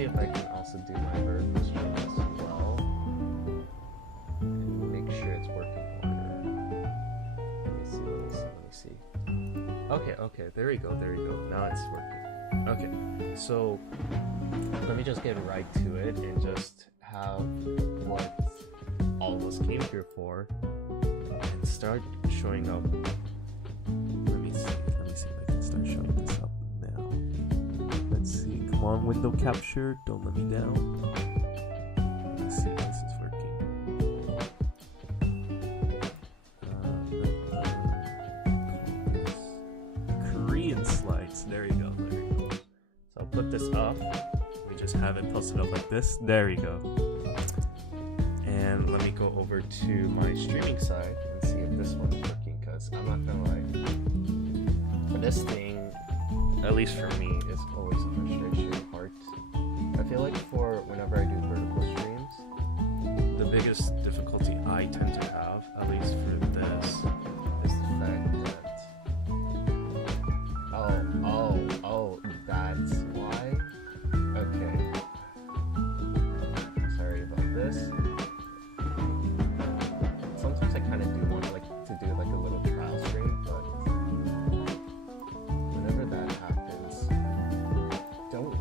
see if I can also do my vertical stream as well. And make sure it's working order. Let me see. Okay, there we go. Now it's working. Okay, so let me just get right to it and just have what all of us came here for and start showing up. Let me see if I can start showing this up now. Let's see, come on, window capture, don't let me down. Let's see if this is working. Korean slides, there you go. So I'll put this up. We just have it posted up like this. There you go. And let me go over to my streaming side and see if this one's working, because I'm not gonna lie, for this thing, at least for me, it's always a frustration part. I feel like for whenever I do vertical streams, the biggest difficulty I tend to have, at least for this, is the fact that oh, that's why? Okay. Sorry about this. Sometimes I kind of do want to do like a little trial stream, but whenever that happens, don't.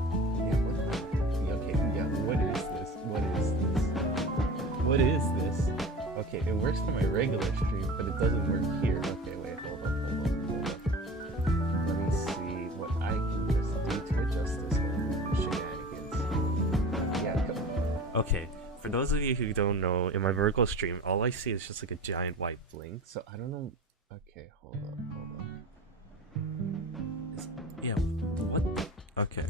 What is this? Okay, it works for my regular stream, but it doesn't work here. Okay, wait, hold up. Let me see what I can just do to adjust this whole shenanigans. Yeah. Okay. For those of you who don't know, in my vertical stream, all I see is just like a giant white blink. So I don't know. Okay, hold up. What? Okay.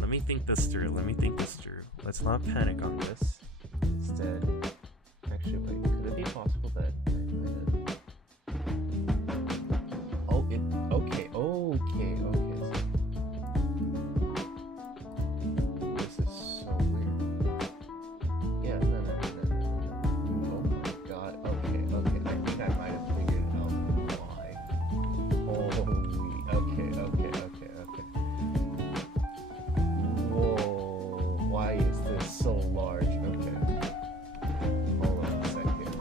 Let me think this through. Let's not panic on this. Instead, actually, wait. Could it be possible that I might have... Okay. This is so weird. Yeah, no. Oh my god. Okay. I think I might have figured out why. Holy. Okay. Whoa. Why is this so large? Okay. Hold on a second.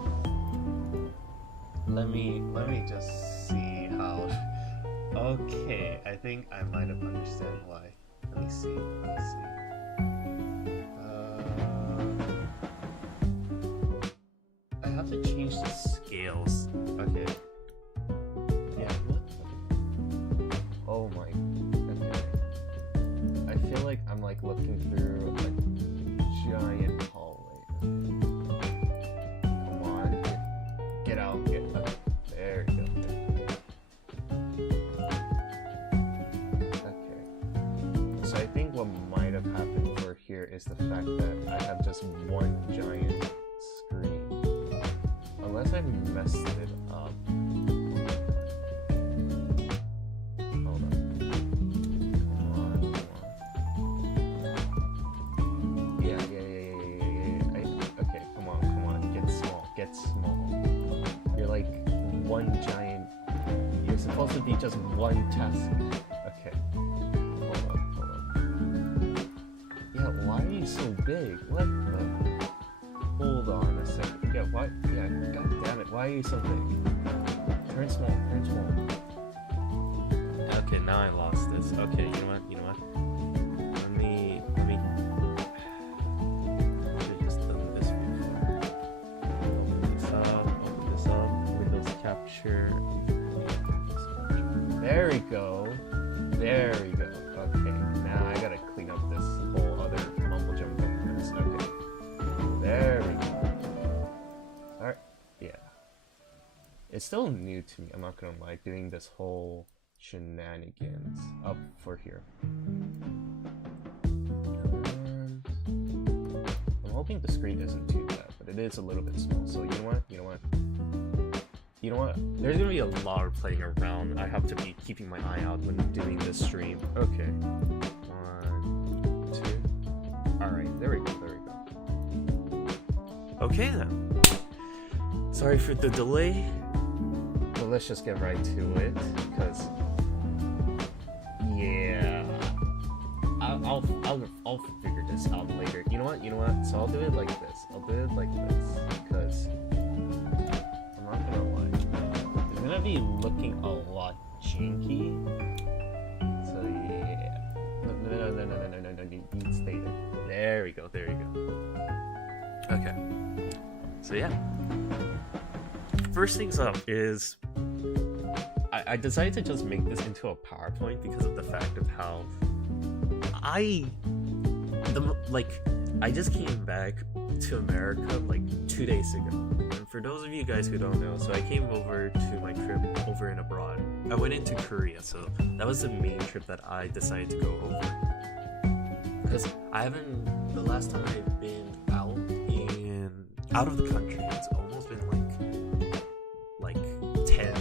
Let me just see how... Okay, I think I might have understand why. Let me see. I have to change the scales. Okay. Yeah, what? Oh my... Okay. I feel like I'm like looking through a giant hallway. Come on. Get out. There you go. Okay. So I think what might have happened for here is the fact that I have just one giant screen. Unless I messed it up. Hold on. Come on. Yeah. Okay, come on. Get small. You're like one giant... You're supposed to be just one task. Okay. Hold up. Yeah, why are you so big? What the... Hold on a second. Yeah, why? Yeah, god damn it. Why are you so big? Turn small. Okay, now I lost this. Okay, you know what? Let me... I should've just done this before. Open this up. Windows capture. There we go. Okay, now I gotta clean up this whole other mumble jumble mess. Okay. There we go. Alright, yeah. It's still new to me, I'm not gonna lie, doing this whole shenanigans up for here. And I'm hoping the screen isn't too bad, but it is a little bit small, so you know what? There's gonna be a lot of playing around. I have to be keeping my eye out when doing this stream. Okay. 1, 2. Alright, there we go. Okay then. Sorry for the delay. But let's just get right to it, because... Yeah... I I'll figure this out later. You know what? So I'll do it like this. Because I'm not gonna lie, it's gonna be looking a lot janky. So yeah. No. You stay there. There we go. Okay. So yeah. First things up is I decided to just make this into a PowerPoint because of the fact of how I just came back to America like 2 days ago. And for those of you guys who don't know, so I came over to my trip over and abroad. I went into Korea, so that was the main trip that I decided to go over. Because the last time I've been out of the country, it's almost been like 10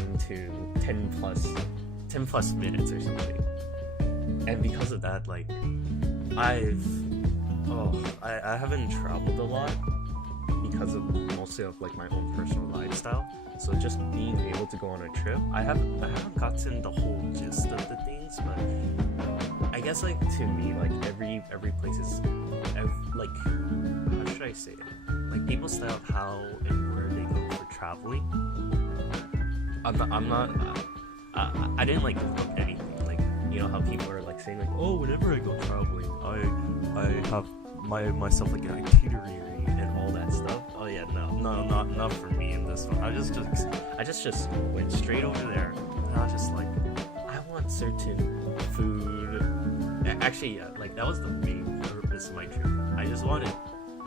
plus minutes or something. And because of that, like I haven't traveled a lot because of mostly of like my own personal lifestyle. So just being able to go on a trip, I haven't gotten the whole gist of the things, but I guess like to me, like every place is like, how should I say it? Like people's style of how and where they go for traveling. I didn't like look up anything. Like, you know how people are like saying like, oh, whenever I go traveling, I have myself like an itinerary and all that stuff. Oh yeah, no, not for me in this one. I just went straight over there. And I was just like, I want certain food. Actually, yeah, like that was the main purpose of my trip. I just wanted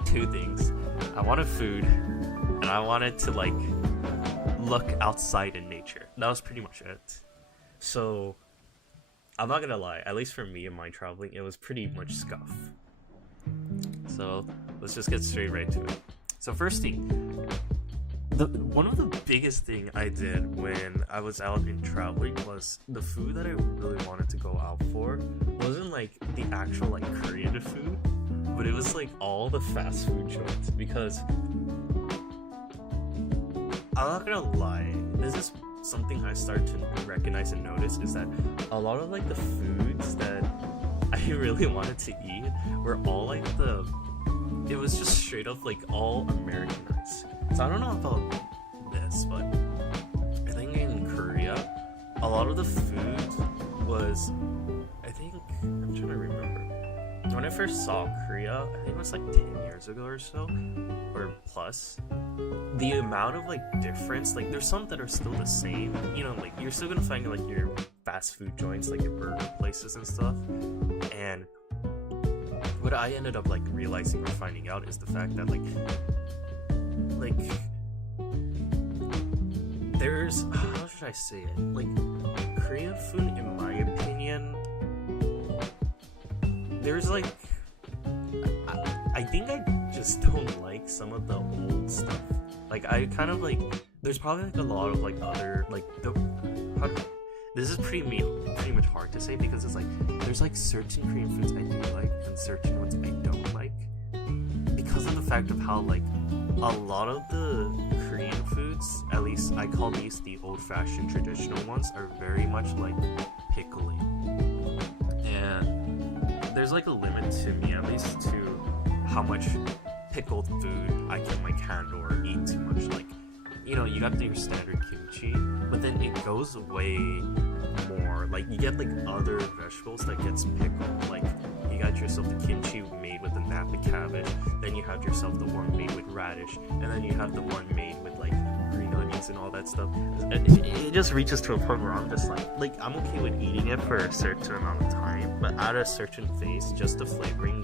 2 things. I wanted food, and I wanted to like look outside in nature. That was pretty much it. So I'm not gonna lie, at least for me and my traveling, it was pretty much scuff. So let's just get straight right to it. So first thing, one of the biggest thing I did when I was out in traveling was the food that I really wanted to go out for wasn't like the actual like Korean food, but it was like all the fast food joints. Because I'm not gonna lie, this is something I started to recognize and notice, is that a lot of like the foods that I really wanted to eat were all like it was just straight up like all Americanized. So I don't know about this, but I think in Korea, a lot of the food was, I'm trying to remember. When I first saw Korea, I think it was like 10 years ago or so, or plus. The amount of like difference, like there's some that are still the same, you know, like you're still gonna find like your fast food joints, like your burger places and stuff. And what I ended up like realizing or finding out is the fact that like there's, how should I say it, like Korean food, in my opinion, there's like, I think I just don't like some of the old stuff. Like I kind of like, there's probably like a lot of like other like this is pretty much hard to say, because it's like there's like certain Korean foods I do like and certain ones I don't like, because of the fact of how like a lot of the Korean foods, at least I call these the old-fashioned traditional ones, are very much like pickly. And there's like a limit to me, at least, to how much pickled food I can like handle or eat too much. Like, you know, you got your standard kimchi, but then it goes way more. Like you get like other vegetables that gets pickled. Like you got yourself the kimchi made with the napa cabbage, then you have yourself the one made with radish, and then you have the one made with like green onions and all that stuff. It just reaches to a point where I'm just like I'm okay with eating it for a certain amount of time, but at a certain phase, just the flavoring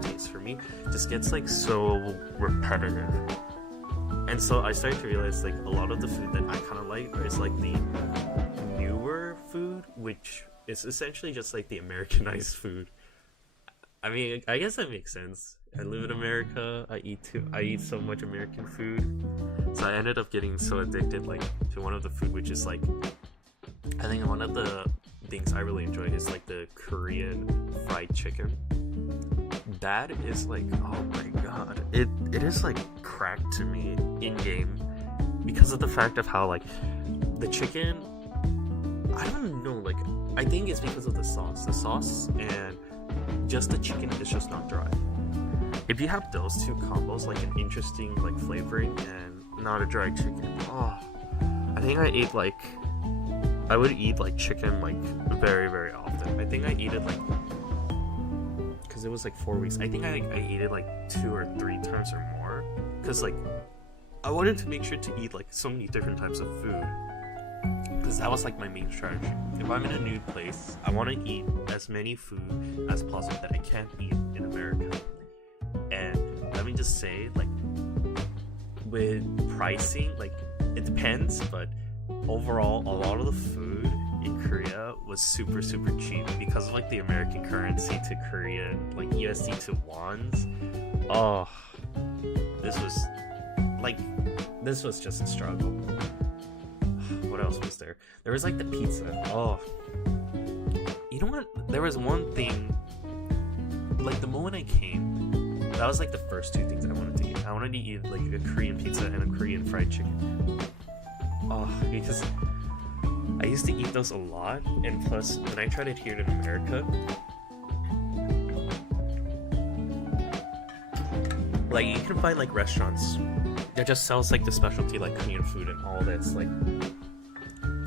taste for me just gets like so repetitive. And so I started to realize like a lot of the food that I kind of like is like the newer food, which is essentially just like the Americanized food. I mean, I guess that makes sense. I live in America. I eat so much American food, so I ended up getting so addicted like to one of the food, which is like, I think one of the things I really enjoy is like the Korean fried chicken. That is like, oh my god, it is like crack to me in game, because of the fact of how like the chicken, I don't know, like I think it's because of the sauce and just the chicken is just not dry. If you have those two combos, like an interesting like flavoring and not a dry chicken, I think I would eat like chicken like very, very often. I think I eat it like, because it was like 4 weeks, I think I ate it like 2 or 3 times or more, because like I wanted to make sure to eat like so many different types of food, because that was like my main strategy. If I'm in a new place, I want to eat as many food as possible that I can't eat in America. And let me just say, like, with pricing, like, it depends, but overall, a lot of the food in Korea was super, super cheap because of like the American currency to Korean, like USD to wons. Oh, this was just a struggle. What else was there? There was like the pizza. Oh, you know what? There was one thing, like the moment I came, that was like the first 2 things I wanted to eat. I wanted to eat like a Korean pizza and a Korean fried chicken. Oh, because I used to eat those a lot, and plus when I tried it here in America, like you can find like restaurants that just sells like the specialty like Korean food and all this like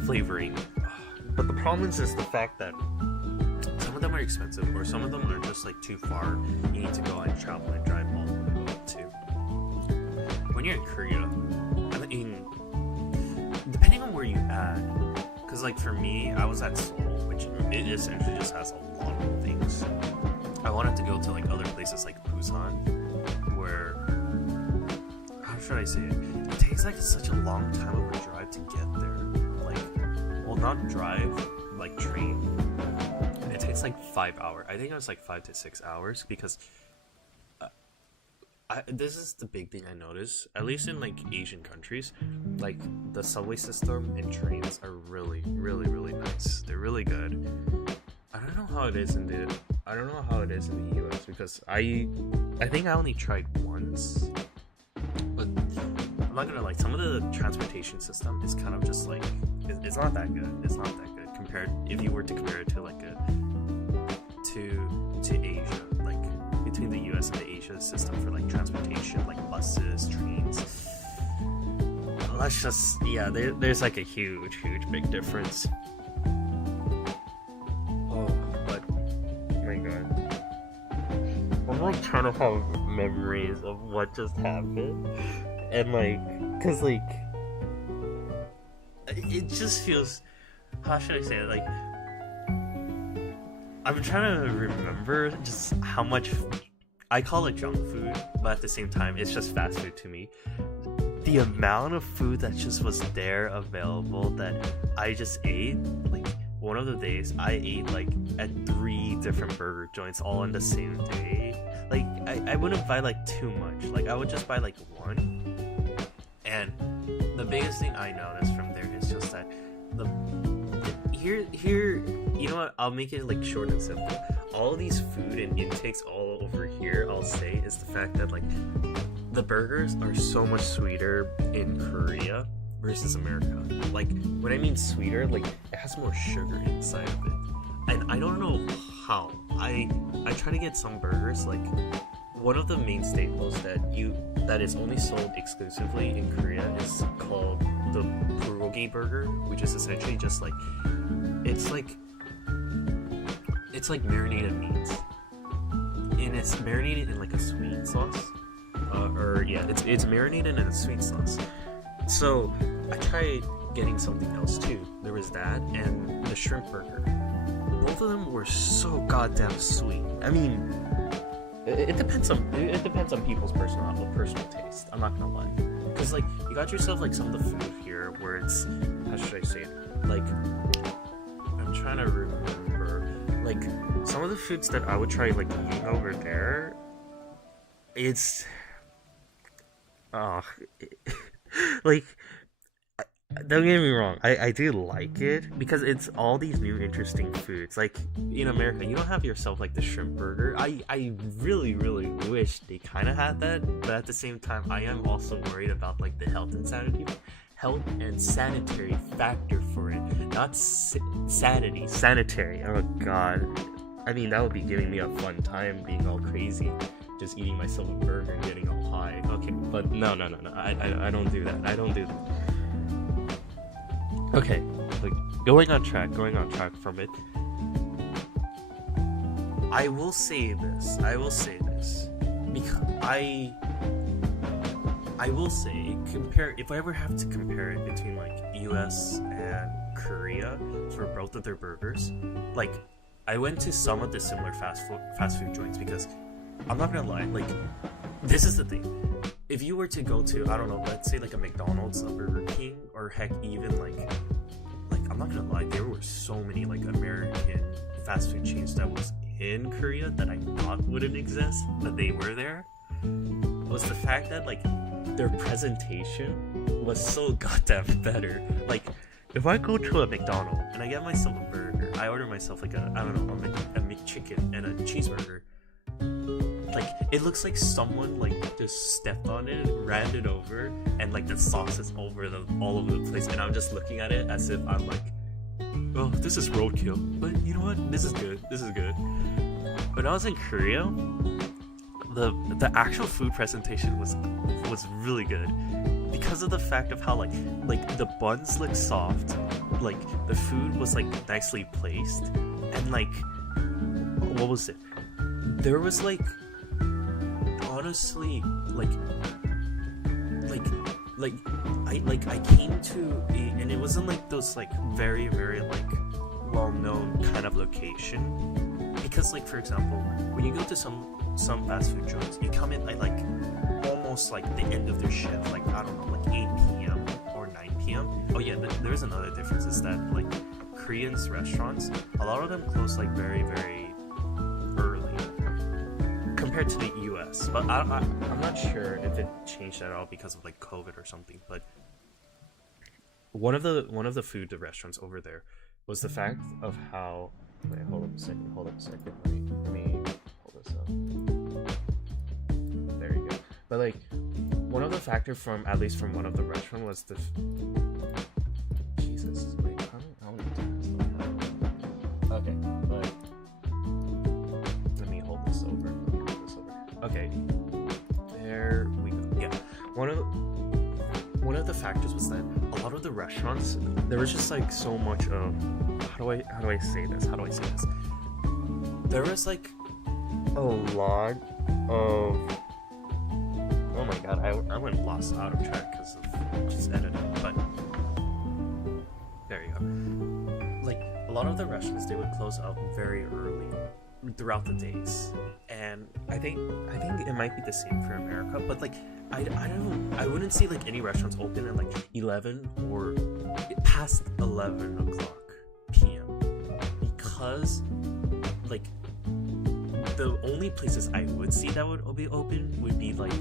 flavoring. But the problem is the fact that some of them are expensive, or some of them are just like too far. You need to go and travel and drive all the way to go up to. When you're in Korea, I mean, depending on where you at, because like for me, I was at Seoul, which it essentially just has a lot of things. I wanted to go to like other places like Busan, where, how should I say it? It takes like such a long time of a drive to get there. Like, well, not drive, like train. It takes like 5 hours. I think it was like 5 to 6 hours, because this is the big thing I noticed, at least in like Asian countries, like the subway system and trains are really, really, really nice. They're really good. I don't know how it is in the US, because I think I only tried once, but I'm not gonna lie, some of the transportation system is kind of just like, it's not that good. It's not that good compared, if you were to compare it to like to Asia, like between the US and the Asia system for like transportation, like buses, trains. Let's just, yeah, there's like a huge big difference. Oh, but oh my god, I'm like trying to have memories of what just happened, and like, cause like it just feels, how should I say it, like I'm trying to remember just how much, I call it junk food, but at the same time, it's just fast food to me. The amount of food that just was there available that I just ate, like one of the days I ate like at 3 different burger joints all on the same day. Like I wouldn't buy like too much, like I would just buy like 1. And the biggest thing I noticed from there is just that here, you know what, I'll make it like short and simple. All of these food and intakes all over here, I'll say, is the fact that like the burgers are so much sweeter in Korea versus America. Like when I mean sweeter, like it has more sugar inside of it, and I don't know how. I try to get some burgers, like one of the main staples that is only sold exclusively in Korea is called the bulgogi burger, which is essentially just like, it's like marinated meats, and it's marinated in like a sweet sauce, it's marinated in a sweet sauce. So I tried getting something else too. There was that and the shrimp burger. Both of them were so goddamn sweet. I mean, it depends on people's personal taste. I'm not gonna lie, because like you got yourself like some of the food here where it's, how should I say it? Like, I'm trying to remember, like some of the foods that I would try like eating over there. It's, like, don't get me wrong, I do like it because it's all these new interesting foods. Like in America, you don't have yourself like the shrimp burger. I really wish they kind of had that, but at the same time, I am also worried about like the health and sanitary factor for it. Not sanitary. Oh god, I mean, that would be giving me a fun time, being all crazy, just eating myself a burger and getting all high. Okay, but no, I don't do that. I don't do that. Okay, like going on track from it. I will say this, because I will say, if I ever have to compare it between like US and Korea for both of their burgers, like I went to some of the similar fast food joints, because I'm not gonna lie, like this is the thing. If you were to go to, I don't know, let's say like a McDonald's, a Burger King, or heck even like I'm not gonna lie, there were so many like American fast food chains that was in Korea that I thought wouldn't exist, but they were there, was the fact that like their presentation was so goddamn better. Like if I go to a McDonald's and I get myself a burger, I order myself like a McChicken and a cheeseburger, like it looks like someone like just stepped on it, ran it over, and like the sauce is all over the place, and I'm just looking at it as if I'm like, oh, this is roadkill, but you know what, this is good. When I was in Korea, the actual food presentation was really good, because of the fact of how like the buns look soft, like the food was like nicely placed, and like what was it? There was like honestly I came to and it wasn't like those like very like well-known kind of location, because like for example when you go to some fast food joints, you come in at like almost like the end of their shift, like I don't know, like 8 p.m. or 9 p.m. Oh yeah, there's another difference, is that like Korean's restaurants, a lot of them close like very early compared to the US, but I'm not sure if it changed at all because of like COVID or something. But one of the food restaurants over there was the fact of how, wait, hold up a second, let me hold this up. There you go. But like one of the factors from, at least from one of the restaurant, was the Jesus, wait, how many times? Okay, but let me hold this over. Okay, there we go. Yeah, one of the factors was that a lot of the restaurants, there was just like so much of, how do I say this? There was like a lot of, oh my god, I went lost out of track because of just editing, but there you go. Like a lot of the restaurants, they would close up very early throughout the days, and I think it might be the same for America, but like I wouldn't see like any restaurants open at like 11 or past 11 o'clock p.m. because like the only places I would see that would be open would be like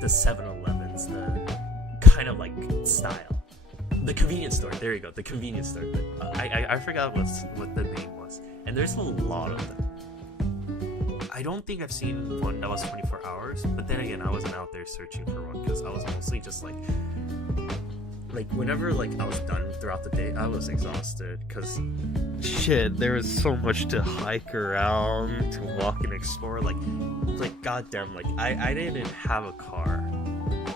the 7-Elevens, the kind of like style, the convenience store. There you go, the convenience store. I forgot what the name was, and there's a lot of them. I don't think I've seen one that was 24 hours, but then again, I wasn't out there searching for one because I was mostly just like whenever like I was done throughout the day, I was exhausted because shit, there was so much to hike around, to walk and explore. Like goddamn, like I didn't have a car,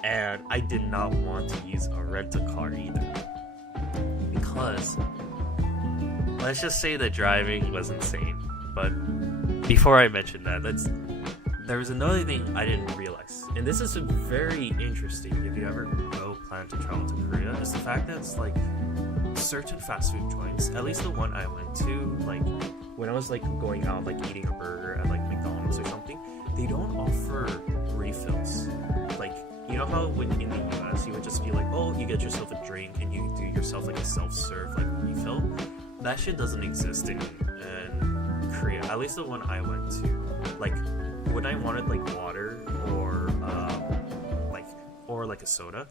and I did not want to use a rental-car either, because let's just say the driving was insane. But before I mention that, there was another thing I didn't realize, and this is very interesting if you ever plan to travel to Korea, is the fact that it's like certain fast food joints, at least the one I went to, like when I was like going out like eating a burger at like McDonald's or something, they don't offer refills. Like, you know how when in the US you would just be like, oh, you get yourself a drink and you do yourself like a self-serve like refill? That shit doesn't exist in Korea, at least the one I went to. Like when I wanted like water or like a soda,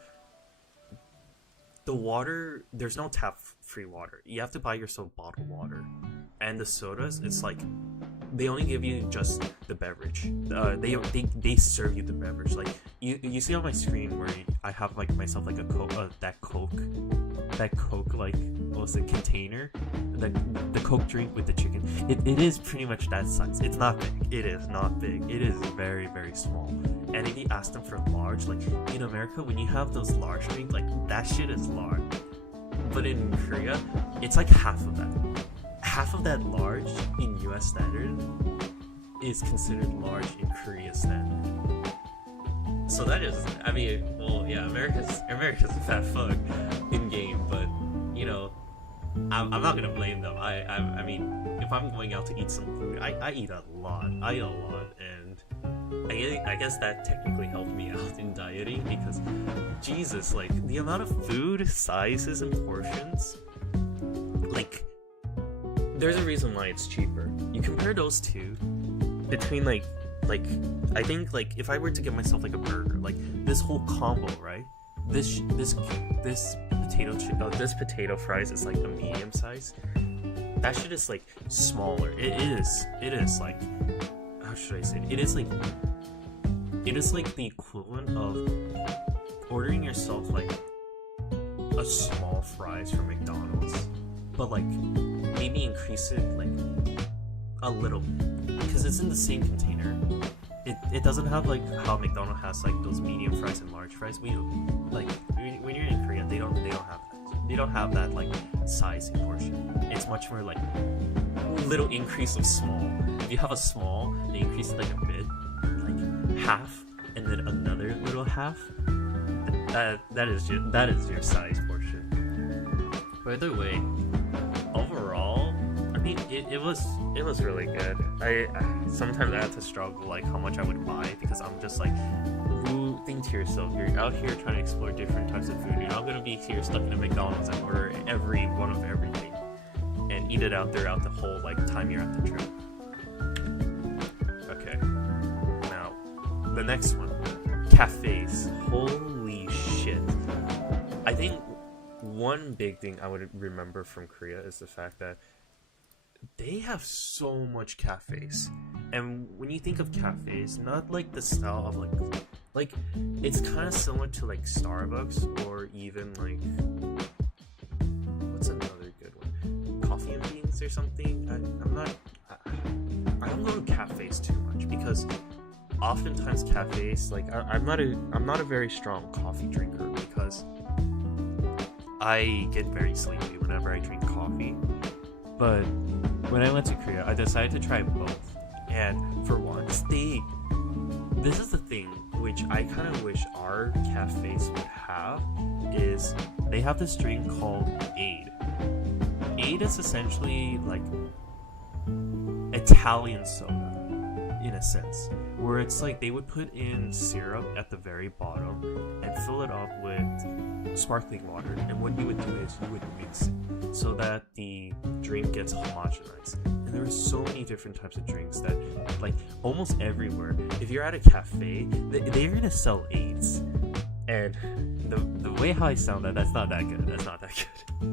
the water, there's no tap free water. You have to buy yourself bottled water, and the sodas, it's like they only give you just the beverage. They serve you the beverage. Like you see on my screen where I have like myself like a Coke, that Coke like what was it, container, the Coke drink with the chicken. It is pretty much that size. It's not big. It is not big. It is very, very small. And if you ask them for large, like in America when you have those large drinks, like that shit is large. But in Korea, it's like half of that. Half of that large in US standard is considered large in Korea standard. So that is, I mean, well, yeah, America's a fat fuck in game, but you know, I'm not gonna blame them. I mean, if I'm going out to eat some food, I eat a lot. I eat a lot, and I guess that technically helped me out in dieting because, Jesus, like the amount of food sizes and portions, like, there's a reason why it's cheaper. You compare those two between like I think like if I were to get myself like a burger, like this whole combo, right? This potato fries is like a medium size. That shit is like smaller. It is like, how should I say it? It is like the equivalent of ordering yourself like a small fries from McDonald's, but like maybe increase it like a little because it's in the same container. It doesn't have like how McDonald's has like those medium fries and large fries. We like when you're in Korea, they don't have that. They don't have that like sizing portion. It's much more like little increase of small. If you have a small, they increase it like a bit, like half, and then another little half. That is your size portion. By the way, overall, I mean it was really good. Sometimes I had to struggle like how much I would buy because I'm just like, think to yourself, you're out here trying to explore different types of food. You're not gonna be here stuck in a McDonald's and order every one of everything and eat it out throughout the whole like time you're at the trip. Okay, now the next one, cafes. Holy shit! I think one big thing I would remember from Korea is the fact that they have so much cafes. And when you think of cafes, not like the style of like it's kind of similar to like Starbucks or even like, what's another good one? Coffee and Beans or something. I don't go to cafes too much because oftentimes cafes, like I'm not a very strong coffee drinker because I get very sleepy whenever I drink coffee. But when I went to Korea, I decided to try both. And for once, this is the thing which I kind of wish our cafes would have, is they have this drink called Aid. Aid is essentially like Italian soda, in a sense, where it's like they would put in syrup at the very bottom and fill it up with sparkling water, and what you would do is you would mix it so that the drink gets homogenized. And there are so many different types of drinks that, like, almost everywhere, if you're at a cafe, they're gonna sell Aids. And the way how I sound that's not that good. That's not that good.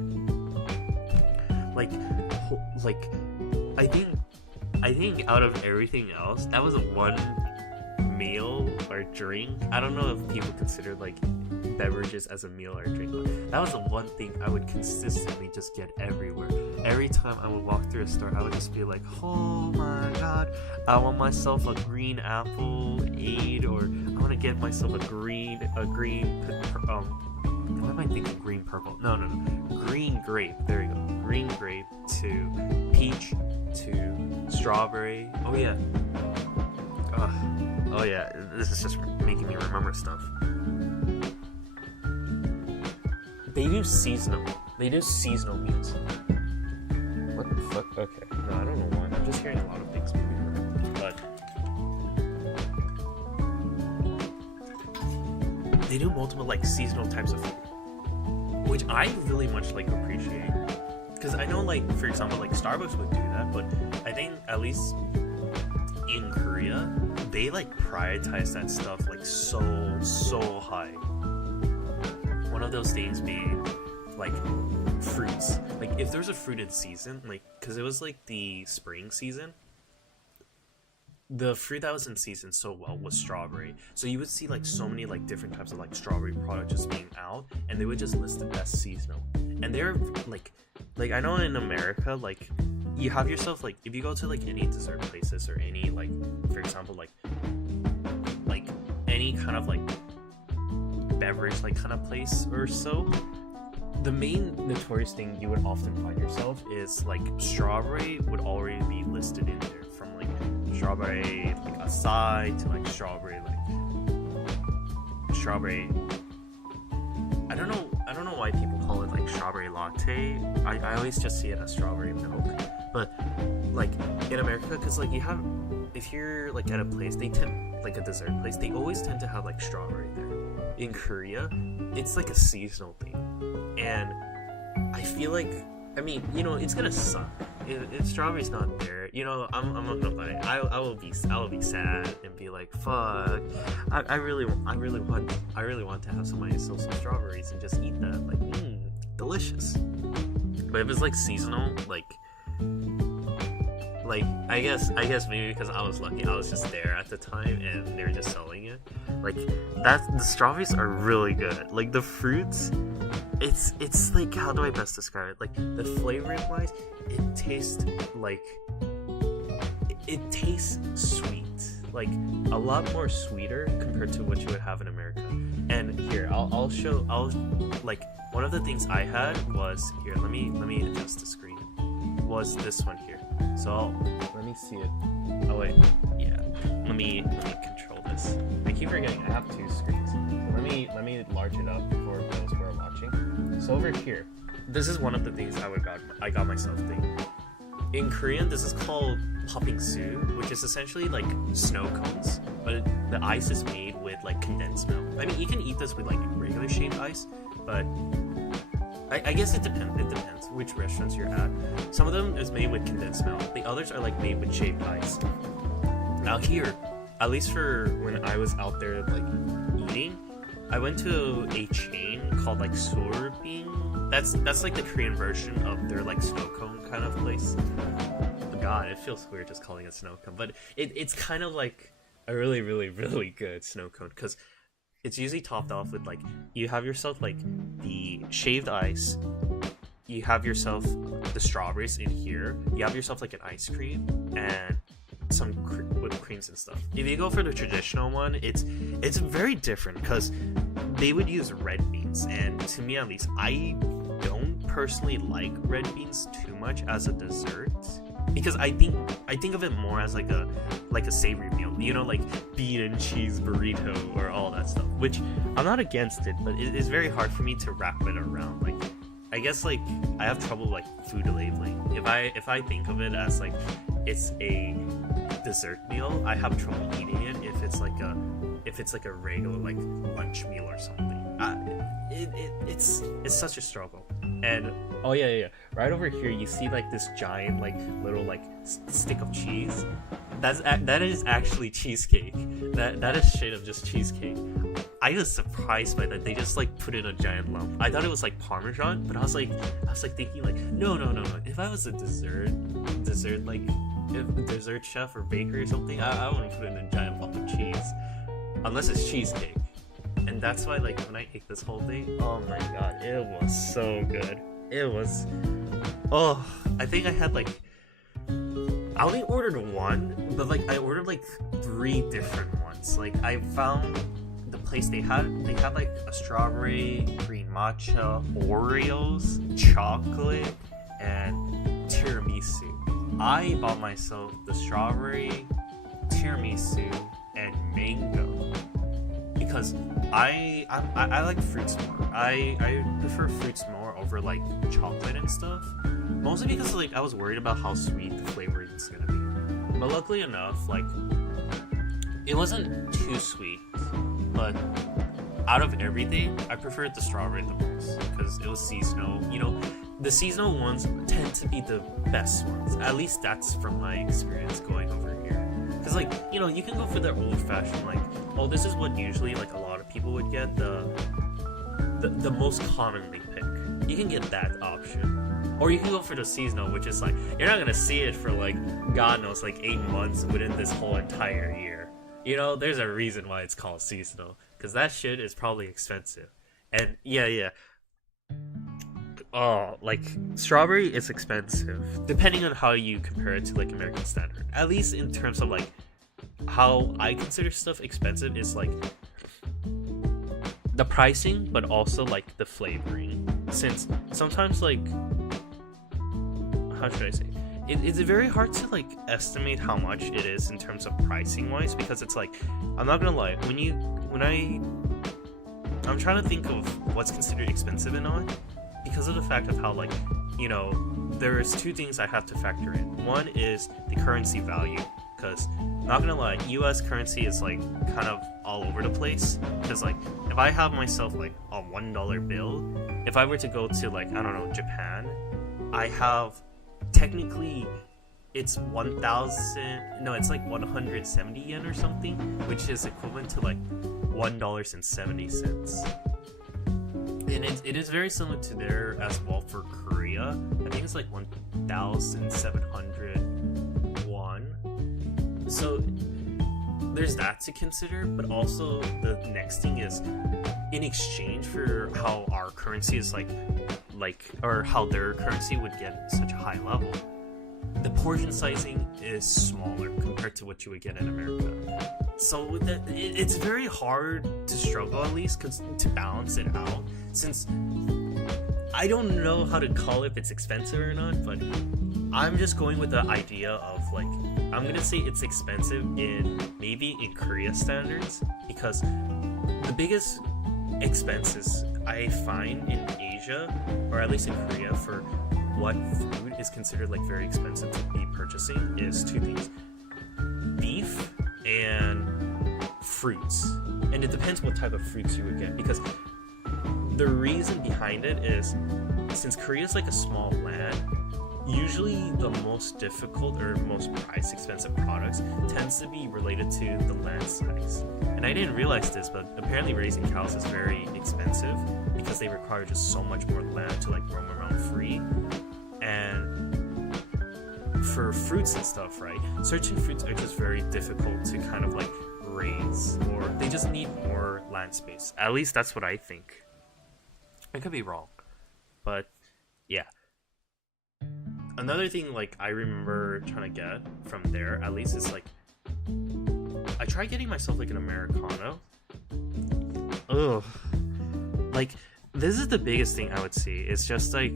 like I think out of everything else, that was one meal or drink. I don't know if people consider like beverages as a meal or a drink, but that was the one thing I would consistently just get everywhere. Every time I would walk through a store, I would just be like, oh my god, I want myself a green apple Aid, or I want to get myself a green what am I thinking? Green purple? No. Green grape. There you go. Green grape to peach to strawberry. Oh yeah. Oh yeah. This is just making me remember stuff. They do seasonal meals. What the fuck? Okay. No, I don't know why. I'm just hearing a lot of things moving around. But they do multiple like seasonal types of food, which I really much like appreciate. Because I know, like, for example, like Starbucks would do that, but I think at least in Korea, they like prioritize that stuff like so high. One of those things being like fruits. Like if there's a fruit in season, like because it was like the spring season, the fruit that was in season so well was strawberry. So you would see like so many like different types of like strawberry products just being out, and they would just list it as seasonal. And they're like I know in America, like you have yourself like if you go to like any dessert places or any like, for example, like any kind of like beverage like kind of place or so, the main notorious thing you would often find yourself is like strawberry would already be listed in there, from like strawberry like acai to like strawberry I don't know why people call it like strawberry latte. I always just see it as strawberry milk. But like in America, because like you have, if you're like at a place, they tend, like a dessert place, they always tend to have like strawberry there. In Korea, it's like a seasonal thing, and I feel like, I mean, you know, it's gonna suck if strawberry's not there. You know, I'm not gonna lie. I will be sad and be like, fuck. I really want to have some strawberries and just eat that. Like, delicious. But if it's like seasonal, like I guess maybe because I was lucky, I was just there at the time and they were just selling it. Like the strawberries are really good. Like the fruits, it's like, how do I best describe it? Like the flavoring wise, it tastes like it tastes sweet, like a lot more sweeter compared to what you would have in America. And here I'll show. Like one of the things I had was here. Let me adjust the screen. Was this one here? So let me see it. Oh wait, yeah. Let me control this. I keep forgetting I have two screens. Let me enlarge it up for those who are watching. So over here, this is one of the things I got myself thing. In Korean, this is called pngtuber, which is essentially like snow cones, but the ice is made with like condensed milk. I mean, you can eat this with like regular shaved ice, but I guess it depends. It depends which restaurants you're at. Some of them is made with condensed milk. The others are like made with shaved ice. Now here, at least for when I was out there like eating, I went to a chain called like Sorbing. That's like the Korean version of their like snow cone kind of place. God, it feels weird just calling it snow cone, but it's kind of like a really, really, really good snow cone, because it's usually topped off with like, you have yourself like the shaved ice, you have yourself the strawberries in here, you have yourself like an ice cream and some whipped creams and stuff. If you go for the traditional one, it's very different because they would use red beans, and to me at least, I don't personally like red beans too much as a dessert, because I think of it more as like a savory meal, you know, like bean and cheese burrito or all that stuff, which I'm not against it, but it is very hard for me to wrap it around. Like, I guess like I have trouble like food labeling. If I think of it as like it's a dessert meal, I have trouble eating it if it's like a regular like lunch meal or something. It's such a struggle. And oh yeah, right over here you see like this giant like little like stick of cheese. That is actually cheesecake. That is straight up just cheesecake. I was surprised by that. They just like put in a giant lump. I thought it was like Parmesan, but I was like thinking like no. If I was a dessert like if a dessert chef or baker or something, I wouldn't put in a giant lump of cheese unless it's cheesecake. And that's why like when I ate this whole thing, oh my god, it was so good. It was, oh, I think I had like, I only ordered one, but like I ordered like 3 different ones. Like I found the place they had like a strawberry, green matcha, Oreos, chocolate, and tiramisu. I bought myself the strawberry, tiramisu, and mango, because I like fruits more. I prefer fruits more over like chocolate and stuff. Mostly because like I was worried about how sweet the flavoring is gonna be. But luckily enough, like it wasn't too sweet. But out of everything, I preferred the strawberry the most because it was seasonal. You know, the seasonal ones tend to be the best ones. At least that's from my experience going over here. Because like, you know, you can go for the old-fashioned like, oh, this is what usually like a lot of people would get, the most commonly pick. You can get that option. Or you can go for the seasonal, which is like, you're not gonna see it for like, God knows, like 8 months within this whole entire year. You know, there's a reason why it's called seasonal, because that shit is probably expensive. And yeah. Oh, like, strawberry is expensive, depending on how you compare it to like American standard. At least in terms of like, how I consider stuff expensive is like the pricing, but also like the flavoring. Since sometimes like, how should I say, it's very hard to like estimate how much it is in terms of pricing wise, because it's like, I'm not gonna lie, I'm trying to think of what's considered expensive and not, because of the fact of how like, you know, there's two things I have to factor in. One is the currency value, because not gonna lie, US currency is like kind of all over the place. Because like, if I have myself like a $1 bill, if I were to go to like, I don't know, Japan, I have technically it's 170 yen or something, which is equivalent to like $1.70. And it is very similar to there as well for Korea. I think it's like 1,700 won. So there's that to consider, but also the next thing is, in exchange for how our currency is like or how their currency would get such a high level, the portion sizing is smaller compared to what you would get in America. So it's very hard to struggle, at least, to balance it out, since I don't know how to call it if it's expensive or not, but I'm just going with the idea of like, I'm gonna say it's expensive maybe in Korea standards, because the biggest expenses I find in Asia, or at least in Korea, for what food is considered like very expensive to be purchasing is two things: beef and fruits. And it depends what type of fruits you would get, because the reason behind it is, since Korea is like a small land, usually the most difficult or most price expensive products tends to be related to the land size. And I didn't realize this, but apparently raising cows is very expensive because they require just so much more land to like roam around free. And for fruits and stuff, right, certain fruits are just very difficult to kind of like raise, or they just need more land space. At least that's what I think. I could be wrong, but yeah. Another thing like I remember trying to get from there, at least, is like, I tried getting myself like an Americano. Ugh. Like, this is the biggest thing I would see. It's just like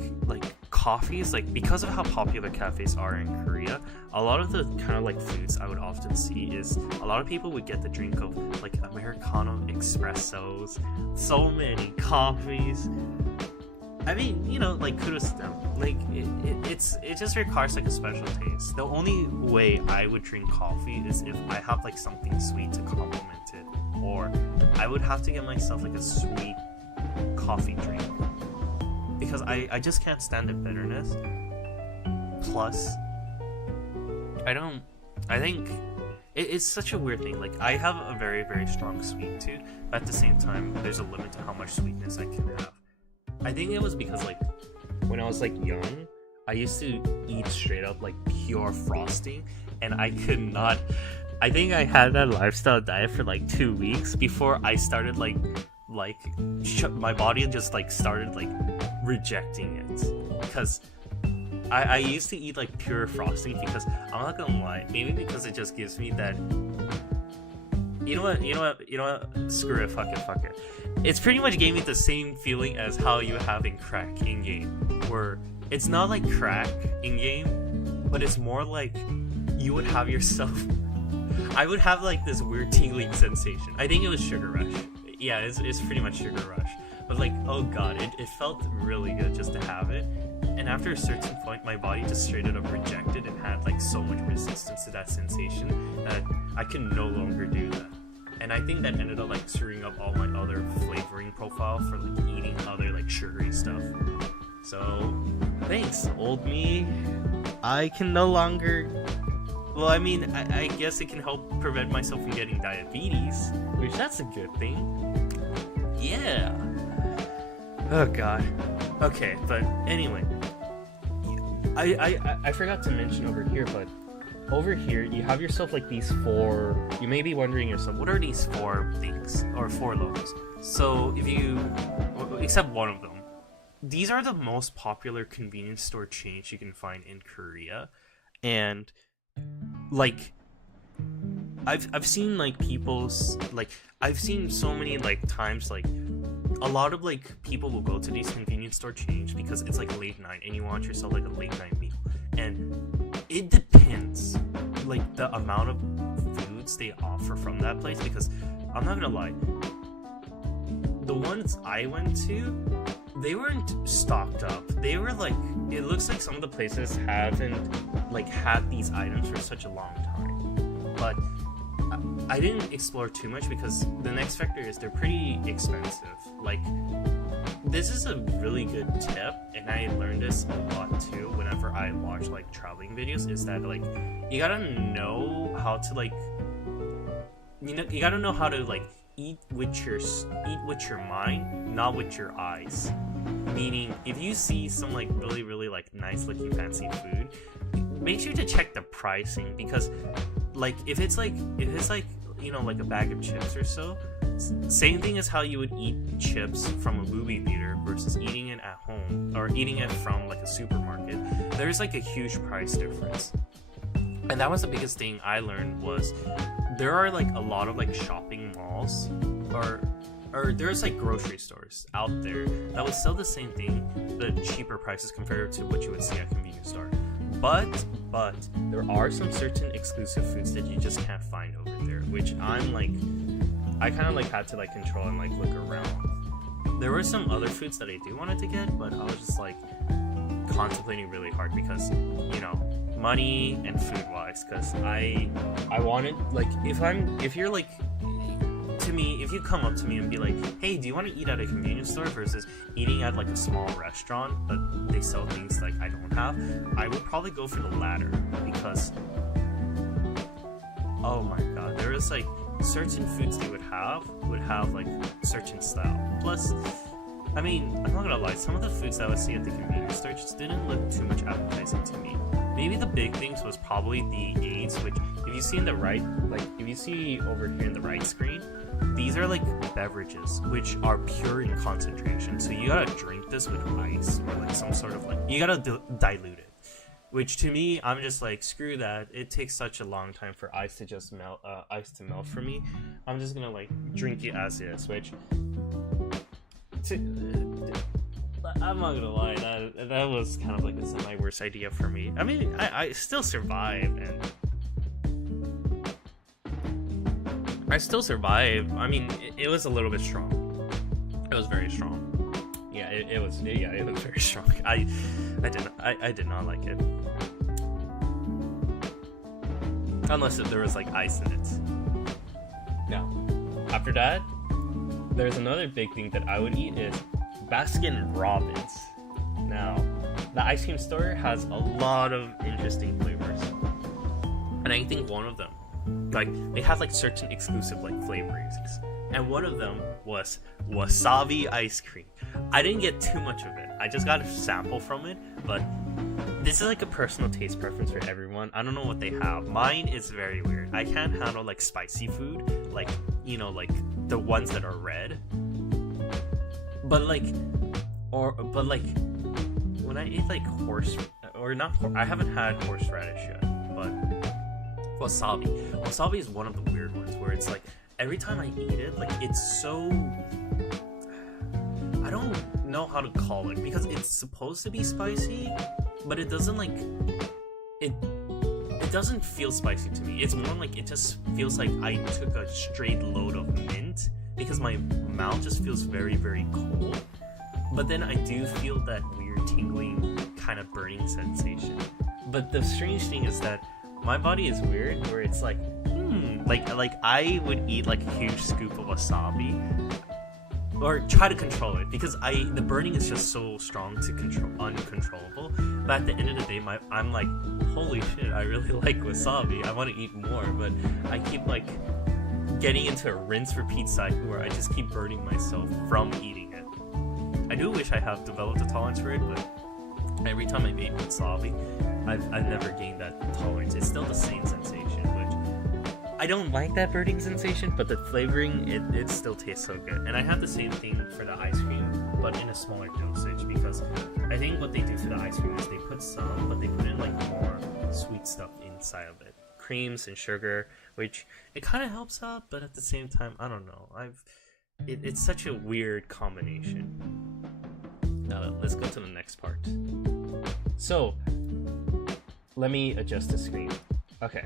coffees, like, because of how popular cafes are in Korea, a lot of the kind of like foods I would often see is a lot of people would get the drink of like Americano espressos, so many coffees. I mean, you know, like, kudos to them. Like, it just requires like a special taste. The only way I would drink coffee is if I have like something sweet to complement it, or I would have to get myself like a sweet coffee drink, because I just can't stand the bitterness. Plus, I think it's such a weird thing. Like, I have a very, very strong sweet tooth, but at the same time, there's a limit to how much sweetness I can have. I think it was because, like, when I was like young, I used to eat straight up like pure frosting, and I could not. I think I had that lifestyle diet for like 2 weeks before I started my body just like started like rejecting it, because I used to eat like pure frosting, because I'm not gonna lie, maybe because it just gives me that, you know what, screw it, fuck it. It's pretty much gave me the same feeling as how you have in crack in game, where it's not like crack in game, but it's more like you would have yourself. I would have like this weird tingling sensation. I think it was Sugar Rush. Yeah, it's pretty much Sugar Rush. But like, oh god, it felt really good just to have it. And after a certain point, my body just straight up rejected and had like so much resistance to that sensation that I could no longer do that. And I think that ended up like screwing up all my other flavoring profile for like eating other like sugary stuff. So thanks, old me. I can no longer. Well, I mean, I guess it can help prevent myself from getting diabetes, which that's a good thing. Yeah. Oh god. Okay, but anyway, I forgot to mention over here, but over here you have yourself like these 4. You may be wondering yourself, What are these 4 things or 4 logos? So if you, except one of them, these are the most popular convenience store chains you can find in Korea, and like I've seen like people's like I've seen so many like times like a lot of like people will go to these convenience store chains because it's like late night and you want yourself like a late night meal, and it depends like the amount of foods they offer from that place, because I'm not gonna lie, the ones I went to, they weren't stocked up. They were like, it looks like some of the places haven't like had these items for such a long time. But I didn't explore too much because the next factor is they're pretty expensive. Like, this is a really good tip, and I learned this a lot too whenever I watch like traveling videos, is that like you gotta know how to like, you gotta know how to like eat with your mind, not with your eyes. Meaning, if you see some like really like nice looking fancy food, make sure to check the pricing, because like if it's like you know, like a bag of chips or so, same thing as how you would eat chips from a movie theater versus eating it at home or eating it from like a supermarket, there's like a huge price difference. And that was the biggest thing I learned, was there are like a lot of like shopping malls or there's like grocery stores out there that would sell the same thing at cheaper prices compared to what you would see at a convenience store. But there are some certain exclusive foods that you just can't find over there, which I'm like, I kind of like had to like control and like look around. There were some other foods that I do wanted to get, but I was just like contemplating really hard because, you know, money and food wise, because I wanted, like, if you're like, to me, if you come up to me and be like, hey, do you want to eat at a convenience store versus eating at like a small restaurant but they sell things like I don't have, I would probably go for the latter, because oh my god, there is like certain foods they would have like certain style. Plus, I mean, I'm not gonna lie, some of the foods that I would see at the convenience store just didn't look too much appetizing to me. Maybe the big things was probably the aids, which if you see in the right, like if you see over here in the right screen, these are like beverages which are pure in concentration. So you gotta drink this with ice or like some sort of like, you gotta dilute it. Which to me, I'm just like, screw that. It takes such a long time for ice to just melt, melt for me. I'm just gonna like drink it as is, which I'm not gonna lie, that was kind of like my worst idea for me. I mean, I still survived, and I mean, it was a little bit strong. It was very strong. Yeah, it was very strong. I did not like it. Unless there was like ice in it. Now, after that, there's another big thing that I would eat is Baskin Robbins. Now, the ice cream store has a lot of interesting flavors, and I think one of them, like, they have like certain exclusive like flavorings, and one of them was wasabi ice cream. I didn't get too much of it. I just got a sample from it, but this is like a personal taste preference for everyone. I don't know what they have. Mine is very weird. I can't handle like spicy food, like, you know, like the ones that are red. But like when I eat like I haven't had horseradish yet, but wasabi is one of the weird ones where it's like every time I eat it, like it's so, I don't know how to call it, because it's supposed to be spicy, but it doesn't like it doesn't feel spicy to me. It's more like it just feels like I took a straight load of mint, because my mouth just feels very, very cold. But then I do feel that weird tingling kind of burning sensation. But the strange thing is that my body is weird, where it's like, like I would eat like a huge scoop of wasabi, or try to control it, because the burning is just so strong to control, uncontrollable. But at the end of the day, I'm like, holy shit, I really like wasabi. I want to eat more, but I keep like getting into a rinse repeat cycle where I just keep burning myself from eating it. I do wish I have developed a tolerance for it, but Every time I vape with Slavi, I've never gained that tolerance. It's still the same sensation, which I don't like that burning sensation, but the flavoring, it still tastes so good. And I have the same thing for the ice cream, but in a smaller dosage, because I think what they do for the ice cream is they put some, but they put in like more sweet stuff inside of it. Creams and sugar, which it kind of helps out, but at the same time, I don't know. It's such a weird combination. Now let's go to the next part. So let me adjust the screen. Okay,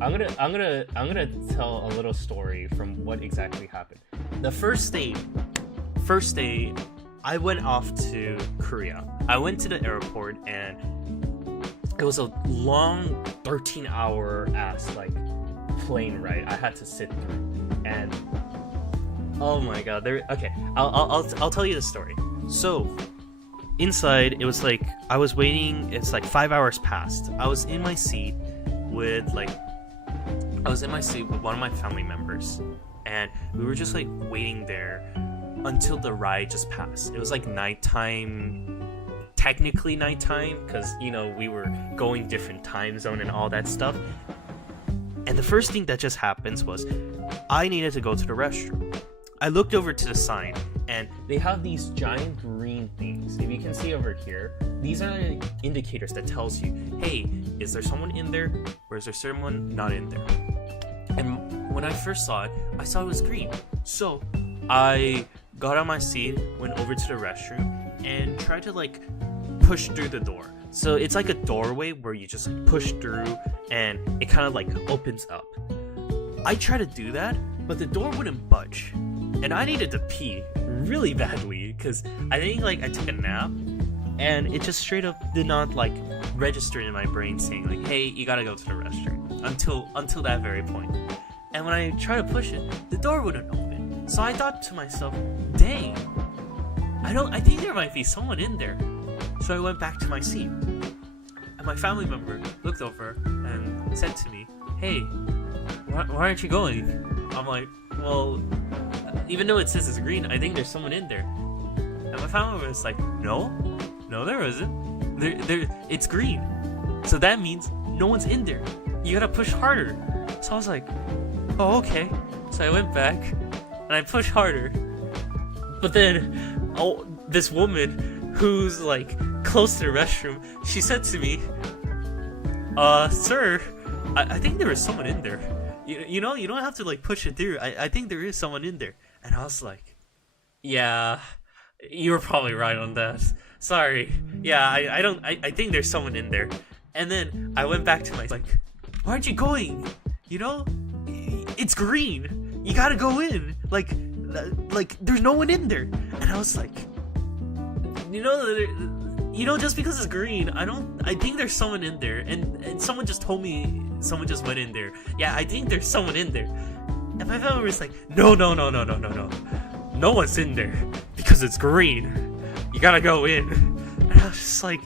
I'm gonna tell a little story from what exactly happened. The first day, I went off to Korea. I went to the airport and it was a long 13-hour ass like plane ride I had to sit through, and oh my god, okay, I'll tell you the story. So inside, it was like I was waiting. It's like 5 hours passed. I was in my seat with one of my family members, and we were just like waiting there until the ride just passed. It was like nighttime, technically nighttime, because you know we were going different time zone and all that stuff. And the first thing that just happens was I needed to go to the restroom. I looked over to the sign, and they have these giant green things. If you can see over here, these are the indicators that tells you, hey, is there someone in there, or is there someone not in there? And when I first saw it, I saw it was green. So I got on my seat, went over to the restroom, and tried to like push through the door. So it's like a doorway where you just like, push through, and it kind of like opens up. I tried to do that, but the door wouldn't budge. And I needed to pee really badly because I think like I took a nap and it just straight up did not like register in my brain saying like, hey, you gotta go to the restroom until that very point. And when I tried to push it, the door wouldn't open. So I thought to myself, dang, I think there might be someone in there. So I went back to my seat. And my family member looked over and said to me, hey, why aren't you going? I'm like, well, even though it says it's green, I think there's someone in there. And my family member was like, no, there isn't. There, it's green. So that means no one's in there. You gotta push harder. So I was like, oh, okay. So I went back and I pushed harder. But then, this woman who's like close to the restroom, she said to me, sir, I think there is someone in there. You know, you don't have to like push it through. I think there is someone in there. And I was like, yeah, you were probably right on that. Sorry. Yeah, I think there's someone in there. And then I went back to my like, why aren't you going? You know, it's green. You gotta go in. Like there's no one in there. And I was like, you know, just because it's green, I think there's someone in there. And someone just told me someone just went in there. Yeah, I think there's someone in there. And my family was like, no. No one's in there because it's green. You gotta go in. And I was just like,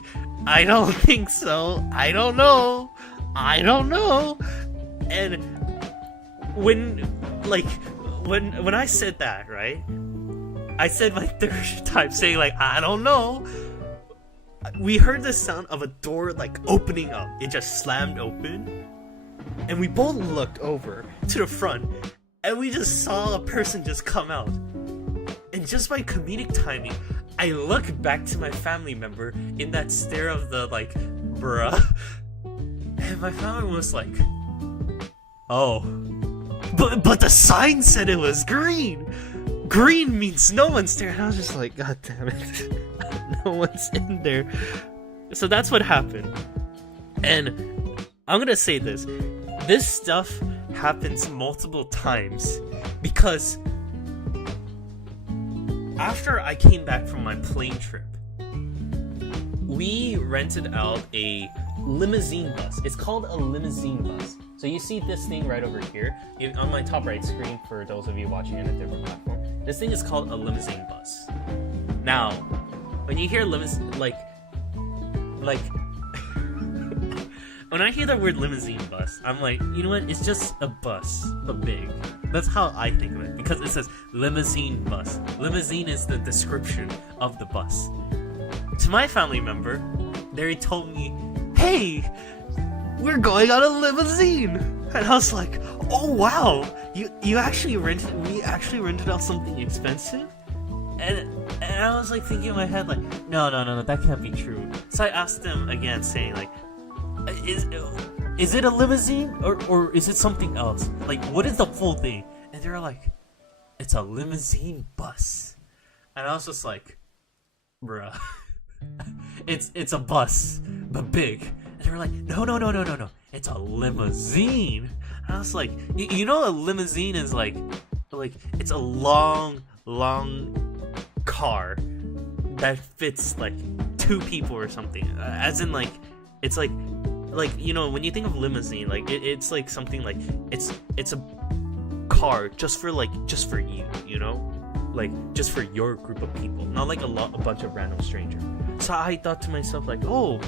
I don't think so. I don't know. And when I said that, right? I said my third time saying like, I don't know. We heard the sound of a door like opening up. It just slammed open. And we both looked over to the front. And we just saw a person just come out. And just by comedic timing, I look back to my family member in that stare of the like, bruh. And my family was like, oh. But the sign said it was green. Green means no one's there. And I was just like, god damn it. No one's in there. So that's what happened. And I'm gonna say this. This stuff happens multiple times because after I came back from my plane trip, we rented out a limousine bus. It's called a limousine bus. So you see this thing right over here on my top right screen for those of you watching on a different platform. This thing is called a limousine bus. Now, when you hear limousine, like when I hear the word limousine bus, I'm like, you know what? It's just a bus, but big. That's how I think of it, because it says limousine bus. Limousine is the description of the bus. To my family member, they told me, "Hey, we're going on a limousine," and I was like, "Oh wow, we actually rented out something expensive," and I was like thinking in my head like, no, that can't be true. So I asked them again, saying like, is it a limousine or is it something else? Like, what is the full thing? And they were like, it's a limousine bus. And I was just like, bruh, it's a bus, but big. And they were like, no, it's a limousine. And I was like, you know, a limousine is like it's a long car that fits like 2 people or something. As in like, it's like you know, when you think of limousine, like it's like something like it's a car just for you, you know, like just for your group of people, not like a bunch of random strangers. So I thought to myself like, oh,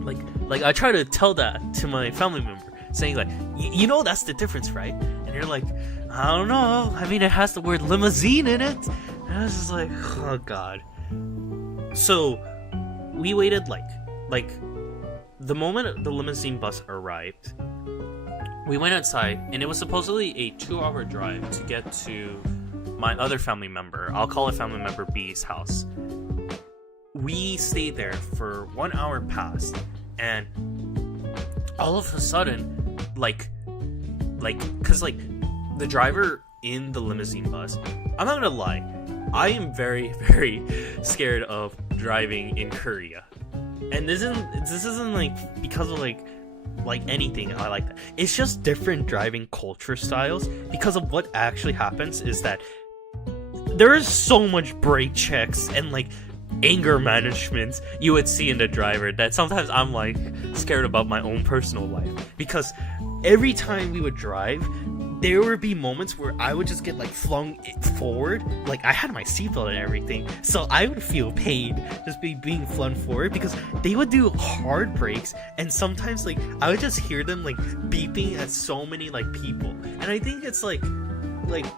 like I try to tell that to my family member, saying like, you know, that's the difference, right? And you're like, I don't know, I mean, it has the word limousine in it. And I was just like, oh god. So we waited like the moment the limousine bus arrived, we went outside, and it was supposedly a 2-hour drive to get to my other family member, I'll call it family member B's house. We stayed there for 1 hour past, and all of a sudden, like, cause like the driver in the limousine bus, I'm not gonna lie, I am very, very scared of driving in Korea. And this isn't like because of like anything I like that. It's just different driving culture styles, because of what actually happens is that there is so much brake checks and like anger management you would see in the driver that sometimes I'm like scared about my own personal life, because every time we would drive, there would be moments where I would just get like flung forward. Like, I had my seatbelt and everything, so I would feel pain just being flung forward, because they would do hard brakes, and sometimes like I would just hear them like beeping at so many like people. And I think it's like,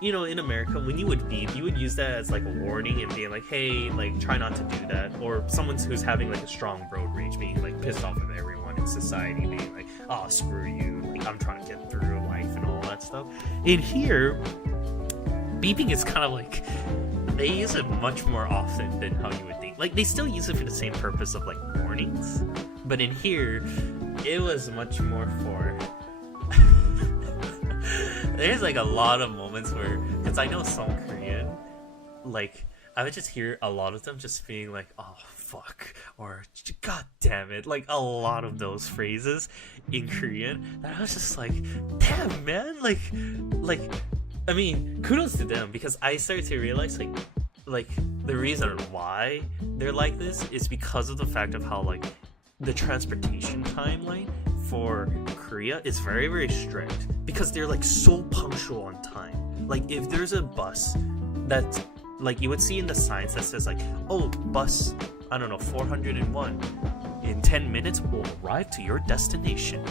you know, in America, when you would beep, you would use that as like a warning and being like, hey, like, try not to do that. Or someone who's having like a strong road rage, being like pissed off at everyone in society, being like, oh, screw you, like, I'm trying to get through life and all that stuff. In here, beeping is kind of like, they use it much more often than how you would think. Like, they still use it for the same purpose of like warnings, but in here, it was much more for there's like a lot of moments where, because I know some Korean, like, I would just hear a lot of them just being like, oh fuck, or god damn it, like a lot of those phrases in Korean, and I was just like, damn man, like I mean, kudos to them, because I started to realize like the reason why they're like this is because of the fact of how like the transportation timeline for Korea is very, very strict, because they're like so punctual on time. Like, if there's a bus that, like, you would see in the signs that says like, oh, bus, I don't know, 401 in 10 minutes will arrive to your destination,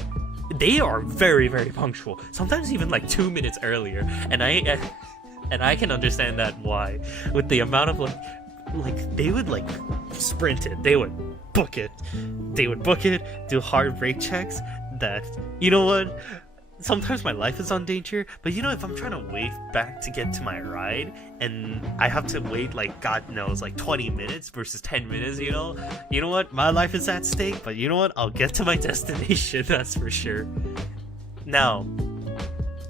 they are very, very punctual, sometimes even like 2 minutes earlier. And I can understand that why, with the amount of like they would like sprint it, they would book it, do hard brake checks, that, you know what, sometimes my life is on danger, but you know, if I'm trying to wait back to get to my ride and I have to wait like god knows like 20 minutes versus 10 minutes, you know what, my life is at stake, but you know what, I'll get to my destination, that's for sure. Now,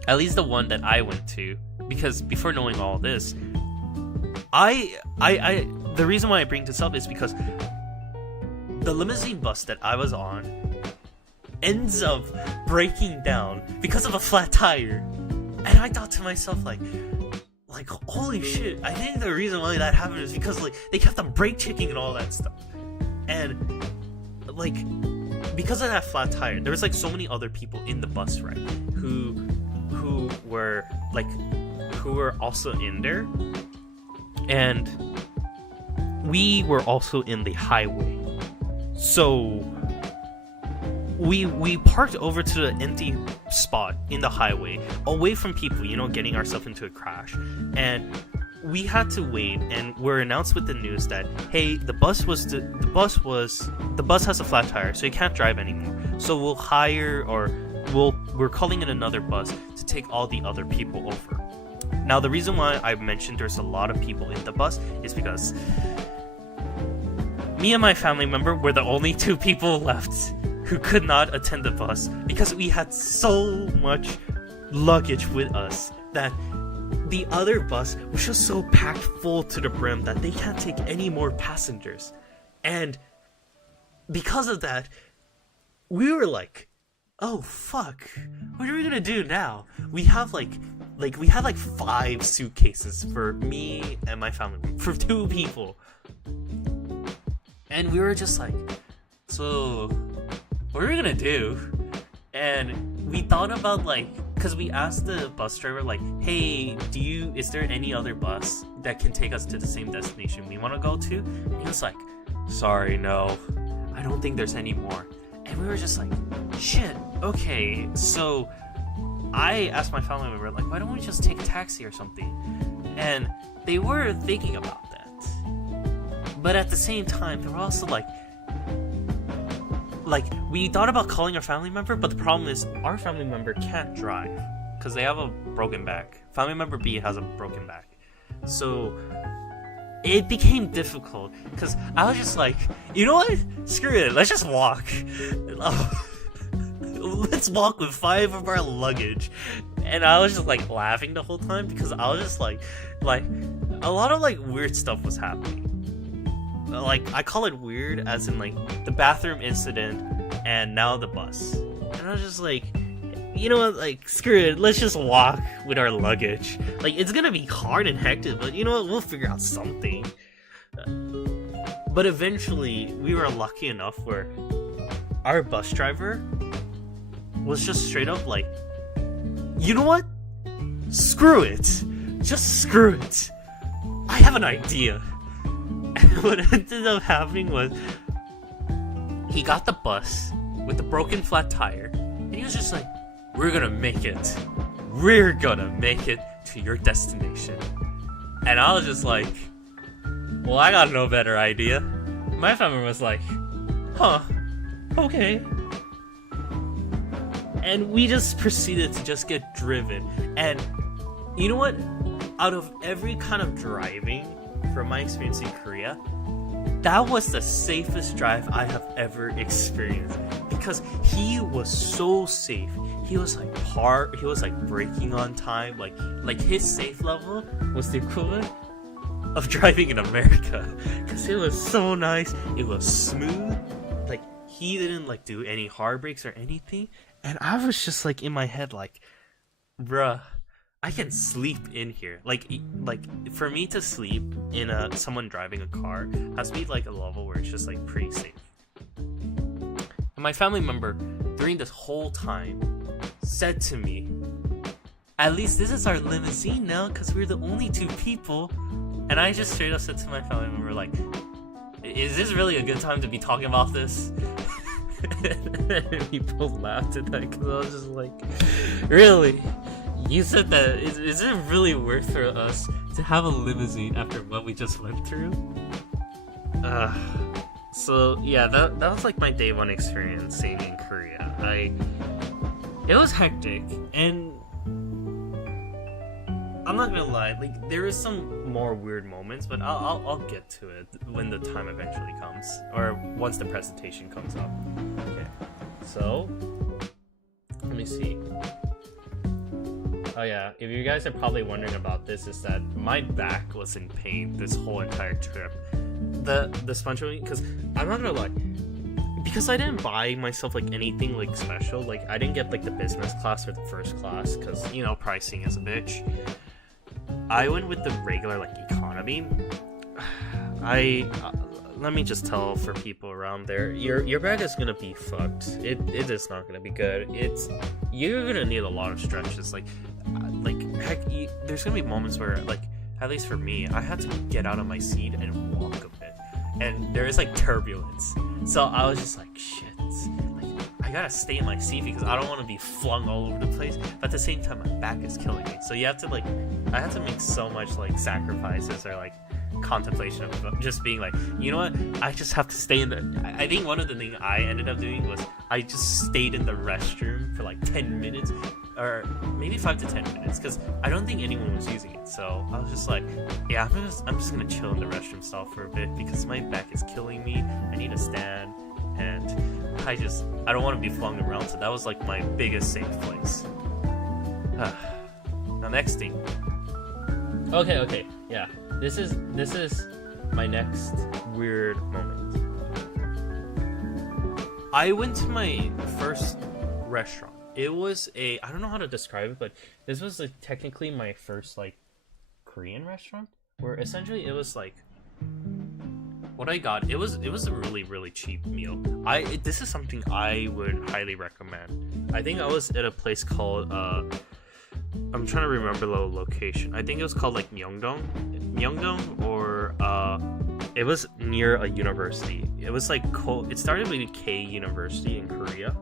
at least the one that I went to, because before knowing all this, I the reason why I bring this up is because the limousine bus that I was on ends up breaking down because of a flat tire. And I thought to myself like holy shit, I think the reason why that happened is because like they kept on brake checking and all that stuff. And like, because of that flat tire, there was like so many other people in the bus, right, who were also in there, and we were also in the highway. So we parked over to the empty spot in the highway, away from people, you know, getting ourselves into a crash. And we had to wait, and we're announced with the news that, hey, the bus has a flat tire, so you can't drive anymore. So we'll hire, or we're calling in another bus to take all the other people over. Now, the reason why I mentioned there's a lot of people in the bus is because me and my family member were the only 2 people left who could not attend the bus because we had so much luggage with us that the other bus was just so packed full to the brim that they can't take any more passengers. And because of that, we were like, oh fuck, what are we gonna do now? We have we had 5 suitcases for me and my family, for 2 people. And we were just like, so what are we gonna do? And we thought about because we asked the bus driver hey, is there any other bus that can take us to the same destination we want to go to? And he was like, sorry, no, I don't think there's any more. And we were just like, shit, okay. So I asked my family member, why don't we just take a taxi or something? And they were thinking about that. But at the same time, they were also we thought about calling our family member, but the problem is our family member can't drive because they have a broken back. Family member B has a broken back. So it became difficult because I was just like, you know what? Screw it. Let's just walk. Let's walk with 5 of our luggage. And I was just laughing the whole time because I was just like a lot of weird stuff was happening. I call it weird as in the bathroom incident and now the bus. And I was just like, you know what, screw it, let's just walk with our luggage. It's gonna be hard and hectic, but you know what, we'll figure out something. But eventually, we were lucky enough where our bus driver was just straight up you know what? Screw it. Just screw it. I have an idea. And what ended up happening was he got the bus with the broken flat tire, and he was just like, we're gonna make it. We're gonna make it to your destination. And I was just like, well, I got no better idea. My family was like, huh, okay. And we just proceeded to just get driven. And you know what? Out of every kind of driving, from my experience in Korea, that was the safest drive I have ever experienced because he was so safe. He was braking on time. Like his safe level was the equivalent of driving in America because it was so nice. It was smooth. He didn't do any hard brakes or anything. And I was just in my head bruh, I can sleep in here. For me to sleep in someone driving a car has to be a level where it's just pretty safe. And my family member during this whole time said to me, at least this is our limousine now because we're the only 2 people. And I just straight up said to my family member is this really a good time to be talking about this? And people laughed at that because I was just like, really? You said that, is it really worth for us to have a limousine after what we just went through? So yeah, that was my day 1 experience staying in Korea. It was hectic, and I'm not gonna lie, there is some more weird moments, but I'll get to it when the time eventually comes, or once the presentation comes up. Okay, so let me see. Oh yeah, if you guys are probably wondering about this, is that my back was in pain this whole entire trip. The sponge because I'm not gonna lie, because I didn't buy myself anything special. I didn't get the business class or the first class because pricing is a bitch. I went with the regular economy. Let me just tell for people around there, your bag is gonna be fucked. It is not gonna be good. You're gonna need a lot of stretches. Heck, there's gonna be moments where at least for me, I had to get out of my seat and walk a bit, and there is turbulence. So I was just shit. I gotta stay in my seat because I don't want to be flung all over the place. But at the same time, my back is killing me. So you have to like, I have to make so much like sacrifices or like contemplation of just being like, you know what, I just have to stay in the. I think one of the things I ended up doing was I just stayed in the restroom for like 10 minutes or maybe 5 to 10 minutes because I don't think anyone was using it. So I was just like, yeah, I'm just gonna chill in the restroom stall for a bit because my back is killing me. I need to stand, and I don't want to be flung around. So that was like my biggest safe place. Now next thing. Okay, yeah. This is my next weird moment. I went to my first restaurant. It was I don't know how to describe it, but this was like technically my first like Korean restaurant, where essentially it was like what I got. It was a really, really cheap meal. This is something I would highly recommend. I think I was at a place called I'm trying to remember the location. I think it was called like Myeongdong, or it was near a university. It was like it started with K University in Korea,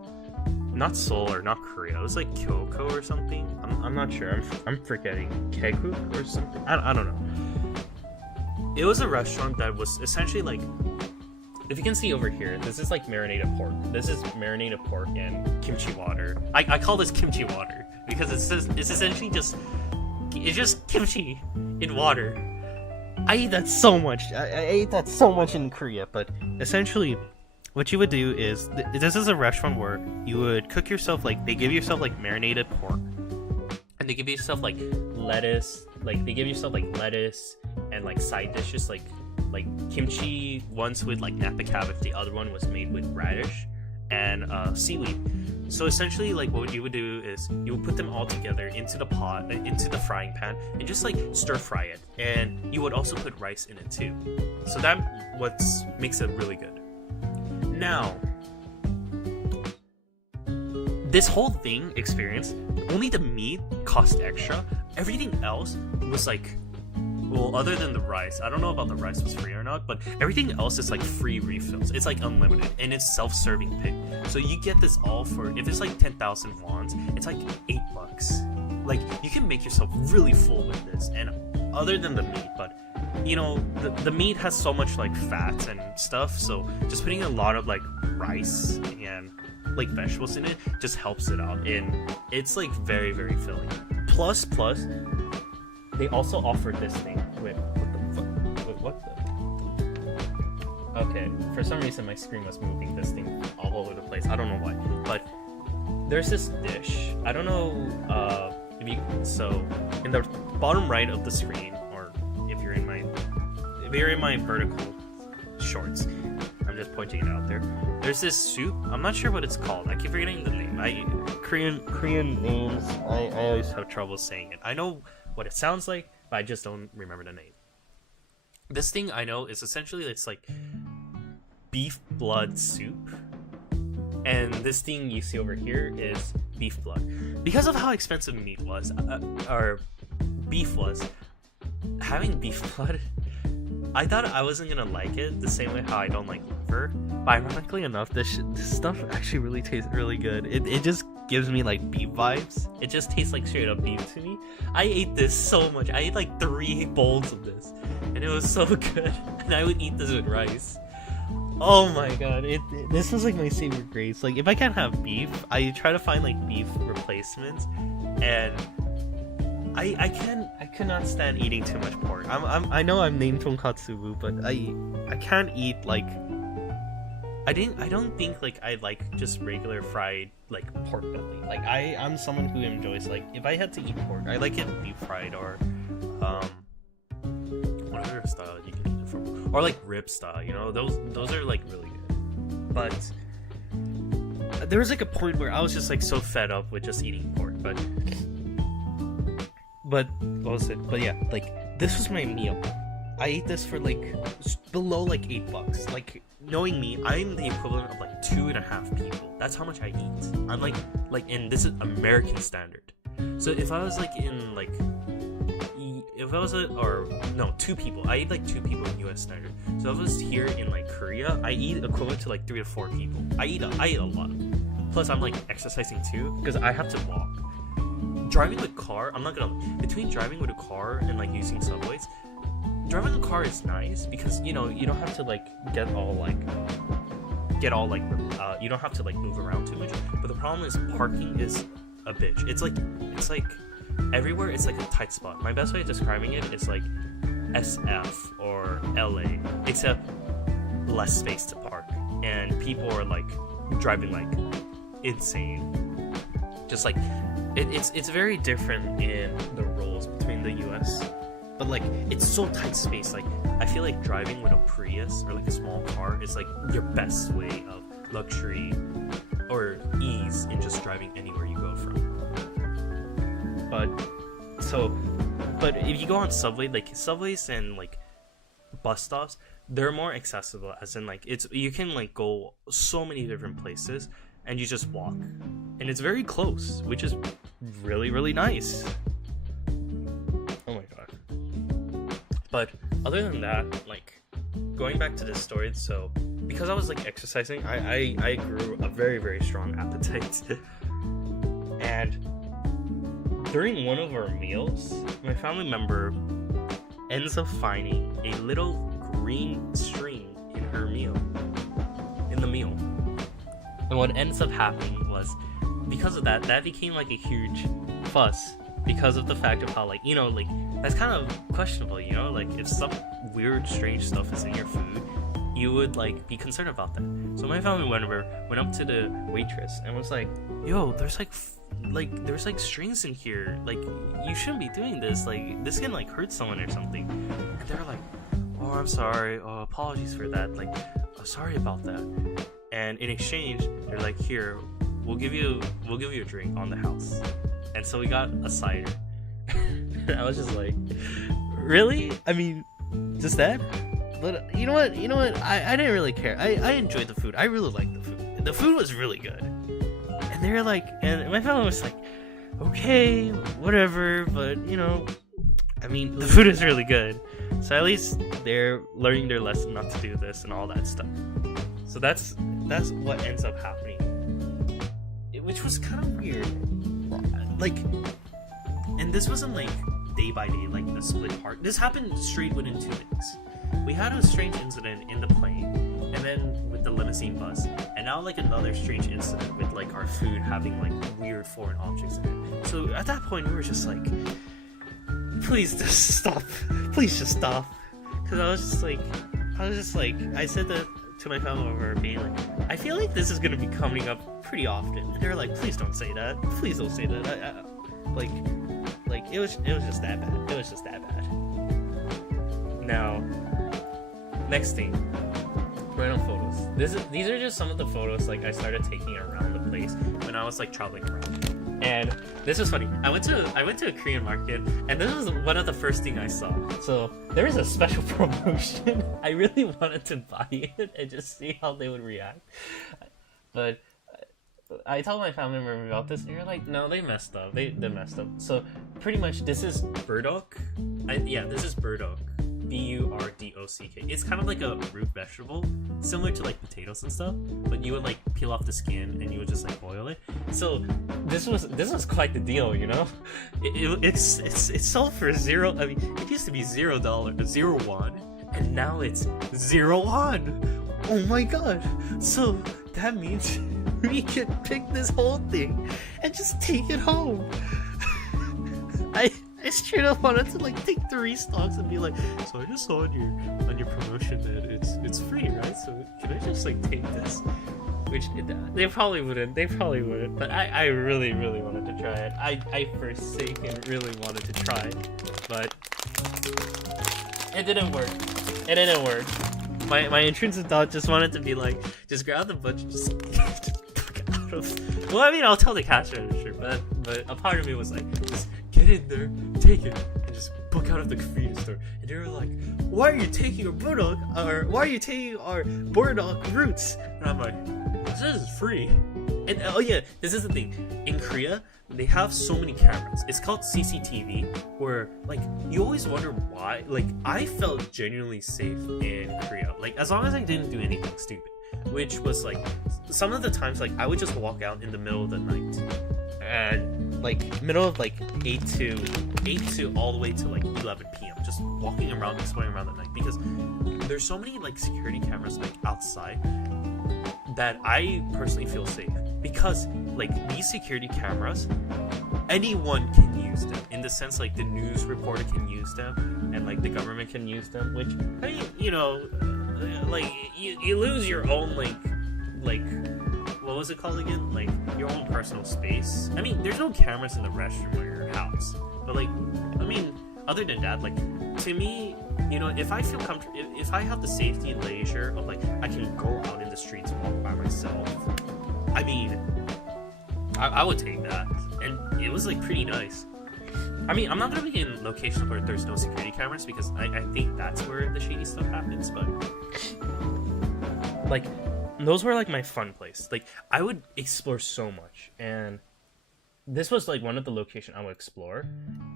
not Seoul or not Korea. It was like Kyoko or something. I'm not sure. I'm forgetting. Daegu or something. I don't know. It was a restaurant that was essentially like, if you can see over here, this is like marinated pork. This is marinated pork and kimchi water. I call this kimchi water because it's essentially just kimchi in water. I eat that so much. I ate that so much in Korea, but essentially what you would do is this is a restaurant where you would cook yourself, like they give yourself like marinated pork, and they give yourself like lettuce, and like side dishes like kimchi, once with like napa cabbage, the other one was made with radish and seaweed. So essentially like what you would do is you would put them all together into the pot, into the frying pan, and just like stir fry it, and you would also put rice in it too. So that what makes it really good. Now this whole thing experience, only the meat cost extra. Everything else was like, well, other than the rice, I don't know about the rice was free or not, but everything else is like free refills. It's like unlimited, and it's self-serving pay. So you get this all for, if it's like 10,000 wons, it's like $8. Like you can make yourself really full with this, and other than the meat, but you know, the meat has so much like fats and stuff, so just putting a lot of like rice and like vegetables in it just helps it out, and it's like very, very filling. Plus they also offered this thing with what the okay, for some reason my screen was moving this thing all over the place. I don't know why, but there's this dish. I don't know so in the bottom right of the screen, or if you're in my vertical shorts, I'm just pointing it out there. There's this soup. I'm not sure what it's called. I keep forgetting the name. Korean names, I always have trouble saying it. I know what it sounds like, but I just don't remember the name. This thing I know is essentially, it's like beef blood soup, and this thing you see over here is beef blood. Because of how expensive meat was, or beef was, having beef blood, I thought I wasn't gonna like it the same way how I don't like liver. But ironically enough, this stuff actually really tastes really good. It just gives me like beef vibes. It just tastes like straight up beef to me. I ate this so much. I ate like 3 bowls of this, and it was so good. And I would eat this with rice. Oh my god, this was like my saving grace. Like if I can't have beef, I try to find like beef replacements, and I cannot stand eating too much pork. I know I'm named tonkatsu, but I can't eat like, I don't think like I like just regular fried like pork belly. Like I'm someone who enjoys, like if I had to eat pork, I like it deep fried, or whatever style you can eat it from, or like rib style. You know, those are like really good. But there was like a point where I was just like so fed up with just eating pork, but what was it? But yeah, like this was my meal. I ate this for like below like $8. Like knowing me, I'm the equivalent of like 2.5 people. That's how much I eat. I'm like, and this is American standard. So if I was like in like, if I was no, 2 people. I eat like 2 people in US standard. So if I was here in like Korea, I eat equivalent to like 3 to 4 people. I eat a lot. Plus, I'm like exercising too because I have to walk. Driving a car, I'm not gonna. Between driving with a car and like using subways, driving a car is nice because you know you don't have to like get all like you don't have to like move around too much. But the problem is parking is a bitch. It's like everywhere. It's like a tight spot. My best way of describing it is like SF or LA, except less space to park, and people are like driving like insane. Just like it's very different in the roles between the US, but like it's so tight space. Like I feel like driving with a Prius or like a small car is like your best way of luxury or ease in just driving anywhere you go from. But if you go on subway, like subways and like bus stops, they're more accessible, as in like you can like go so many different places and you just walk, and it's very close, which is really, really nice. Oh my god. But other than that, like going back to this story, so because I was like exercising, I grew a very, very strong appetite. And during one of our meals, my family member ends up finding a little green string in the meal. And what ends up happening was, because of that became like a huge fuss, because of the fact of how, like, you know, like that's kind of questionable, you know, like if some weird strange stuff is in your food, you would like be concerned about that. So my family member went up to the waitress and was like, yo, there's like strings in here, like you shouldn't be doing this, like this can like hurt someone or something. And they were like, oh, I'm sorry, oh, apologies for that, like sorry about that. And in exchange, they're like, here, we'll give you a drink on the house. And so we got a cider. I was just like, really? I mean, just that? But you know what? I didn't really care. I enjoyed the food. I really liked the food. The food was really good. And they were like, and my family was like, okay, whatever, but you know, I mean, the food is really good. So at least they're learning their lesson not to do this and all that stuff. So that's what ends up happening, which was kind of weird. Like, and this wasn't like day by day, like a split part. This happened straight within 2 days. We had a strange incident in the plane, and then with the limousine bus, and now like another strange incident with like our food having like weird foreign objects in it. So at that point, we were just like, please just stop. Please just stop. Because I was just like, I said that to my family member, being like, I feel like this is gonna be coming up pretty often. And they were like, please don't say that. Please don't say that. Like it was just that bad. It was just that bad. Now, next thing, random photos. These are just some of the photos like I started taking around the place when I was like traveling around. And this was funny. I went to a Korean market, and this was one of the first things I saw. So there was a special promotion. I really wanted to buy it and just see how they would react. But I told my family member about this, and you're like, no, they messed up. They messed up. So pretty much, this is burdock. This is burdock. B-U-R-D-O-C-K. It's kind of like a root vegetable, similar to like potatoes and stuff, but you would like peel off the skin and you would just like boil it. So this was quite the deal, you know. It's sold for zero. I mean, it used to be $0, and now it's 0 won. Oh my god! So that means we can pick this whole thing and just take it home. I straight up wanted to like take 3 stocks and be like, so I just saw on your promotion that it's free, right? So can I just like take this? Which they probably wouldn't. But I really, really wanted to try it. I forsaken really wanted to try it, but it didn't work. My intrinsic thought just wanted to be like, just grab the bunch and just get out of. Well, I mean, I'll tell the cash register, but a part of me was like, just get in there, take it, and just book out of the convenience store. And they were like, why are you taking our burdock, or why are you taking our burdock roots? And I'm like, this is free. And oh yeah, this is the thing. In Korea, they have so many cameras. It's called CCTV, where like you always wonder why. Like I felt genuinely safe in Korea. Like as long as I didn't do anything stupid. which was like some of the times like I would just walk out in the middle of the night, and like middle of like 8 to all the way to like 11 p.m. just walking around, exploring around the night, because there's so many like security cameras like outside that I personally feel safe, because like these security cameras, anyone can use them, in the sense like the news reporter can use them, and like the government can use them, which, I mean, you know, like you lose your own like what was it called again, like your own personal space. I mean, there's no cameras in the restroom or your house, but like, I mean, other than that, like, to me, you know, if I feel comfortable, if I have the safety and leisure of like I can go out in the streets and walk by myself, I mean, I would take that. And it was like pretty nice. I mean, I'm not gonna be in locations where there's no security cameras, because I think that's where the shady stuff happens, but like those were like my fun place. Like I would explore so much, and this was like one of the locations I would explore,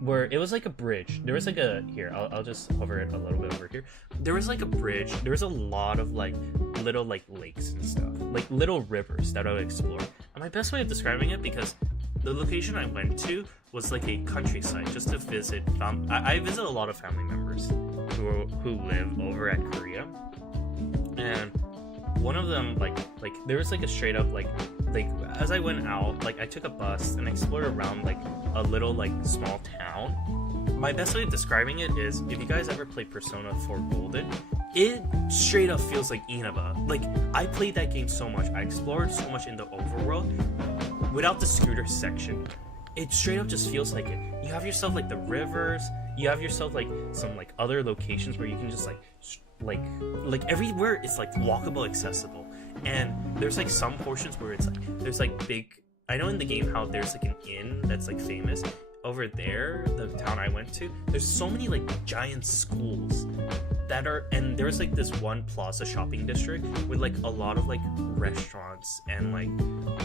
where it was like a bridge. There was like a, here, I'll just hover it a little bit over here. There was like a bridge. There was a lot of like little like lakes and stuff, like little rivers that I would explore. And my best way of describing it, because the location I went to was like a countryside, just to visit. I visit a lot of family members who live over at Korea, and one of them like there was like a straight up like as I went out, like I took a bus and explored around like a little like small town. My best way of describing it is, if you guys ever played Persona 4 Golden, it straight up feels like Inaba. Like I played that game so much, I explored so much in the overworld without the scooter section. It straight up just feels like it. You have yourself like the rivers, you have yourself like some like other locations where you can just like everywhere is like walkable, accessible, and there's like some portions where it's like there's like big, I know in the game how there's like an inn that's like famous over there, the town I went to, there's so many like giant schools that are, and there's like this one plaza shopping district with like a lot of like restaurants and like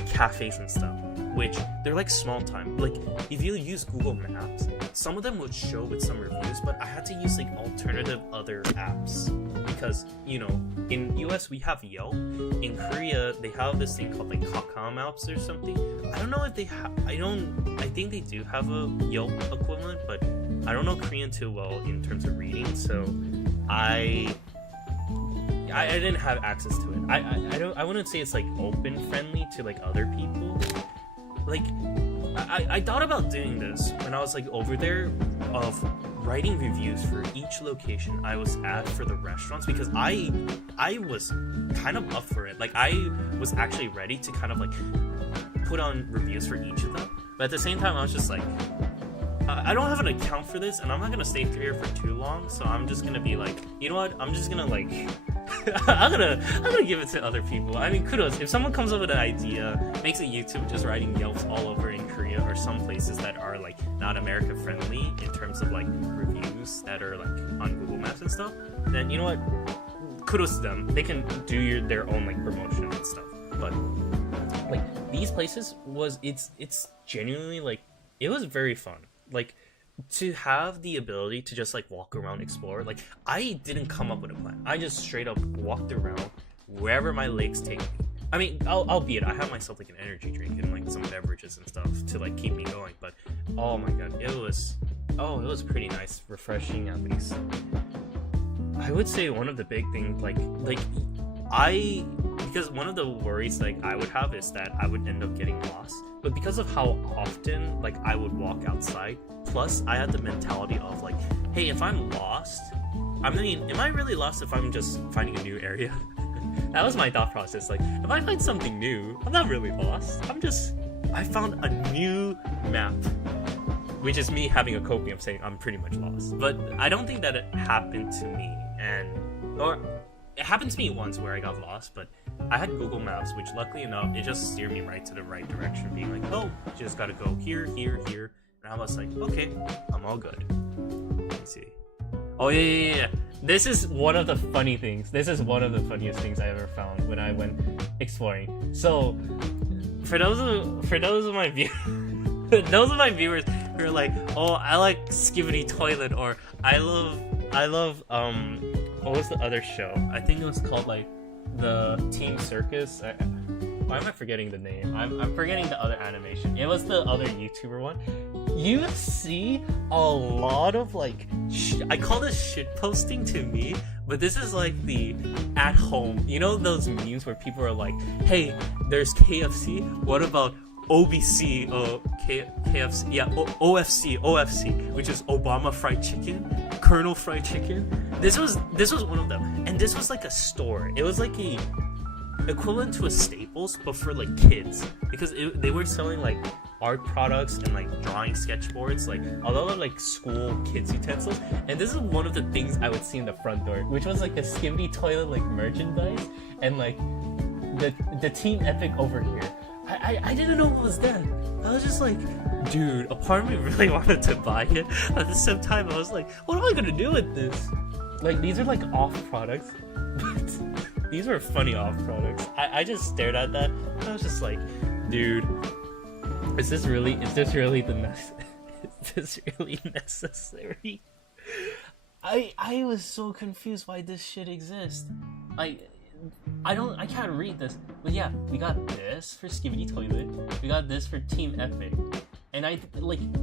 cafes and stuff, which they're like small time. Like if you use Google Maps, some of them would show with some reviews, but I had to use like alternative other apps, because you know in US we have Yelp, in Korea they have this thing called like Kakao Maps or something. I don't know if they have, I think they do have a Yelp equivalent, but I don't know Korean too well in terms of reading, so I didn't have access to it. I wouldn't say it's like open friendly to like other people. Like I thought about doing this when I was like over there, of writing reviews for each location I was at for the restaurants, because I was kind of up for it. Like I was actually ready to kind of like put on reviews for each of them, but at the same time I was just like, I don't have an account for this, and I'm not gonna stay here for too long, so I'm just gonna be like, you know what? I'm just gonna like, I'm gonna give it to other people. I mean, kudos if someone comes up with an idea, makes a YouTube just writing Yelps all over in Korea or some places that are like not America friendly in terms of like reviews that are like on Google Maps and stuff. Then you know what? Kudos to them. They can do their own like promotion and stuff. But like these places it's genuinely like, it was very fun. Like, to have the ability to just like walk around, explore, like I didn't come up with a plan. I just straight up walked around wherever my legs take me. I mean, albeit I have myself like an energy drink and like some beverages and stuff to like keep me going, but oh my god, it was pretty nice, refreshing at least. I would say one of the big things because one of the worries like I would have is that I would end up getting lost. But because of how often like I would walk outside, plus I had the mentality of like, hey, if I'm lost, I mean, am I really lost if I'm just finding a new area? That was my thought process. Like, if I find something new, I'm not really lost. I found a new map, which is me having a coping of saying I'm pretty much lost. But I don't think that it happened to me, or it happened to me once where I got lost, but I had Google Maps, which luckily enough, it just steered me right to the right direction, being like, oh, you just gotta go here, here, here. And I was like, okay, I'm all good. Let me see. Oh, yeah. This is one of the funny things. This is one of the funniest things I ever found when I went exploring. So, for those of my viewers who are like, oh, I like Skibidi Toilet, or I love what was the other show? I think it was called like the Team Circus. Why am I forgetting the name? I'm forgetting the other animation. It was the other YouTuber one. You see a lot of like, I call this shit posting to me, but this is like the at home. You know those memes where people are like, hey, there's KFC. What about OBC? KFC. Yeah, OFC, which is Obama Fried Chicken, Colonel Fried Chicken. This was one of them, and this was like a store. It was like a equivalent to a Staples, but for like kids, because they were selling like art products and like drawing sketchboards, like a lot of like school kids utensils. And this is one of the things I would see in the front door, which was like the Skibidi Toilet like merchandise and like the Team Epic over here. I didn't know what was that. I was just like, dude, a part of me really wanted to buy it. At the same time, I was like, what am I gonna do with this? Like, these are like off products, but these were funny off products. I just stared at that. I was just like, dude, is this really necessary? I was so confused why this shit exists. I can't read this. But yeah, we got this for Skibidi Toilet. We got this for Team Epic. And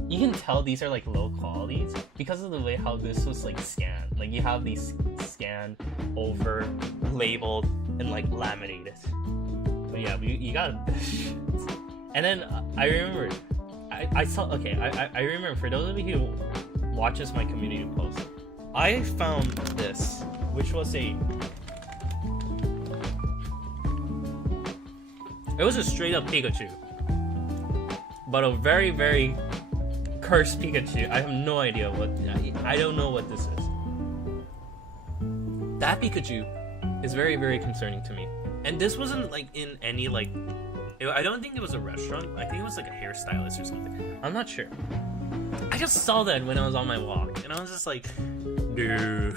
you can tell these are like low qualities because of the way how this was like scanned. Like, you have these scanned over, labeled, and like laminated. But yeah, you got this shit. And then I remember, I remember, for those of you who watches my community post, I found this, which was it was a straight up Pikachu, but a very, very cursed Pikachu. I have no idea I don't know what this is. That Pikachu is very, very concerning to me. And this wasn't like in any like, I don't think it was a restaurant. I think it was like a hairstylist or something. I'm not sure. I just saw that when I was on my walk, and I was just like, dude,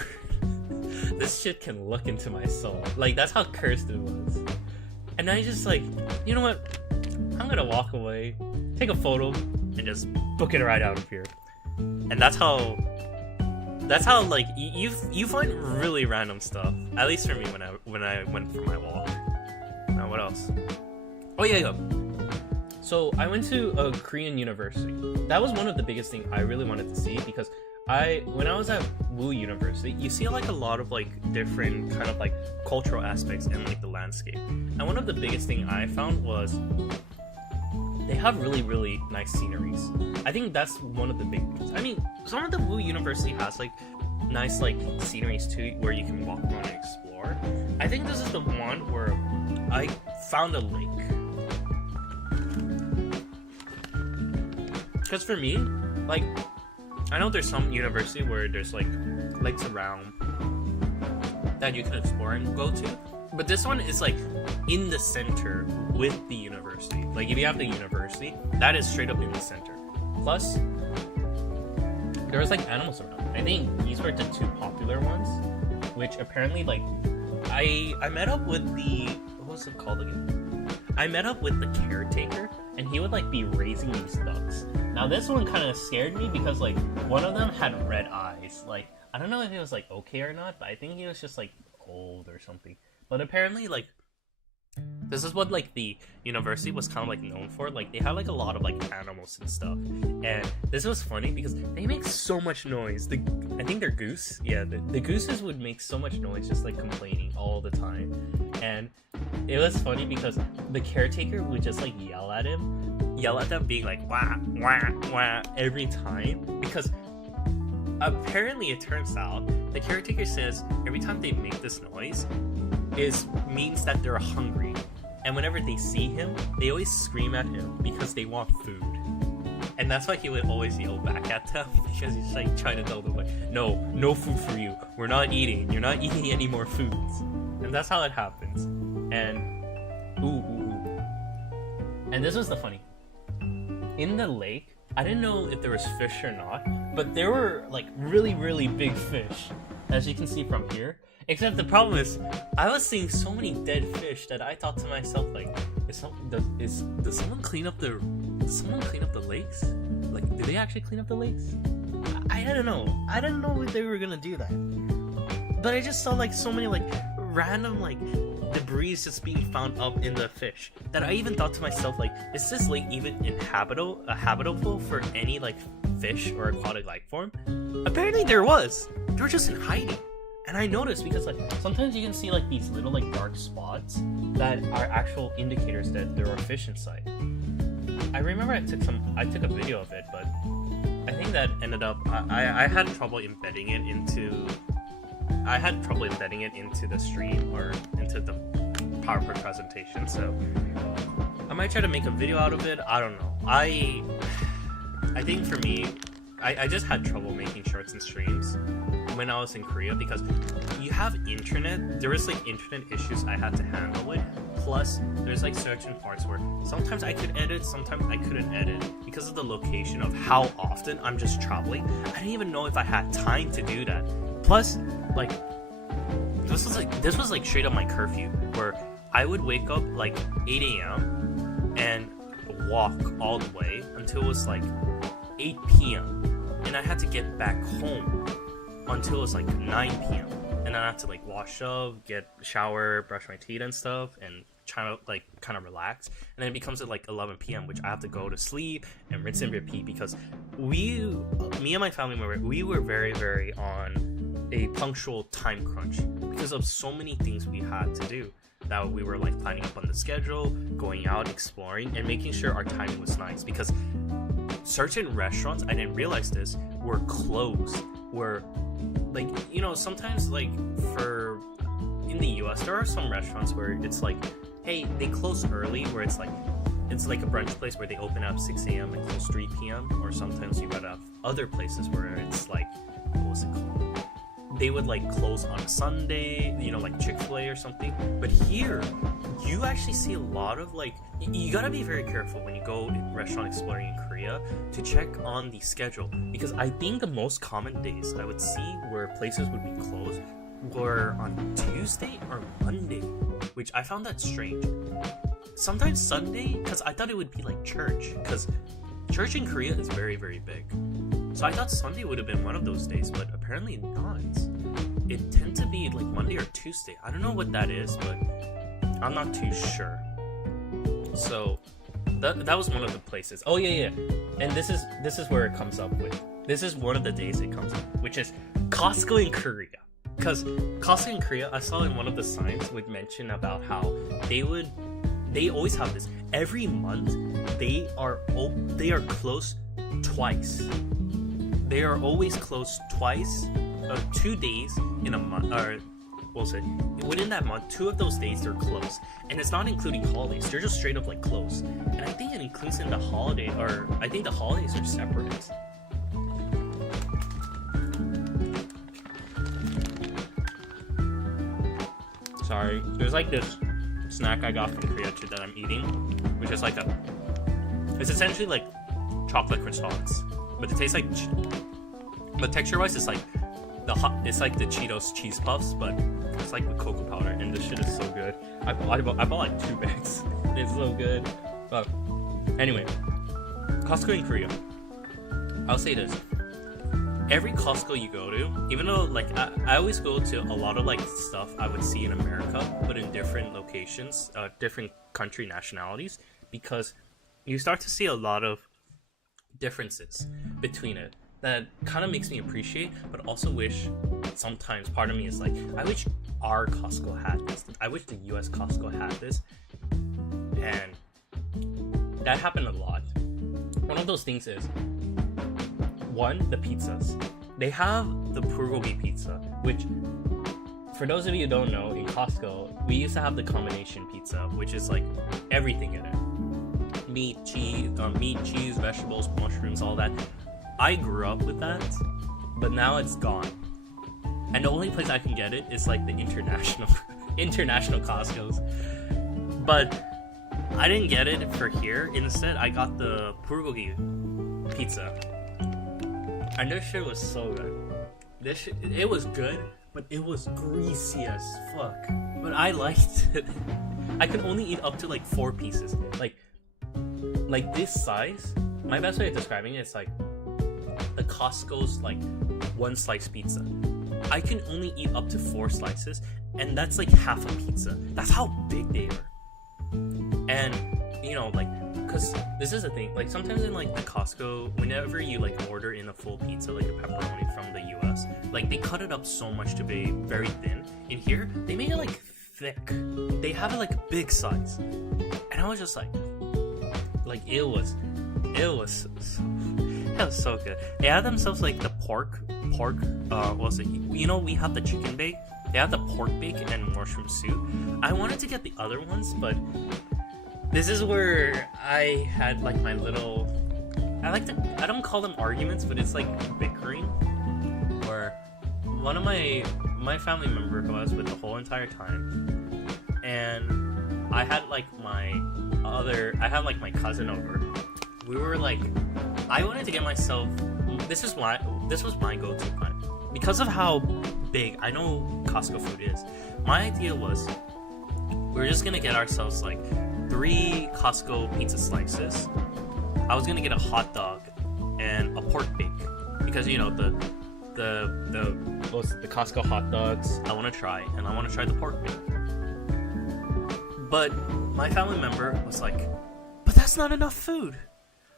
this shit can look into my soul. Like, that's how cursed it was. And I just like, you know what? I'm gonna walk away, take a photo, and just book it right out of here. And that's how like you find really random stuff. At least for me when I went for my walk. Now what else? Oh yeah. So I went to a Korean university. That was one of the biggest things I really wanted to see, because when I was at Wu University, you see like a lot of like different kind of like cultural aspects in like the landscape. And one of the biggest thing I found was they have really, really nice sceneries. I think that's one of the big things. I mean, some of the Wu University has like nice like sceneries too, where you can walk around and explore. I think this is the one where I found a lake. Because for me, like, I know there's some university where there's like lakes around that you can explore and go to, but this one is like in the center with the university. Like, if you have the university, that is straight up in the center. Plus, there was like animals around. I think these were the two popular ones, which apparently, like, I met up with the, what was it called again? I met up with the caretaker, and he would like be raising these ducks. Now this one kind of scared me because like one of them had red eyes. Like, I don't know if it was like okay or not, but I think he was just like old or something. But apparently, like, this is what like the university was kind of like known for. Like, they had like a lot of like animals and stuff. And this was funny because they make so much noise. I think they're goose. Yeah, the gooses would make so much noise, just like complaining all the time. And it was funny because the caretaker would just like yell at them, being like wah wah wah every time, because apparently it turns out the caretaker says every time they make this noise means that they're hungry, and whenever they see him, they always scream at him because they want food. And that's why he would always yell back at them, because he's like trying to tell them like, no food for you, you're not eating any more foods. And that's how it happens. And and this was the funny, in the lake, I didn't know if there was fish or not, but there were like really, really big fish, as you can see from here. Except the problem is, I was seeing so many dead fish that I thought to myself, like, does someone clean up the lakes? Like, do they actually clean up the lakes? I don't know. I didn't know if they were gonna do that. But I just saw like so many like random like debris is just being found up in the fish. That I even thought to myself, like, is this lake even habitable for any like fish or aquatic life form? Apparently there was. They were just in hiding. And I noticed because like sometimes you can see like these little like dark spots that are actual indicators that there are fish inside. I remember I took a video of it, but I think that ended up I had trouble embedding it into the stream or into the PowerPoint presentation, so I might try to make a video out of it. I don't know. I think for me, I just had trouble making shorts and streams when I was in Korea because you have internet. There was like internet issues I had to handle with. Plus, there's like certain parts where sometimes I could edit, sometimes I couldn't edit because of the location of how often I'm just traveling. I didn't even know if I had time to do that. Plus, like this was like straight up my curfew where I would wake up like 8 a.m. and walk all the way until it was like 8 p.m. and I had to get back home until it was like 9 p.m. and I had to like wash up, get shower, brush my teeth and stuff, and try to like kind of relax. And then it becomes at like 11 p.m. which I have to go to sleep and rinse and repeat because me and my family member, we were very, very on a punctual time crunch because of so many things we had to do. That we were like planning up on the schedule, going out, exploring, and making sure our timing was nice because certain restaurants, I didn't realize this, were closed. Were like, you know, sometimes like in the US there are some restaurants where it's like, hey, they close early, where it's like a brunch place where they open up 6 a.m. and close 3 p.m. or sometimes you gotta have other places where it's like, what was it called? They would like close on a Sunday, you know, like Chick-fil-A or something. But here, you actually see a lot of like, you gotta be very careful when you go restaurant exploring in Korea to check on the schedule. Because I think the most common days I would see where places would be closed were on Tuesday or Monday, which I found that strange. Sometimes Sunday, because I thought it would be like church, because church in Korea is very, very big. So I thought Sunday would have been one of those days, but apparently not. It tends to be like Monday or Tuesday. I don't know what that is, but I'm not too sure. So that was one of the places. Oh yeah. And this is where it comes up with. This is one of the days it comes up, which is Costco in Korea. Because Costco in Korea, I saw in one of the signs would mention about how they always have this. Every month they are closed twice. They are always closed twice, 2 days in a month, or we'll say within that month, 2 of those days they're closed, and it's not including holidays. They're just straight up like closed, and I think it includes in the holiday, or I think the holidays are separate. Sorry, there's like this snack I got from Korea too that I'm eating, which is like it's essentially like chocolate croissants. But it tastes like, but texture-wise, it's like the Cheetos cheese puffs, but it's like with cocoa powder, and this shit is so good. I bought like 2 bags. It's so good. But anyway, Costco in Korea. I'll say this: every Costco you go to, even though like I always go to a lot of like stuff I would see in America, but in different locations, different country nationalities, because you start to see a lot of differences between it that kind of makes me appreciate, but also wish sometimes part of me is like, I wish our Costco had this. I wish the US Costco had this. And that happened a lot. One of those things is, one, the pizzas. They have the bulgogi pizza, which, for those of you who don't know, in Costco, we used to have the combination pizza, which is like everything in it. Meat, cheese, vegetables, mushrooms, all that. I grew up with that, but now it's gone. And the only place I can get it is like the international Costco's. But I didn't get it for here. Instead, I got the bulgogi pizza. And this shit was so good. It was good, but it was greasy as fuck. But I liked it. I could only eat up to like 4 pieces. Like this size. My best way of describing it is like the Costco's like 1 slice pizza. I can only eat up to 4 slices, and that's like half a pizza. That's how big they are. And you know, like, because this is the thing, like sometimes in like the Costco, whenever you like order in a full pizza, like a pepperoni from the US, like they cut it up so much to be very thin. In here they make it like thick. They have it like a big size, and I was just like it was so good. They had themselves like the pork what was it, you know, we have the chicken bake, they have the pork bake and mushroom soup. I wanted to get the other ones, but this is where I had like my little, I don't call them arguments, but it's like bickering, where one of my family member who I was with the whole entire time, and I had like my cousin over. We were like, I wanted to get myself, this was my go-to plan. Because of how big I know Costco food is, my idea was, we're just gonna get ourselves like 3 Costco pizza slices. I was gonna get a hot dog and a pork bake, because you know the Costco hot dogs I want to try, and I want to try the pork bake. But my family member was like, but that's not enough food.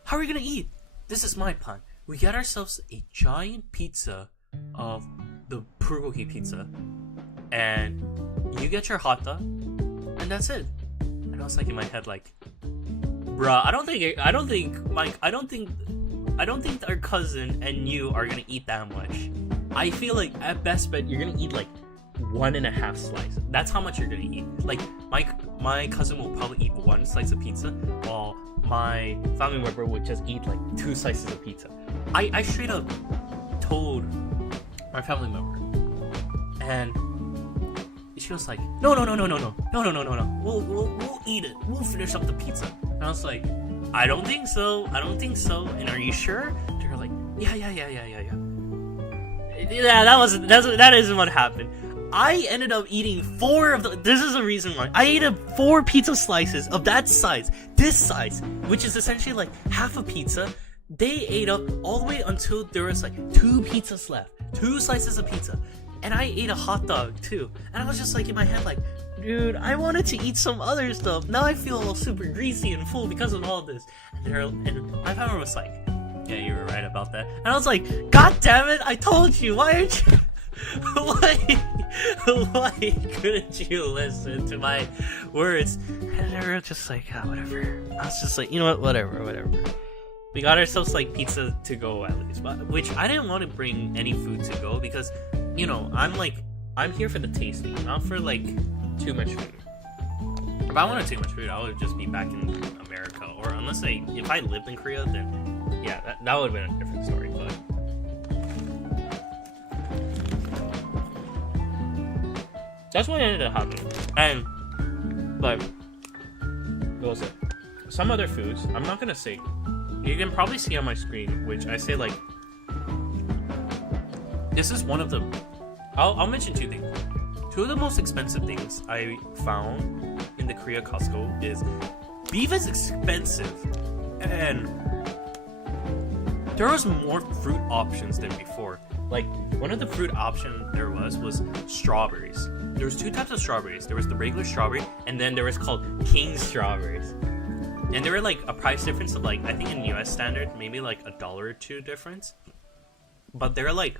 How are we gonna eat? This is my plan. We get ourselves a giant pizza of the bulgogi pizza, and you get your hot dog, and that's it. And I was like in my head like, bruh, I don't think our cousin and you are gonna eat that much. I feel like at best bet you're gonna eat like 1.5 slices. That's how much you're gonna eat. Like my cousin will probably eat 1 slice of pizza, while my family member would just eat like 2 slices of pizza. I straight up told my family member, and she was like, no, we'll eat it. We'll finish up the pizza. And I was like, I don't think so. And are you sure? And they were like, yeah. Yeah, that isn't what happened. I ended up eating 4 of the. This is the reason why I ate 4 pizza slices of that size, this size, which is essentially like half a pizza. They ate up all the way until there was like 2 pizzas left, 2 slices of pizza, and I ate a hot dog too. And I was just like in my head like, dude, I wanted to eat some other stuff. Now I feel all super greasy and full because of all this. And my family was like, yeah, you were right about that. And I was like, God damn it, I told you. Why aren't you? Why couldn't you listen to my words? And they were just like, whatever. I was just like, you know what, whatever. We got ourselves like pizza to go at least, which I didn't want to bring any food to go because, you know, I'm here for the tasting, not for like too much food. If I wanted too much food, I would just be back in America, or if I lived in Korea, then yeah, that would have been a different story. But that's what ended up happening. But what was it? Some other foods, I'm not gonna say. You can probably see on my screen, which I say like, this is one of the. I'll mention 2 things. 2 of the most expensive things I found in the Korea Costco is beef is expensive, and there was more fruit options than before. Like one of the fruit options there was strawberries. There was 2 types of strawberries. There was the regular strawberry, and then there was called king strawberries. And there were like a price difference of like, I think in US standard, maybe like $1 or 2 difference. But they're like,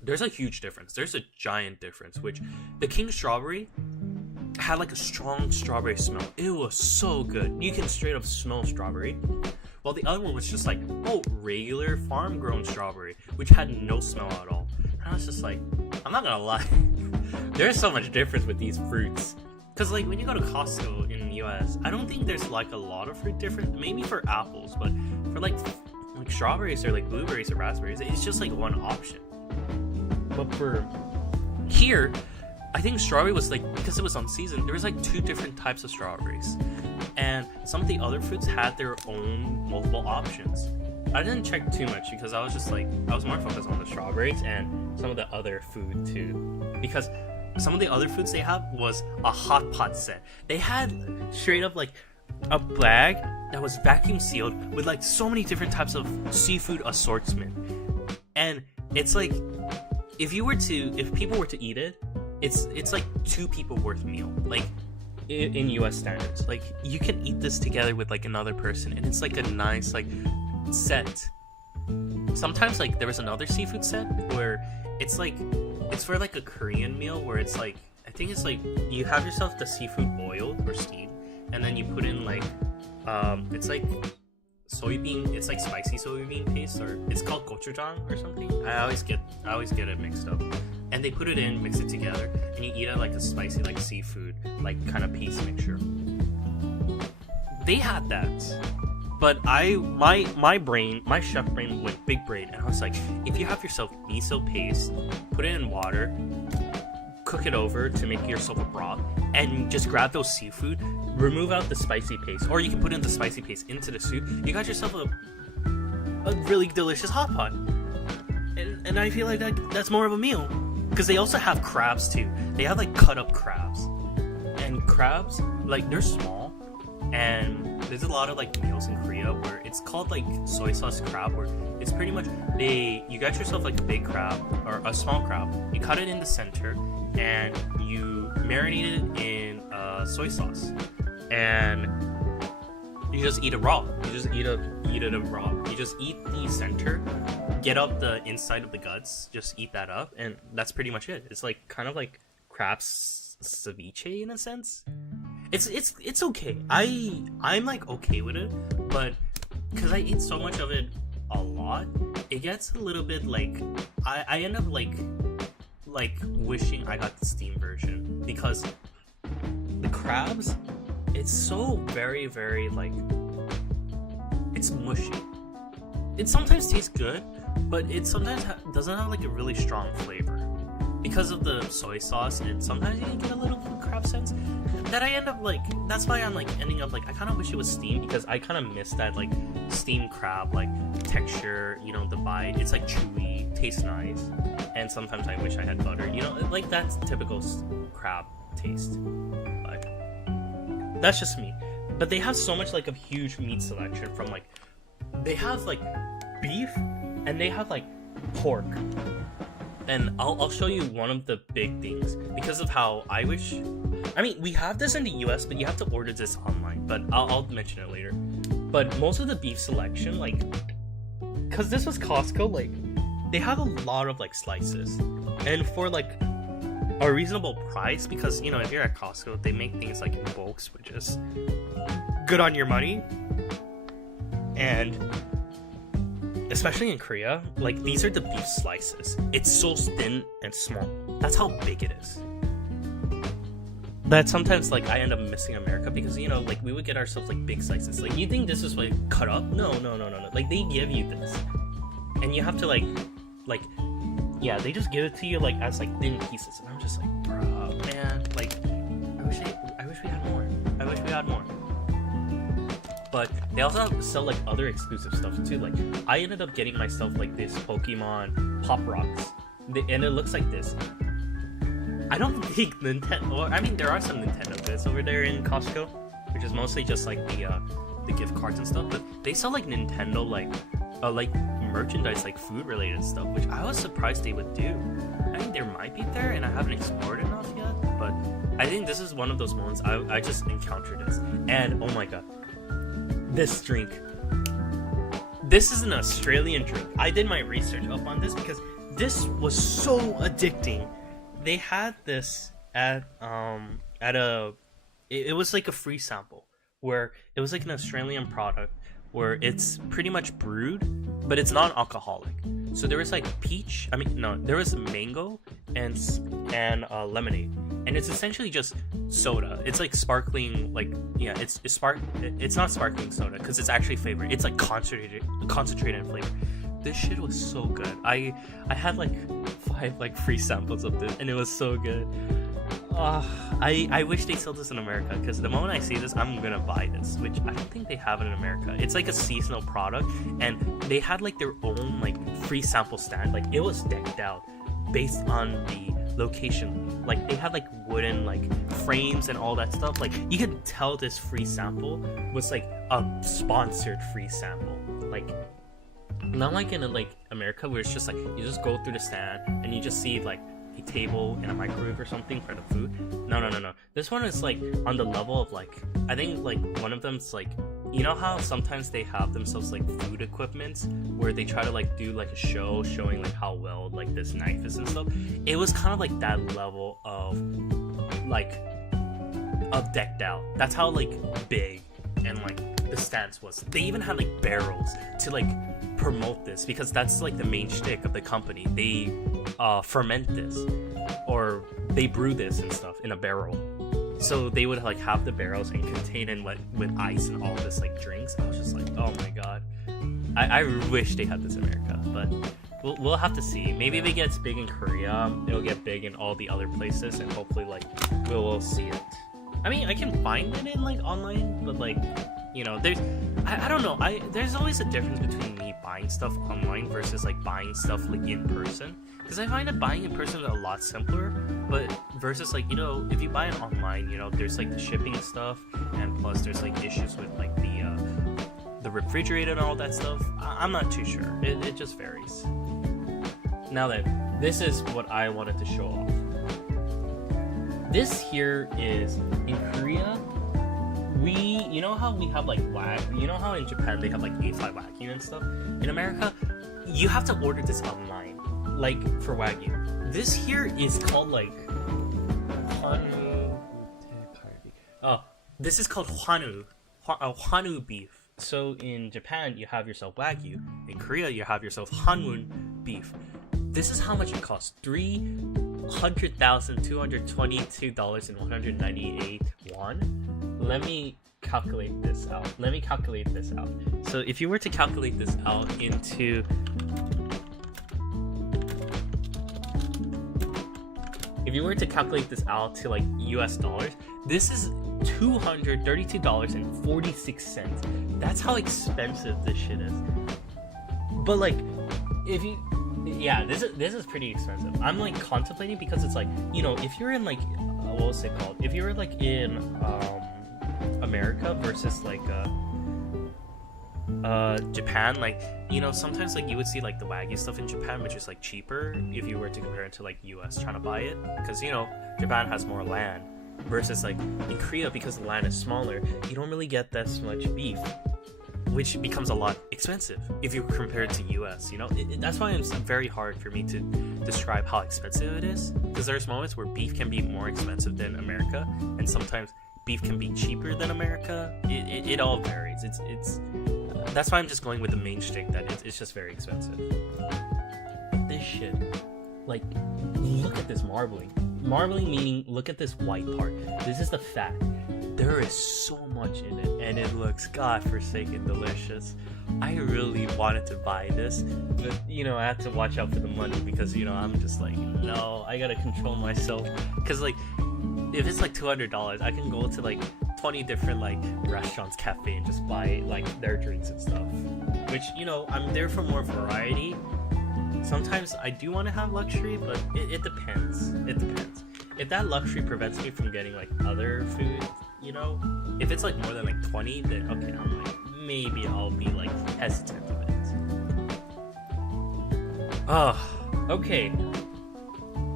there's a huge difference. There's a giant difference, which the king strawberry had like a strong strawberry smell. It was so good. You can straight up smell strawberry. While the other one was just like, regular farm grown strawberry, which had no smell at all. And I was just like, I'm not gonna lie. There's so much difference with these fruits. Because like when you go to Costco in the US, I don't think there's like a lot of fruit difference. Maybe for apples, but for like strawberries or like blueberries or raspberries, it's just like one option. But for here, I think strawberry was like, because it was on season, there was like 2 different types of strawberries. And some of the other fruits had their own multiple options. I didn't check too much because I was just like, I was more focused on the strawberries and some of the other food too. Because some of the other foods they have was a hot pot set. They had straight up like a bag that was vacuum sealed with like so many different types of seafood assortment. And it's like, if people were to eat it, it's like 2 people worth meal, like in US standards. Like you can eat this together with like another person, and it's like a nice like set. Sometimes like there was another seafood set where it's for like a Korean meal where it's like, I think it's like you have yourself the seafood boiled or steamed, and then you put in like it's like soybean, it's like spicy soybean paste, or it's called gochujang or something. I always get it mixed up. And they put it in, mix it together, and you eat it like a spicy like seafood like kind of paste mixture. They had that. But my chef brain went big brain, and I was like, if you have yourself miso paste, put it in water, cook it over to make yourself a broth, and just grab those seafood, remove out the spicy paste, or you can put in the spicy paste into the soup, you got yourself a really delicious hot pot. And I feel like that's more of a meal. Because they also have crabs too. They have like cut up crabs. And crabs, like they're small, and there's a lot of like meals in Korea where it's called like soy sauce crab, where it's pretty much you got yourself like a big crab or a small crab, you cut it in the center, and you marinate it in soy sauce, and you just eat it raw. You just eat it raw. You just eat the center, get up the inside of the guts, just eat that up, and that's pretty much it. It's like kind of like crab ceviche in a sense. It's okay. I'm like okay with it, but because I eat so much of it a lot, it gets a little bit like I end up like wishing I got the steam version, because the crabs, it's so very, very like, it's mushy. It sometimes tastes good, but it sometimes doesn't have like a really strong flavor because of the soy sauce, and sometimes you can get a little crab sense that I end up like, that's why I'm like ending up like, I kind of wish it was steamed, because I kind of miss that like steamed crab like texture, you know, the bite. It's like chewy, tastes nice, and sometimes I wish I had butter, you know, like that's typical crab taste. But that's just me. But they have so much like a huge meat selection, from like, they have like beef, and they have like pork. And I'll show you one of the big things, because of how I wish, I mean, we have this in the US, but you have to order this online, but I'll mention it later. But most of the beef selection, like, because this was Costco, like, they have a lot of like slices, and for like a reasonable price, because, you know, if you're at Costco, they make things like in bulks, which is good on your money. And especially in Korea, like, these are the beef slices. It's so thin and small. That's how big it is. That sometimes, like, I end up missing America, because, you know, like, we would get ourselves like big slices. Like, you think this is like cut up? No. Like, they give you this, and you have to like yeah, they just give it to you like as like thin pieces, and I'm just like, bro, man, like, I wish we had more. I wish we had more. But they also sell like other exclusive stuff too. Like, I ended up getting myself like this Pokemon Pop Rocks, and it looks like this. I don't think Nintendo. I mean, there are some Nintendo bits over there in Costco, which is mostly just like the gift cards and stuff. But they sell like Nintendo like merchandise, like food related stuff, which I was surprised they would do. I mean, there might be there, and I haven't explored enough yet. But I think this is one of those moments I just encountered this, and oh my god. This drink. This is an Australian drink. I did my research up on this because this was so addicting. They had this at it was like a free sample, where it was like an Australian product where it's pretty much brewed, but it's non-alcoholic. So there was like peach. There was mango and lemonade. And it's essentially just soda. It's like sparkling, like, yeah, it's not sparkling soda, because it's actually flavored. It's like concentrated flavor. This shit was so good. I had like 5 like free samples of this, and it was so good. I wish they sold this in America, because the moment I see this, I'm gonna buy this, which I don't think they have it in America. It's like a seasonal product, and they had like their own like free sample stand. Like, it was decked out based on the location. Like, they had like wooden like frames and all that stuff. Like, you could tell this free sample was like a sponsored free sample. Like, not like in like America, where it's just like you just go through the stand and you just see like, a table and a microwave or something for the food. No. This one is like on the level of like, I think like one of them's like, you know how sometimes they have themselves like food equipment where they try to like do like a show showing like how well like this knife is and stuff. It was kind of like that level of decked out. That's how like big and like the stance was. They even had like barrels to like promote this, because that's like the main shtick of the company. They ferment this, or they brew this and stuff in a barrel. So they would like have the barrels and contain it with ice and all this like drinks. I was just like, oh my god, I wish they had this in America, but we'll have to see. Maybe if it gets big in Korea, it'll get big in all the other places, and hopefully like we'll see it. I mean, I can find it in like online, but like, you know, there's I don't know. There's always a difference between me buying stuff online versus like buying stuff like in person, because I find that buying in person is a lot simpler. But versus like, you know, if you buy it online, you know, there's like the shipping stuff, and plus there's like issues with like the refrigerator and all that stuff. I'm not too sure. It just varies. Now then, this is what I wanted to show off. This here is in Korea. You know how we have like Wagyu, you know how in Japan they have like A5 Wagyu and stuff? In America, you have to order this online, like for Wagyu. This here is called like this is called Hwanu beef. So in Japan, you have yourself Wagyu. In Korea, you have yourself Hanwon beef. This is how much it costs: $300,222.198 won. Let me calculate this out. So if you were to calculate this out into to like US dollars, this is $232.46. That's how expensive this shit is. But like, this is pretty expensive. I'm like contemplating, because it's like, you know, if you're in like what was it called? If you were like in America versus like Japan, like, you know, sometimes like you would see like the Wagyu stuff in Japan, which is like cheaper if you were to compare it to like US trying to buy it, because, you know, Japan has more land, versus like in Korea, because the land is smaller, you don't really get that much beef, which becomes a lot expensive if you compare it to US. You know, that's why it's very hard for me to describe how expensive it is, because there's moments where beef can be more expensive than America, and sometimes beef can be cheaper than America. It all varies. It's that's why I'm just going with the main shtick that it's just very expensive. But this shit, like, look at this marbling. Marbling meaning, look at this white part. This is the fat. There is so much in it, and it looks godforsaken delicious. I really wanted to buy this, but, you know, I had to watch out for the money, because, you know, I'm just like, no, I gotta control myself. Because, like, if it's like $200, I can go to like 20 different like restaurants, cafe, and just buy like their drinks and stuff. Which, you know, I'm there for more variety. Sometimes I do want to have luxury, but it depends. It depends. If that luxury prevents me from getting like other food, you know, if it's like more than like 20, then okay, I'm like, maybe I'll be like hesitant a bit. Oh, okay.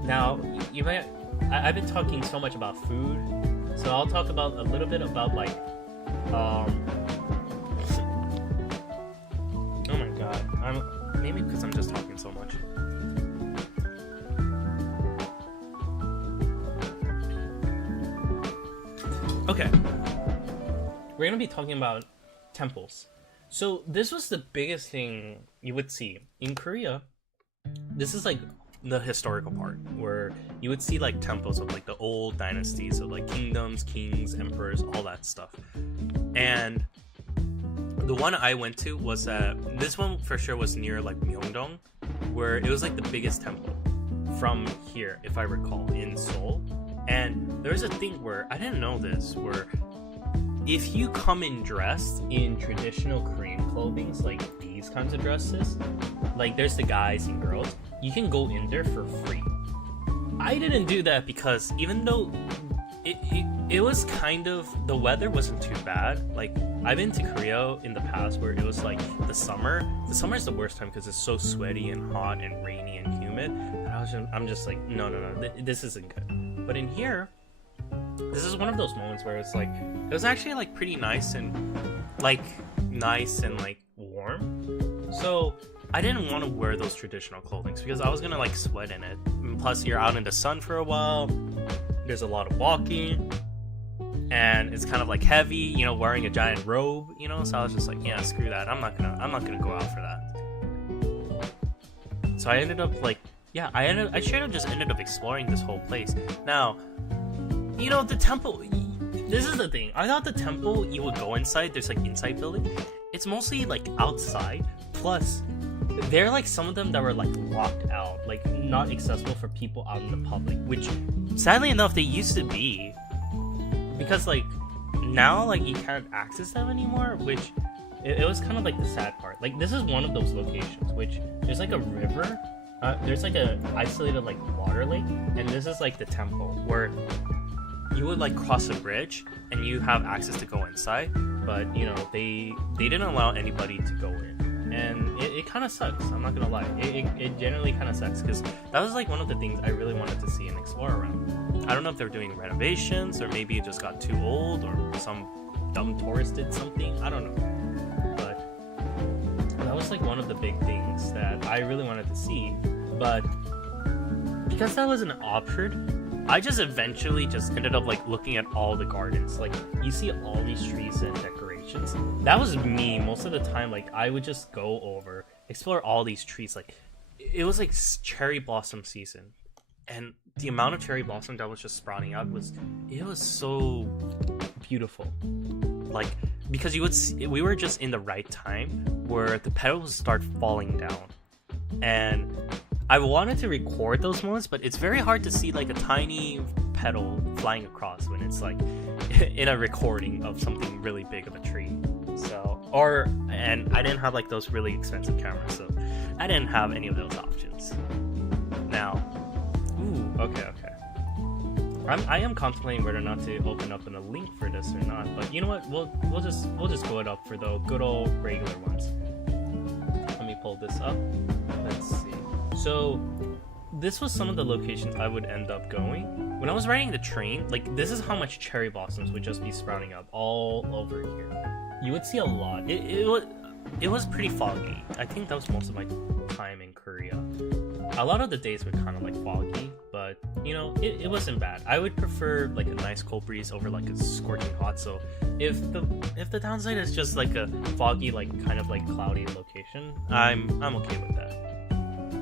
Now, you might. I've been talking so much about food, so I'll talk about a little bit about like, oh my god, maybe because I'm just talking so much. Okay, we're gonna be talking about temples. So this was the biggest thing you would see in Korea. This is like the historical part, where you would see like temples of like the old dynasties of like kingdoms, kings, emperors, all that stuff. And the one I went to was this one for sure was near like Myeongdong, where it was like the biggest temple from here, if I recall, in Seoul. And there's a thing where I didn't know this, where if you come in dressed in traditional Korean clothing, like these kinds of dresses, like there's the guys and girls, you can go in there for free. I didn't do that because even though it it was kind of, the weather wasn't too bad. Like, I've been to Korea in the past where it was like the summer is the worst time because it's so sweaty and hot and rainy and humid, and I'm just like, no, this isn't good. But in here, this is one of those moments where it's like, it was actually like pretty nice and like warm. So I didn't want to wear those traditional clothing because I was gonna like sweat in it, and plus you're out in the sun for a while, there's a lot of walking, and it's kind of like heavy, you know, wearing a giant robe, you know. So I was just like, yeah, screw that, I'm not gonna go out for that. So I ended up like, yeah, I should have just ended up exploring this whole place. Now, you know, the temple, this is the thing, I thought the temple, you would go inside, there's like inside building. It's mostly like outside, plus there are like some of them that were like locked out, like not accessible for people out in the public, which sadly enough they used to be, because like now like you can't access them anymore, which it was kind of like the sad part. Like, this is one of those locations which there's like a river, there's like a isolated like water lake, and this is like the temple where you would like cross a bridge and you have access to go inside, but you know, they didn't allow anybody to go in, and it kind of sucks, I'm not gonna lie. It generally kind of sucks, because that was like one of the things I really wanted to see and explore around. I don't know if they're doing renovations, or maybe it just got too old, or some dumb tourist did something, I don't know. But that was like one of the big things that I really wanted to see, but because that was an option, I just eventually just ended up like looking at all the gardens. Like, you see all these trees and decorations. That was me most of the time. Like, I would just go over, explore all these trees. Like, it was like cherry blossom season, and the amount of cherry blossom that was just sprouting out was so beautiful. Like, because you would see, we were just in the right time where the petals start falling down, and I wanted to record those moments, but it's very hard to see like a tiny petal flying across when it's like in a recording of something really big of a tree. So, and I didn't have like those really expensive cameras, so I didn't have any of those options. Now, okay. I am contemplating whether or not to open up in a link for this or not, but you know what? We'll just go it up for the good old regular ones. Let me pull this up. Let's see. So, this was some of the locations I would end up going. When I was riding the train, like, this is how much cherry blossoms would just be sprouting up all over here. You would see a lot. It was pretty foggy. I think that was most of my time in Korea. A lot of the days were kind of like foggy, but you know, it wasn't bad. I would prefer like a nice cold breeze over like a scorching hot. So if the downside is just like a foggy, like kind of like cloudy location, I'm okay with that.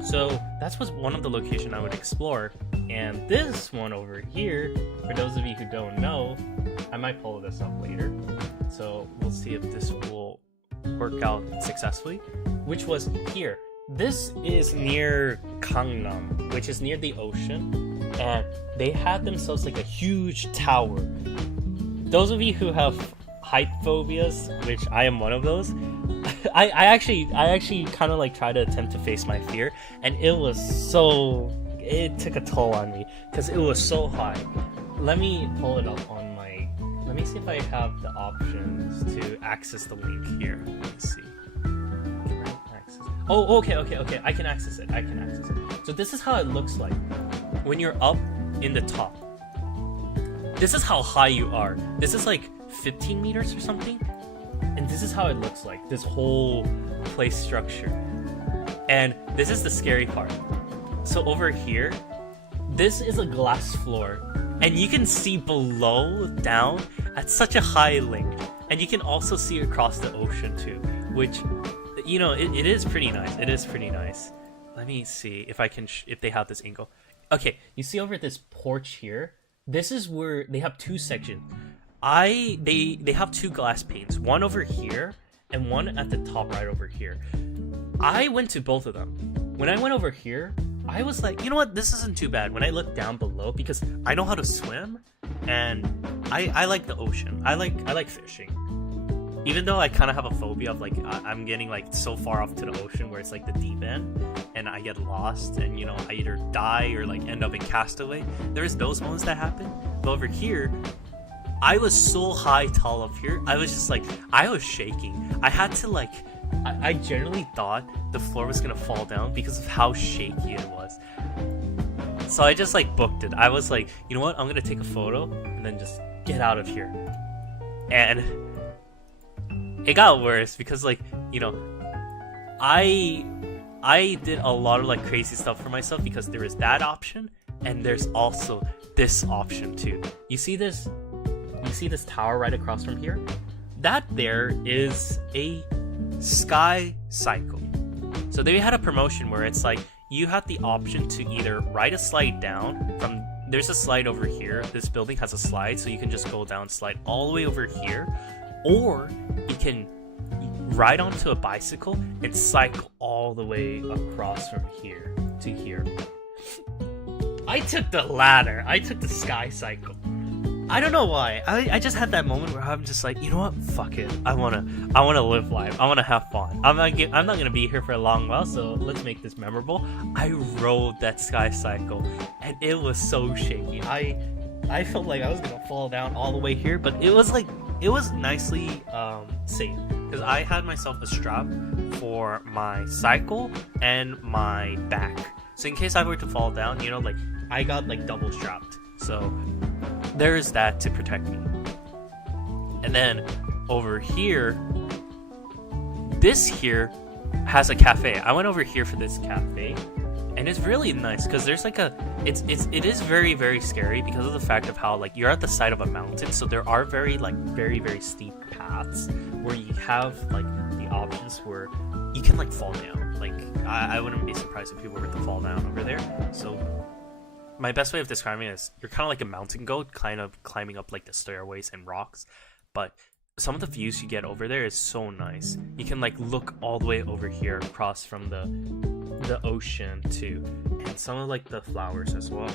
So that's one of the locations I would explore. And this one over here, for those of you who don't know, I might pull this up later, so we'll see if this will work out successfully, which was here. This is near Gangnam, which is near the ocean, and they had themselves like a huge tower. Those of you who have height phobias, which I am one of those, I actually kind of like try to attempt to face my fear, and it took a toll on me because it was so high. Let me pull it up on my, let me see if I have the options to access the link here. Let's see. Can I access? Oh, okay, I can access it. So this is how it looks like when you're up in the top. This is how high you are. This is like 15 meters or something. And this is how it looks like, this whole place structure. And this is the scary part. So over here, this is a glass floor, and you can see below, down, at such a high length. And you can also see across the ocean too, which, you know, it is pretty nice. It is pretty nice. Let me see if I can, if they have this angle. Okay, you see over this porch here, this is where they have two sections. They have two glass panes, one over here and one at the top right over here. I went to both of them. When I went over here, I was like, you know what, this isn't too bad. When I looked down below, because I know how to swim, and I like the ocean. I like fishing. Even though I kind of have a phobia of like I'm getting like so far off to the ocean where it's like the deep end, and I get lost, and you know, I either die or like end up in Castaway. There's those moments that happen. But over here, I was so high tall up here. I was just like, I was shaking. I had to like, I generally thought the floor was gonna fall down because of how shaky it was. So I just like booked it. I was like, you know what? I'm gonna take a photo and then just get out of here. And it got worse because like, you know, I did a lot of like crazy stuff for myself because there is that option and there's also this option too. You see this tower right across from here? That there is a Sky Cycle. So they had a promotion where it's like you had the option to either ride a slide down from, there's a slide over here. This building has a slide, so you can just go down, slide all the way over here, or you can ride onto a bicycle and cycle all the way across from here to here. I took the latter. I took the Sky Cycle. I don't know why. I just had that moment where I'm just like, you know what? Fuck it. I wanna live life. I wanna have fun. I'm not gonna be here for a long while, so let's make this memorable. I rode that Sky Cycle, and it was so shaky. I felt like I was gonna fall down all the way here, but it was nicely safe because I had myself a strap for my cycle and my back. So in case I were to fall down, you know, like I got like double strapped. So there is that to protect me. And then over here, this here has a cafe. I went over here for this cafe, and it's really nice because there's like it is very, very scary because of the fact of how like you're at the side of a mountain, so there are very steep paths where you have like the options where you can like fall down. Like I wouldn't be surprised if people were to fall down over there. So my best way of describing it is you're kind of like a mountain goat, kind of climbing up like the stairways and rocks, but some of the views you get over there is so nice. You can like look all the way over here across from the ocean too, and some of like the flowers as well.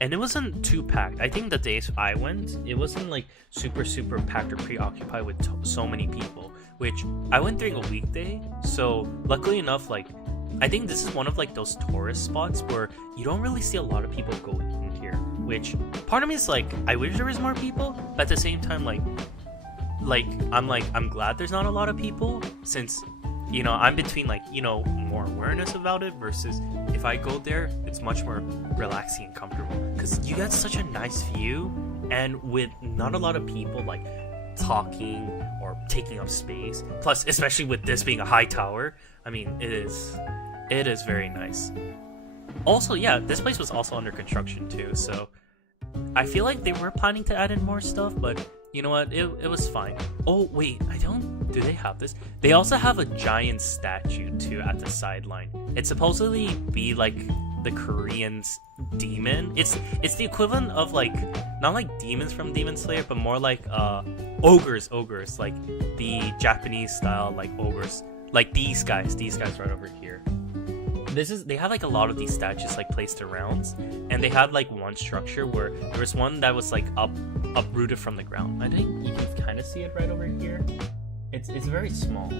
And it wasn't too packed. I think the days I went, it wasn't like super packed or preoccupied with so many people, which I went during a weekday, so luckily enough, like I think this is one of like those tourist spots where you don't really see a lot of people go in here, which part of me is like, I wish there was more people, but at the same time, I'm glad there's not a lot of people, since, you know, I'm between like, you know, more awareness about it versus if I go there, it's much more relaxing and comfortable because you get such a nice view, and with not a lot of people like talking or taking up space, plus especially with this being a high tower, I mean, it is very nice. Also, yeah, this place was also under construction too, so I feel like they were planning to add in more stuff, but you know what, it was fine. Oh wait, do they have this? They also have a giant statue too at the sideline. It's supposedly be like the Korean's demon. It's the equivalent of like, not like demons from Demon Slayer, but more like ogres, like the Japanese style like ogres. Like these guys right over here. They have like a lot of these statues like placed around, and they had like one structure where there was one that was like uprooted from the ground. I think you can kind of see it right over here. It's very small.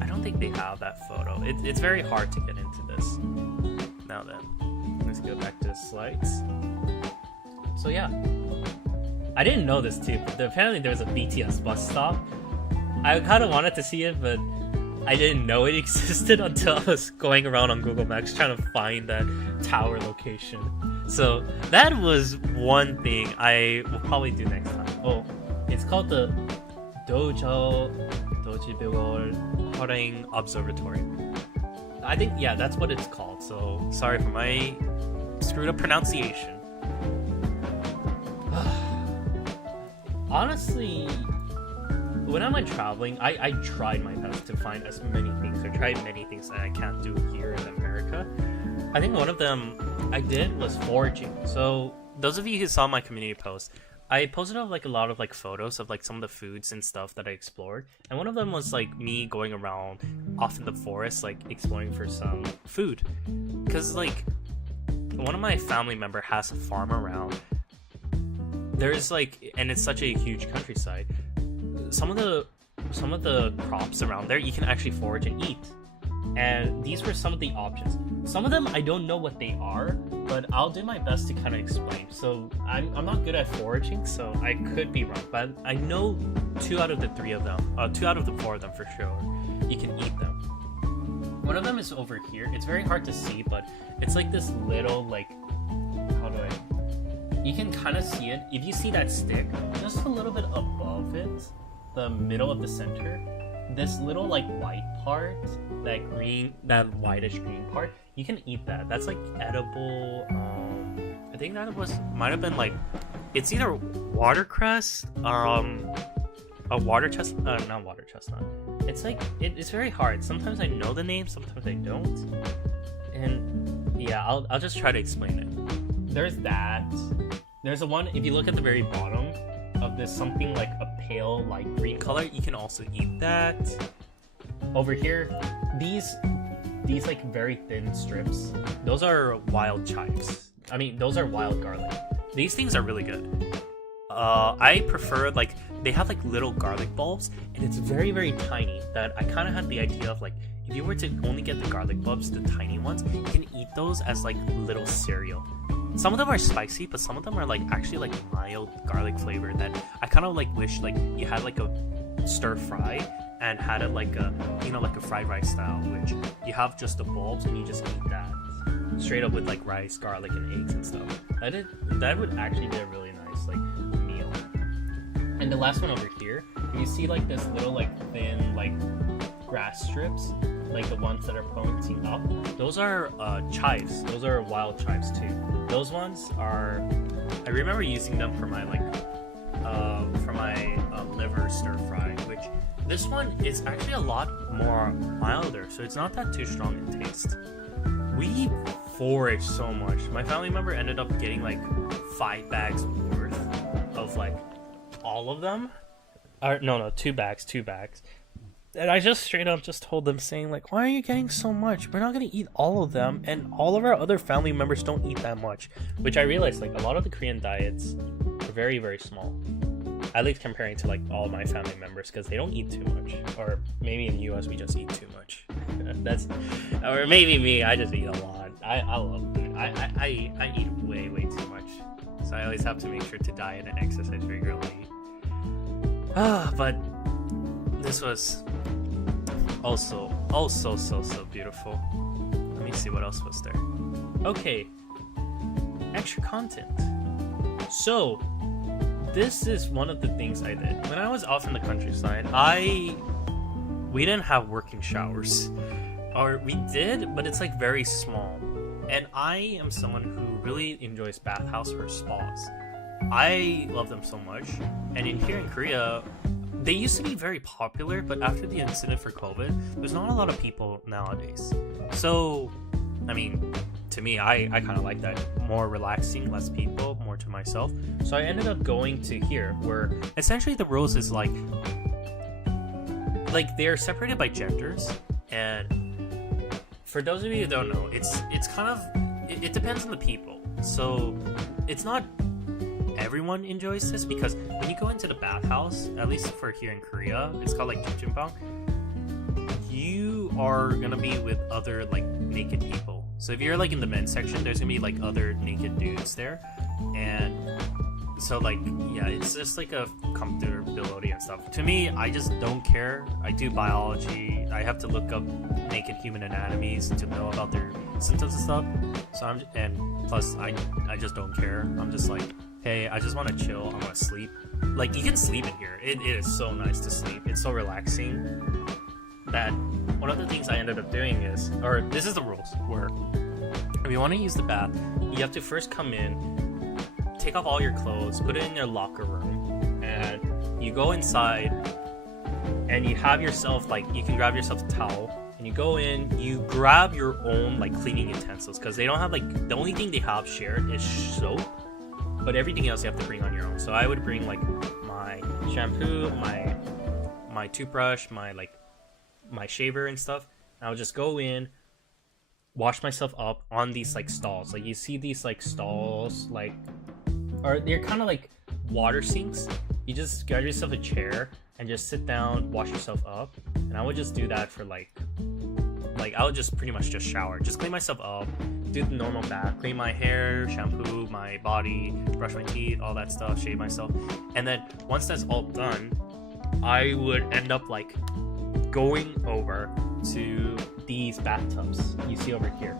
I don't think they have that photo. It's very hard to get into this. Now then, let's go back to the slides. So yeah, I didn't know this too, but apparently there was a BTS bus stop. I kind of wanted to see it, but I didn't know it existed until I was going around on Google Maps trying to find that tower location. So that was one thing I will probably do next time. Oh, it's called the Dojibilor Horing Observatory. I think, yeah, that's what it's called. So sorry for my screwed up pronunciation. Honestly, when I'm traveling, I tried my best to find as many things, or tried many things that I can't do here in America. I think one of them I did was foraging. So those of you who saw my community post, I posted up like a lot of like photos of like some of the foods and stuff that I explored, and one of them was like me going around off in the forest, like exploring for some food, because like one of my family member has a farm around. There's like, and it's such a huge countryside. Some of the crops around there you can actually forage and eat. And these were some of the options. Some of them I don't know what they are, but I'll do my best to kind of explain. So I'm not good at foraging, so I could be wrong, but I know 2 out of the 3 of them, 2 out of the 4 of them for sure, you can eat them. One of them is over here. It's very hard to see, but it's like this little, like, how do I, you can kind of see it. If you see that stick, just a little bit above it, the middle of the center, this little like white part, that green, that whitish green part, you can eat that. That's like edible. I think that might have been like, it's either watercress, a water chestnut, not water chestnut. It's like it's very hard. Sometimes I know the name, sometimes I don't. And yeah, I'll just try to explain it. There's that. There's a one, if you look at the very bottom of this, something like a pale light green color, you can also eat that. Over here, these like very thin strips, those are wild chives. I mean, those are wild garlic. These things are really good. I prefer, like, they have like little garlic bulbs, and it's very, very tiny, that I kind of had the idea of, like, if you were to only get the garlic bulbs, the tiny ones, you can eat those as like little cereal. Some of them are spicy, but some of them are like actually like mild garlic flavor that I kind of like wish like you had like a stir fry and had it like a, you know, like a fried rice style, which you have just the bulbs and you just eat that straight up with like rice, garlic, and eggs and stuff. That would actually be a really nice like meal. And the last one over here, you see like this little like thin like grass strips, like the ones that are pointing up. Those are chives. Those are wild chives too. Those ones are, I remember using them for my like liver stir fry, which this one is actually a lot more milder, so it's not that too strong in taste. We foraged so much. My family member ended up getting like 5 bags worth of like all of them. Or no, 2 bags. And I just straight up just told them, saying like, why are you getting so much? We're not gonna eat all of them, and all of our other family members don't eat that much. Which I realized, like, a lot of the Korean diets are very, very small. At least comparing to like all my family members, because they don't eat too much. Or maybe in the US we just eat too much. Or maybe me, I just eat a lot. I love food. I eat way, way too much. So I always have to make sure to diet and exercise regularly. But this was also so beautiful. Let me see what else was there. Okay, extra content. So this is one of the things I did when I was off in the countryside. We didn't have working showers, or we did, but it's like very small. And I am someone who really enjoys bathhouse or spas. I love them so much. And here in Korea, they used to be very popular, but after the incident for COVID, there's not a lot of people nowadays. So, I mean, to me, I kind of like that. More relaxing, less people, more to myself. So I ended up going to here, where essentially the rules is like they're separated by genders. And for those of you who don't know, it's kind of, it depends on the people. So it's not everyone enjoys this, because when you go into the bathhouse, at least for here in Korea, it's called like jjimjilbang, you are gonna be with other like naked people. So if you're like in the men's section, there's gonna be like other naked dudes there. And so like, yeah, it's just like a comfortability and stuff. To me, I just don't care. I do biology. I have to look up naked human anatomies to know about their symptoms and stuff. So plus I just don't care. I'm just like, hey, I just want to chill. I want to sleep. Like, you can sleep in here. It is so nice to sleep. It's so relaxing that one of the things I ended up doing is, or this is the rules, where if you want to use the bath, you have to first come in, take off all your clothes, put it in your locker room, and you go inside, and you have yourself, like, you can grab yourself a towel, and you go in, you grab your own, like, cleaning utensils, because they don't have, like, the only thing they have shared is soap. But everything else you have to bring on your own. So I would bring like my shampoo, my toothbrush, my shaver and stuff. And I would just go in, wash myself up on these like stalls. Like, you see these like stalls, like, or they're kind of like water sinks. You just grab yourself a chair and just sit down, wash yourself up. And I would just do that for like like I would just pretty much just shower, just clean myself up, do the normal bath, clean my hair, shampoo my body, brush my teeth, all that stuff, shave myself, and then once that's all done, I would end up like going over to these bathtubs you see over here.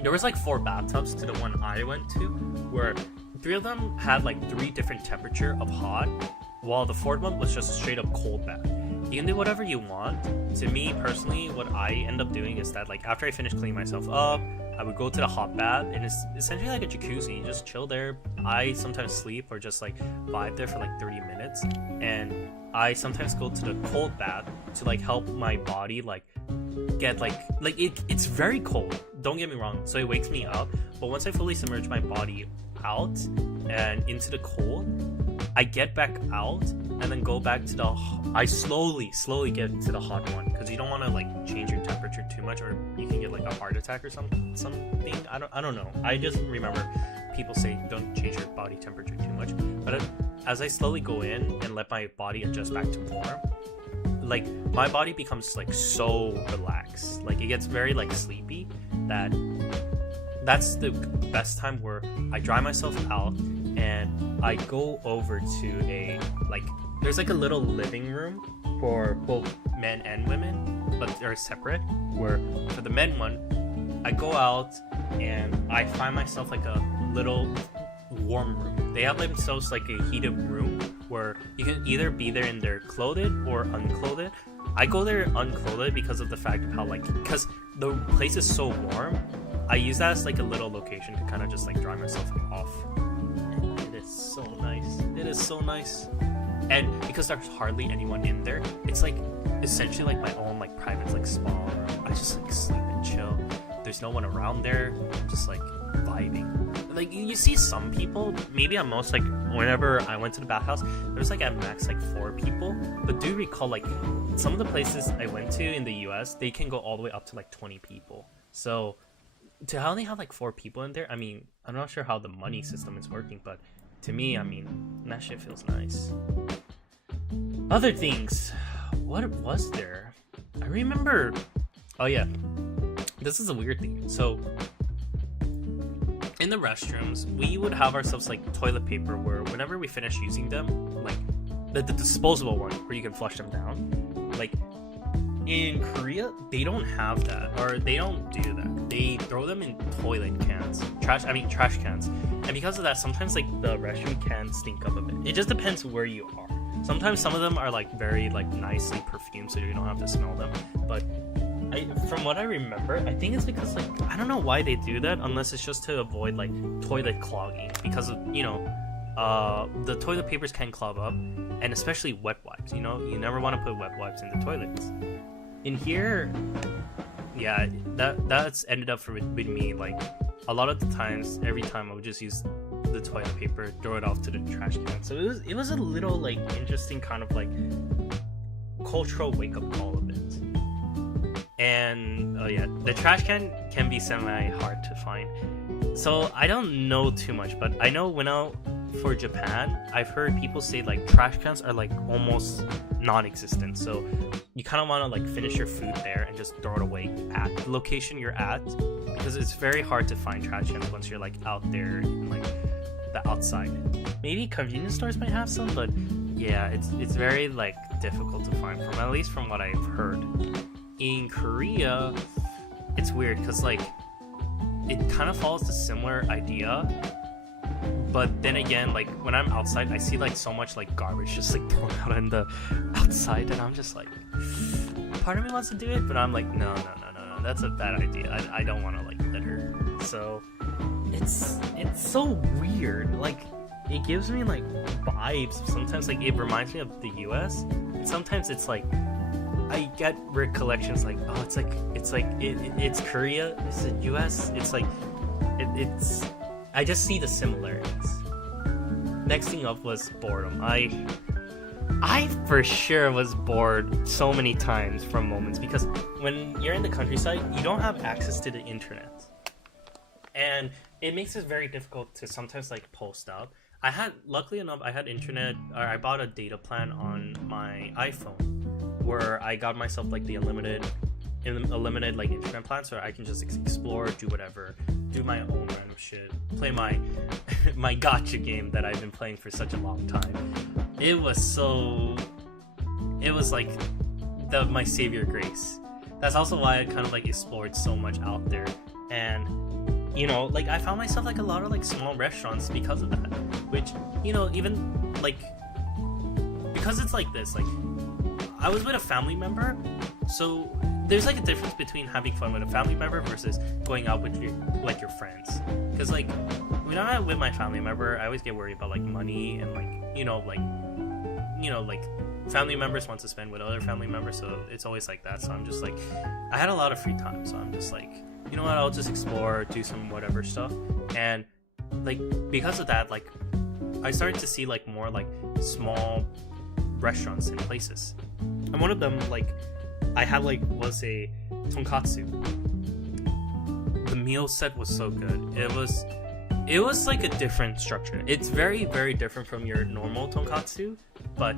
There was like 4 bathtubs to the one I went to, where 3 of them had like 3 different temperature of hot, while the 4th one was just a straight up cold bath. You can do whatever you want. To me personally, what I end up doing is that like after I finish cleaning myself up, I would go to the hot bath, and it's essentially like a jacuzzi. You just chill there. I sometimes sleep or just like vibe there for like 30 minutes, and I sometimes go to the cold bath to like help my body like get it's very cold, don't get me wrong, so it wakes me up, but once I fully submerge my body out and into the cold, I get back out and then go back to I slowly get to the hot one, because you don't want to like change your temperature too much, or you can get like a heart attack or something. I don't know, I just remember people say don't change your body temperature too much, but as I slowly go in and let my body adjust back to warm, like my body becomes like so relaxed, like it gets very like sleepy. That's the best time where I dry myself out and I go over to there's like a little living room for both men and women, but they're separate, where for the men one I go out and I find myself like a little warm room. They have themselves like a heated room where you can either be there in their clothed or unclothed. I go there unclothed because of the fact of how because the place is so warm, I use that as like a little location to kind of just like dry myself off. And it is so nice. It is so nice. And because there's hardly anyone in there, it's like essentially like my own like private like spa room. I just like sleep and chill. There's no one around there. I'm just like vibing. Like you see some people, maybe at most like whenever I went to the bathhouse, there's like at max like 4 people. But do recall like some of the places I went to in the US, they can go all the way up to like 20 people. So to only have like 4 people in there, I mean, I'm not sure how the money system is working, but to me, I mean, that shit feels nice. Other things, what was there? I remember, oh yeah, this is a weird thing. So in the restrooms, we would have ourselves like toilet paper where whenever we finish using them, like the disposable one where you can flush them down, like in Korea, they don't have that, or they don't do that. They throw them in toilet cans, trash cans. And because of that, sometimes like the restroom can stink up a bit. It just depends where you are. Sometimes some of them are like very like nicely perfumed, so you don't have to smell them. But from what I remember, I think it's because like I don't know why they do that, unless it's just to avoid like toilet clogging, because of the toilet papers can clog up, and especially wet wipes. You never want to put wet wipes in the toilets. In here, yeah, that's ended up with me like a lot of the times. Every time I would just use the toilet paper, throw it off to the trash can. So it was a little like interesting kind of like cultural wake up call of it. And yeah, the trash can be semi hard to find. So I don't know too much, but I know when for Japan, I've heard people say like trash cans are like almost non-existent. So you kind of want to like finish your food there and just throw it away at the location you're at, because it's very hard to find trash cans once you're like out there in like the outside. Maybe convenience stores might have some, but yeah, it's very like difficult to find, at least from what I've heard. In Korea, it's weird because like it kind of follows the similar idea, but then again, like when I'm outside, I see like so much like garbage just like thrown out in the outside, and I'm just like, part of me wants to do it, but I'm like, no, that's a bad idea. I don't want to like litter. So it's so weird. Like it gives me like vibes. Sometimes like it reminds me of the US, and sometimes it's like I get recollections like, oh, it's Korea, it's the US, it's like it's I just see the similarities. Next thing up was boredom. I for sure was bored so many times from moments, because when you're in the countryside, you don't have access to the internet, and it makes it very difficult to sometimes like post up. Luckily enough, I had internet, or I bought a data plan on my iPhone, where I got myself like the unlimited limited like internet plan, so I can just explore, do whatever, do my own random shit, play my my gacha game that I've been playing for such a long time. It was like my savior grace. That's also why I kind of like explored so much out there, and you know, like I found myself like a lot of like small restaurants because of that, which, you know, even like because it's like this, like I was with a family member, so there's like a difference between having fun with a family member versus going out with your friends. Because like when I'm with my family member, I always get worried about like money and like like family members want to spend with other family members, so it's always like that. So I'm just like, I had a lot of free time, so I'm just like, you know what, I'll just explore, do some whatever stuff. And like because of that, like I started to see like more like small restaurants and places, and one of them like I had like was a tonkatsu. The meal set was so good. It was like a different structure. It's very, very different from your normal tonkatsu, but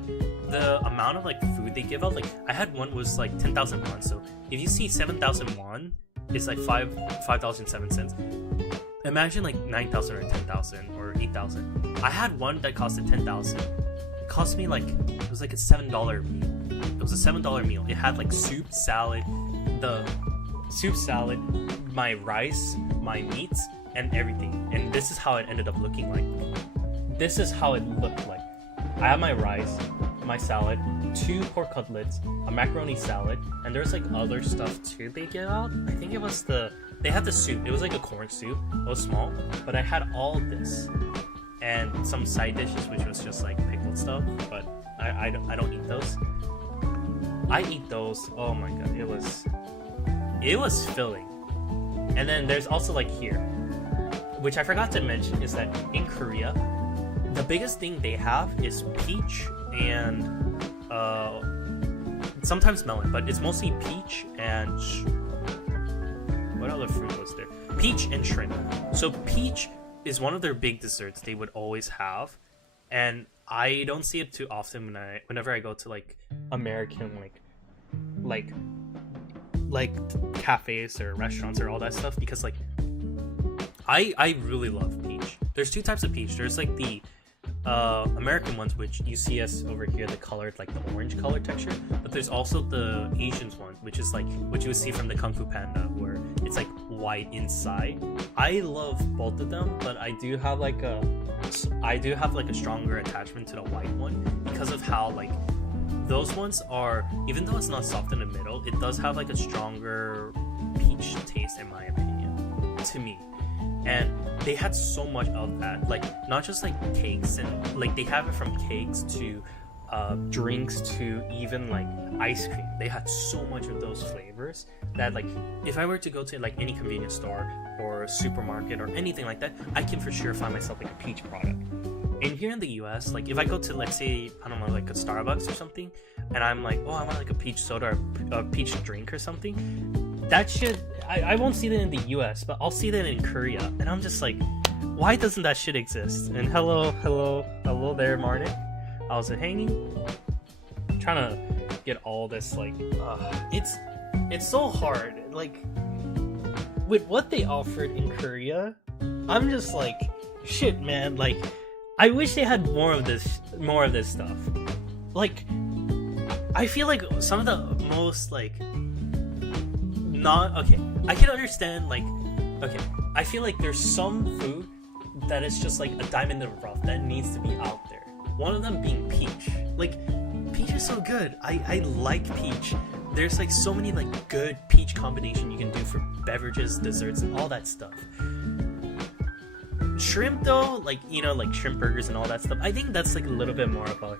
the amount of like food they give out, like I had one was like 10,000 won. So if you see 7,000 won, it's like 5,007 cents. Imagine like 9,000 or 10,000 or 8,000. I had one that costed 10,000. It cost me like, it was like a $7 meal. It was a $7 meal. It had like soup, salad, my rice, my meats, and everything. And this is how it ended up looking like. This is how it looked like. I have my rice, my salad, 2 pork cutlets, a macaroni salad, and there's like other stuff too they give out. I think it was they had the soup. It was like a corn soup. It was small, but I had all this and some side dishes, which was just like pickled stuff. But I don't eat those. I eat those. Oh my god, it was filling. And then there's also like here, which I forgot to mention, is that in Korea, the biggest thing they have is peach and sometimes melon, but it's mostly peach and what other fruit was there? Peach and shrimp. So peach is one of their big desserts they would always have, and I don't see it too often whenever I go to like American like cafes or restaurants or all that stuff, because like I really love peach. There's 2 types of peach. There's like the American ones, which you see us over here, the colored, like the orange color texture, but there's also the Asians one, which is like what you would see from the Kung Fu Panda, where it's like white inside. I love both of them, but I do have like a stronger attachment to the white one because of how like those ones are, even though it's not soft in the middle, it does have like a stronger peach taste in my opinion, to me. And they had so much of that, like not just like cakes, and like they have it from cakes to drinks to even like ice cream. They had so much of those flavors that like if I were to go to like any convenience store or supermarket or anything like that, I can for sure find myself like a peach product. And here in the US, like if I go to, let's say, I don't know, like a Starbucks or something, and I'm like, oh, I want like a peach soda or a peach drink or something, that shit, I won't see that in the US, but I'll see that in Korea. And I'm just like, why doesn't that shit exist? And hello there, Marnik. How's it hanging? I'm trying to get all this, like, it's so hard. Like, with what they offered in Korea, I'm just like, shit, man, like, I wish they had more of this stuff. Like, I feel like some of the most, like, okay, I can understand, like, okay, I feel like there's some food that is just like a diamond in the rough that needs to be out there. One of them being peach. Like, peach is so good. I like peach. There's like so many like good peach combination you can do for beverages, desserts, and all that stuff. Shrimp though, like, you know, like shrimp burgers and all that stuff, I think that's like a little bit more of like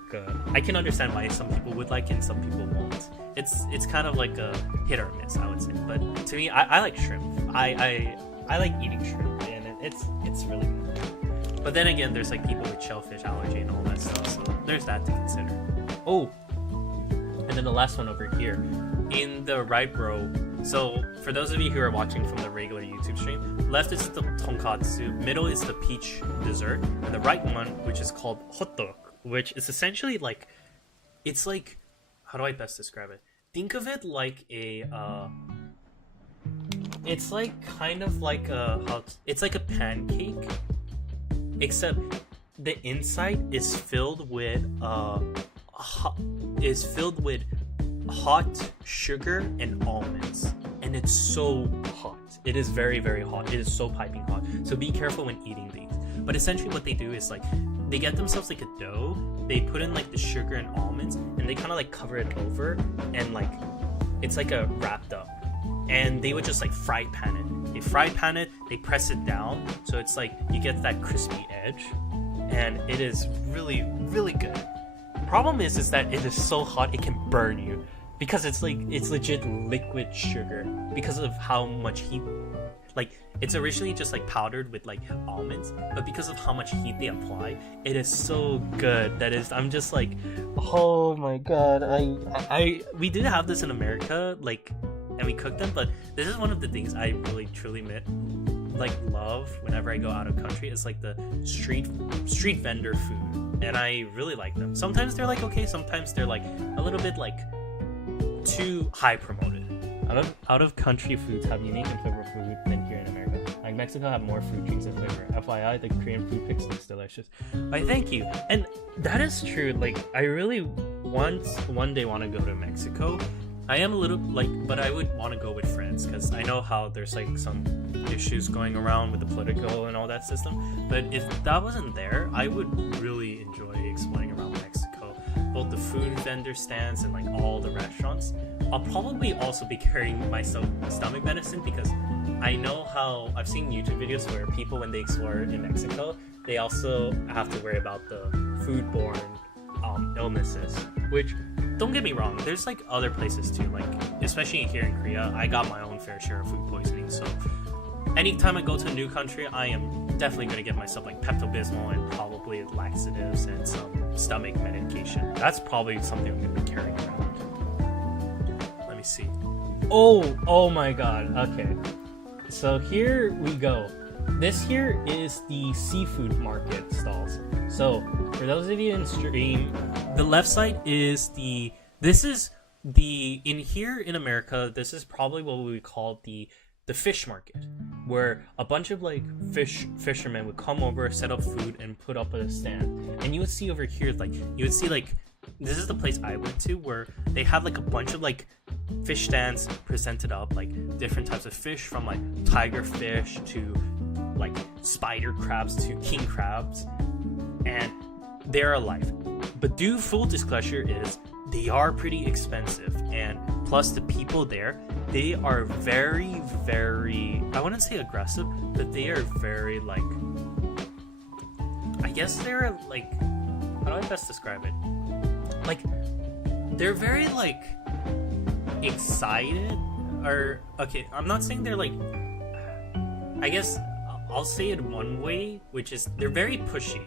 I can understand why some people would like it and some people won't. It's kind of like a hit or miss, I would say. But to me, I like shrimp. I like eating shrimp, and it's really good. But then again, there's like people with shellfish allergy and all that stuff, so there's that to consider. Oh, and then the last one over here in the right row. So for those of you who are watching from the regular YouTube stream, left is the tonkatsu, middle is the peach dessert, and the right one, which is called hotdog, which is essentially like, it's like, how do I best describe it? Think of it like a it's like kind of like it's like a pancake, except the inside is filled with hot sugar and almonds, and it's so hot. It is very, very hot. It is so piping hot. So be careful when eating these. But essentially what they do is like they get themselves like a dough, they put in like the sugar and almonds, and they kind of like cover it over, and like it's like a wrapped up, and they would just like fry pan it. They fry pan it, they press it down, so it's like you get that crispy edge, and it is really, really good. Problem is that it is so hot it can burn you, because it's legit liquid sugar because of how much heat. Like, it's originally just like powdered with like almonds, but because of how much heat they apply, it is so good that I'm just like, oh my god. We did have this in America, like, and we cooked them, but this is one of the things I really truly love whenever I go out of country. It's like the street vendor food, and I really like them. Sometimes they're like okay, sometimes they're like a little bit like too high promoted. Out of country foods have unique and flavorful food than here in America. Like Mexico have more fruit drinks and flavor. FYI, the Korean food picks looks delicious. I thank you, and that is true. Like I really one day want to go to Mexico. I am a little like, but I would want to go with friends because I know how there's like some issues going around with the political and all that system. But if that wasn't there, I would really enjoy exploring around Mexico, both the food vendor stands and like all the restaurants. I'll probably also be carrying my stomach medicine because I know how I've seen YouTube videos where people, when they explore in Mexico, they also have to worry about the foodborne illnesses, which, don't get me wrong, there's like other places too, like especially here in Korea, I got my own fair share of food poisoning. So anytime I go to a new country, I am definitely going to get myself like Pepto-Bismol and probably laxatives and some stomach medication. That's probably something I'm going to be carrying around. Let me see. Oh my god. Okay. So here we go. This here is the seafood market stalls. So for those of you in stream, the left side is in here in America, this is probably what we would call the fish market, where a bunch of like fishermen would come over, set up food, and put up a stand. And you would see over here, like you would see like this is the place I went to where they have like a bunch of like fish stands presented up, like different types of fish, from like tiger fish to like spider crabs to king crabs, and they're alive. But full disclosure is they are pretty expensive, and plus the people there, they are very, very, I wouldn't say aggressive, but they are very like, I guess they're like, how do I best describe it? Like, they're very like excited, or okay, I'm not saying they're like, I guess I'll say it one way, which is they're very pushy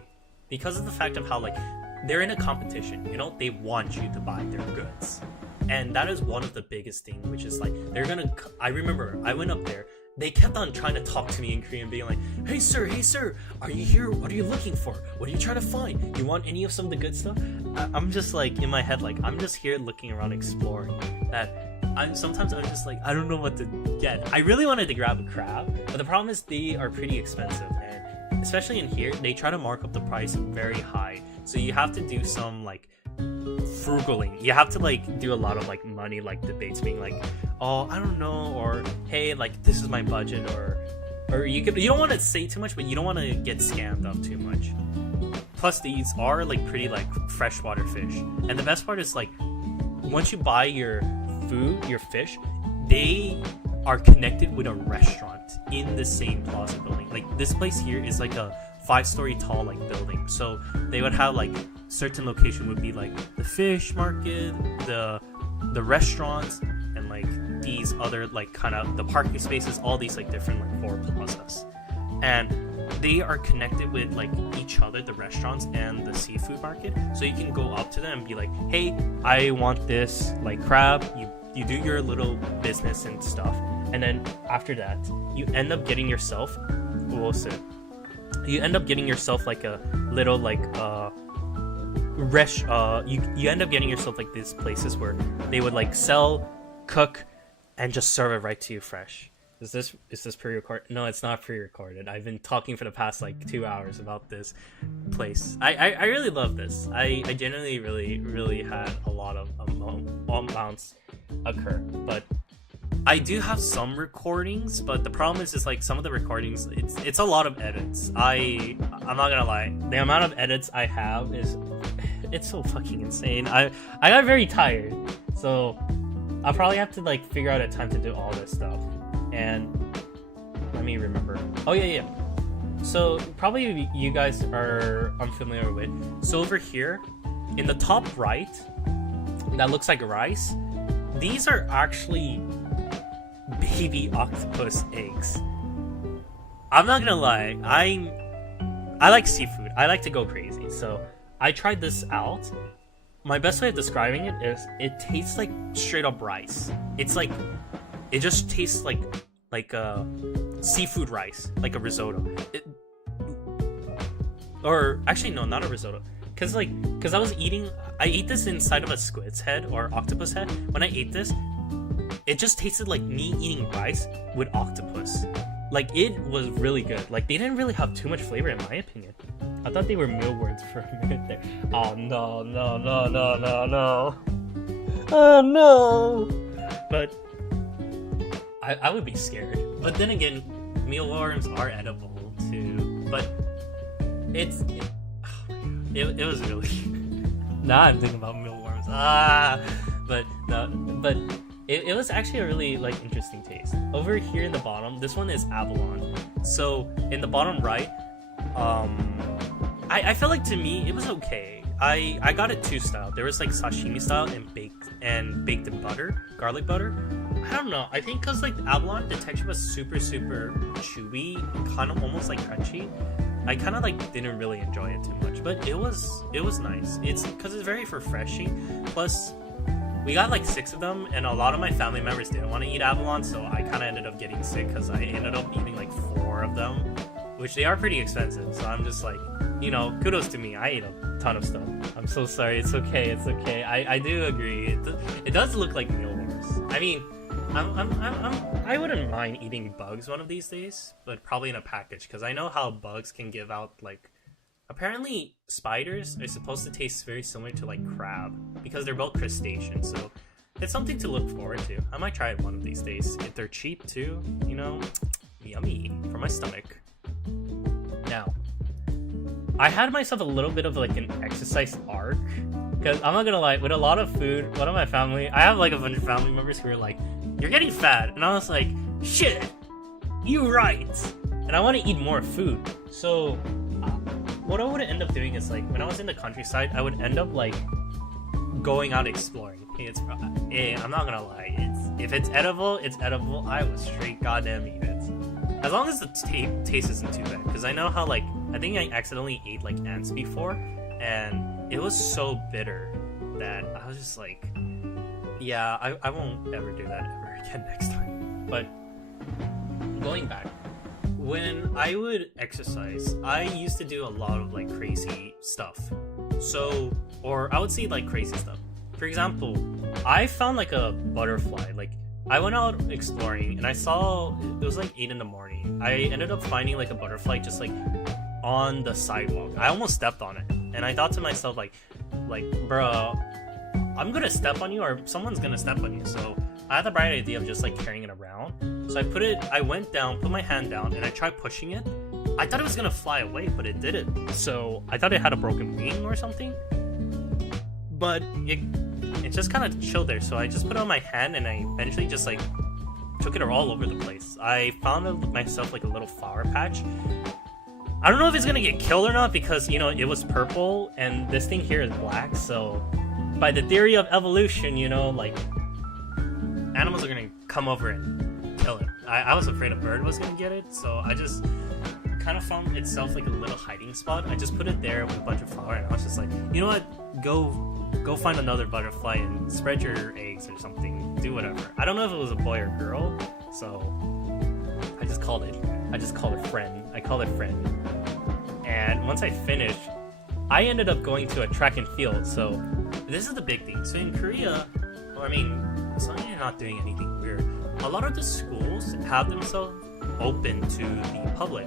because of the fact of how like they're in a competition, you know, they want you to buy their goods. And that is one of the biggest things, which is like they're gonna, I remember I went up there, they kept on trying to talk to me in Korean, being like, hey sir, are you here? What are you looking for? What are you trying to find? You want any of some of the good stuff? I'm just like, in my head, like, I'm just here looking around, exploring. Sometimes I'm just like, I don't know what to get. I really wanted to grab a crab, but the problem is they are pretty expensive, and especially in here, they try to mark up the price very high. So you have to do some like frugaling. You have to like do a lot of like money like debates, being like, oh, I don't know, or hey, like this is my budget, or you don't want to say too much, but you don't want to get scammed up too much. Plus these are like pretty like freshwater fish, and the best part is like once you buy your food, your fish, they are connected with a restaurant in the same plaza building. Like this place here is like a 5-story tall like building, so they would have like certain location would be like the fish market, the restaurants, and like these other like kind of the parking spaces, all these like different like 4 plazas, and they are connected with like each other, the restaurants and the seafood market. So you can go up to them and be like, hey, I want this like crab. You do your little business and stuff, and then after that you end up getting yourself you end up getting yourself like a little like you end up getting yourself like these places where they would like sell, cook, and just serve it right to you fresh. Is this pre-recorded? No, it's not pre-recorded. I've been talking for the past like 2 hours about this place. I really love this. I genuinely really had a lot of amounts occur, but I do have some recordings. But the problem is like some of the recordings, it's a lot of edits. I'm not gonna lie, the amount of edits I have is it's so fucking insane. I got very tired, so I'll probably have to like figure out a time to do all this stuff. And let me remember. Oh yeah. So probably you guys are unfamiliar with. So over here, in the top right, that looks like rice. These are actually baby octopus eggs. I'm not gonna lie. I like seafood. I like to go crazy. So I tried this out. My best way of describing it is it tastes like straight up rice. It's like it just tastes like seafood rice, like a risotto. Or actually no, not a risotto. Cause I ate this inside of a squid's head or octopus head. When I ate this, it just tasted like me eating rice with octopus. Like it was really good. Like they didn't really have too much flavor in my opinion. I thought they were meal words for a minute there. Oh no. Oh no. But I would be scared. But then again, mealworms are edible too. But it was really. Now I'm thinking about mealworms. But it was actually a really like interesting taste. Over here in the bottom, this one is abalone. So in the bottom right, I felt like to me it was okay. I got it 2 style. There was like sashimi style and baked in butter, garlic butter. I don't know. I think because like the abalone, the texture was super chewy, kind of almost like crunchy. I kind of like didn't really enjoy it too much, but it was nice. It's because it's very refreshing. Plus, we got like 6 of them, and a lot of my family members didn't want to eat abalone, so I kind of ended up getting sick because I ended up eating like 4 of them, which they are pretty expensive. So I'm just like, kudos to me. I ate a ton of stuff. I'm so sorry. It's okay. I do agree. It does look like mealworms. I mean, I wouldn't mind eating bugs one of these days, but probably in a package because I know how bugs can give out like. Apparently, spiders are supposed to taste very similar to like crab because they're both crustaceans. So it's something to look forward to. I might try it one of these days. If they're cheap too, yummy for my stomach. Now, I had myself a little bit of like an exercise arc because I'm not gonna lie, with a lot of food, one of my family, I have like a bunch of family members who are like, "You're getting fat," and I was like, "Shit, you right," and I want to eat more food. So what I would end up doing is like when I was in the countryside, I would end up like going out exploring. I'm not gonna lie, if it's edible, it's edible. I would straight goddamn eat it, as long as the taste isn't too bad. Because I know how like I think I accidentally ate like ants before, and it was so bitter that I was just like, yeah, I won't ever do that ever again next time. But going back. When I would exercise, I used to do a lot of like crazy stuff. Or I would say like crazy stuff. For example, I found like a butterfly. Like I went out exploring and I saw it was like 8 in the morning. I ended up finding like a butterfly just like on the sidewalk. I almost stepped on it, and I thought to myself like, bruh, I'm gonna step on you or someone's gonna step on you. So I had the bright idea of just like carrying it around. So I went down, put my hand down, and I tried pushing it. I thought it was gonna fly away, but it didn't. So I thought it had a broken wing or something. But it just kind of chilled there. So I just put it on my hand, and I eventually just like took it all over the place. I found myself like a little flower patch. I don't know if it's gonna get killed or not because it was purple and this thing here is black. So by the theory of evolution, like animals are gonna come over and kill it. I was afraid a bird was gonna get it, so I just kind of found itself like a little hiding spot. I just put it there with a bunch of flour, and I was just like, you know what? Go find another butterfly and spread your eggs or something. Do whatever. I don't know if it was a boy or girl, so I just called it friend. I called it friend. And once I finished, I ended up going to a track and field. So this is the big thing. So in Korea, as long as you're not doing anything weird. A lot of the schools have themselves open to the public.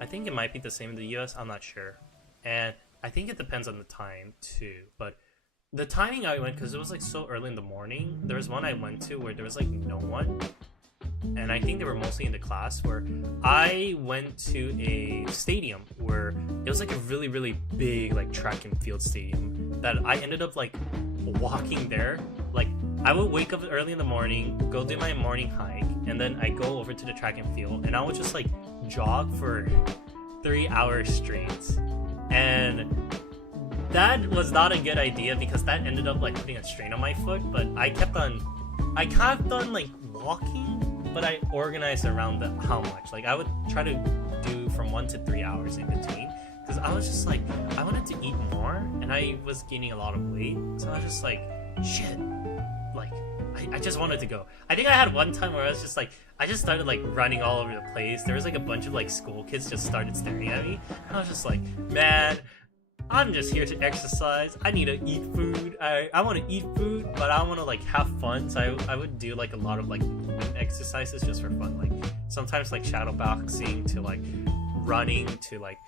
I think it might be the same in the US, I'm not sure. And I think it depends on the time too. But the timing I went, because it was like so early in the morning, there was one I went to where there was like no one. And I think they were mostly in the class, where I went to a stadium where it was like a really, really big like track and field stadium that I ended up like walking there. Like I would wake up early in the morning, go do my morning hike, and then I go over to the track and field, and I would just like jog for 3 hours straight. And that was not a good idea because that ended up like putting a strain on my foot. But I kept on like walking, but I organized around how much. Like I would try to do from 1 to 3 hours in between, because I was just like, I wanted to eat more, and I was gaining a lot of weight. So I was just like, shit, like I just wanted to go. I think I had one time where I was just like, I just started like running all over the place. There was like a bunch of like school kids just started staring at me, and I was just like, man, I'm just here to exercise. I need to eat food. I want to eat food, but I want to like have fun. So I would do like a lot of like movement exercises just for fun. Like sometimes like shadow boxing to like running to like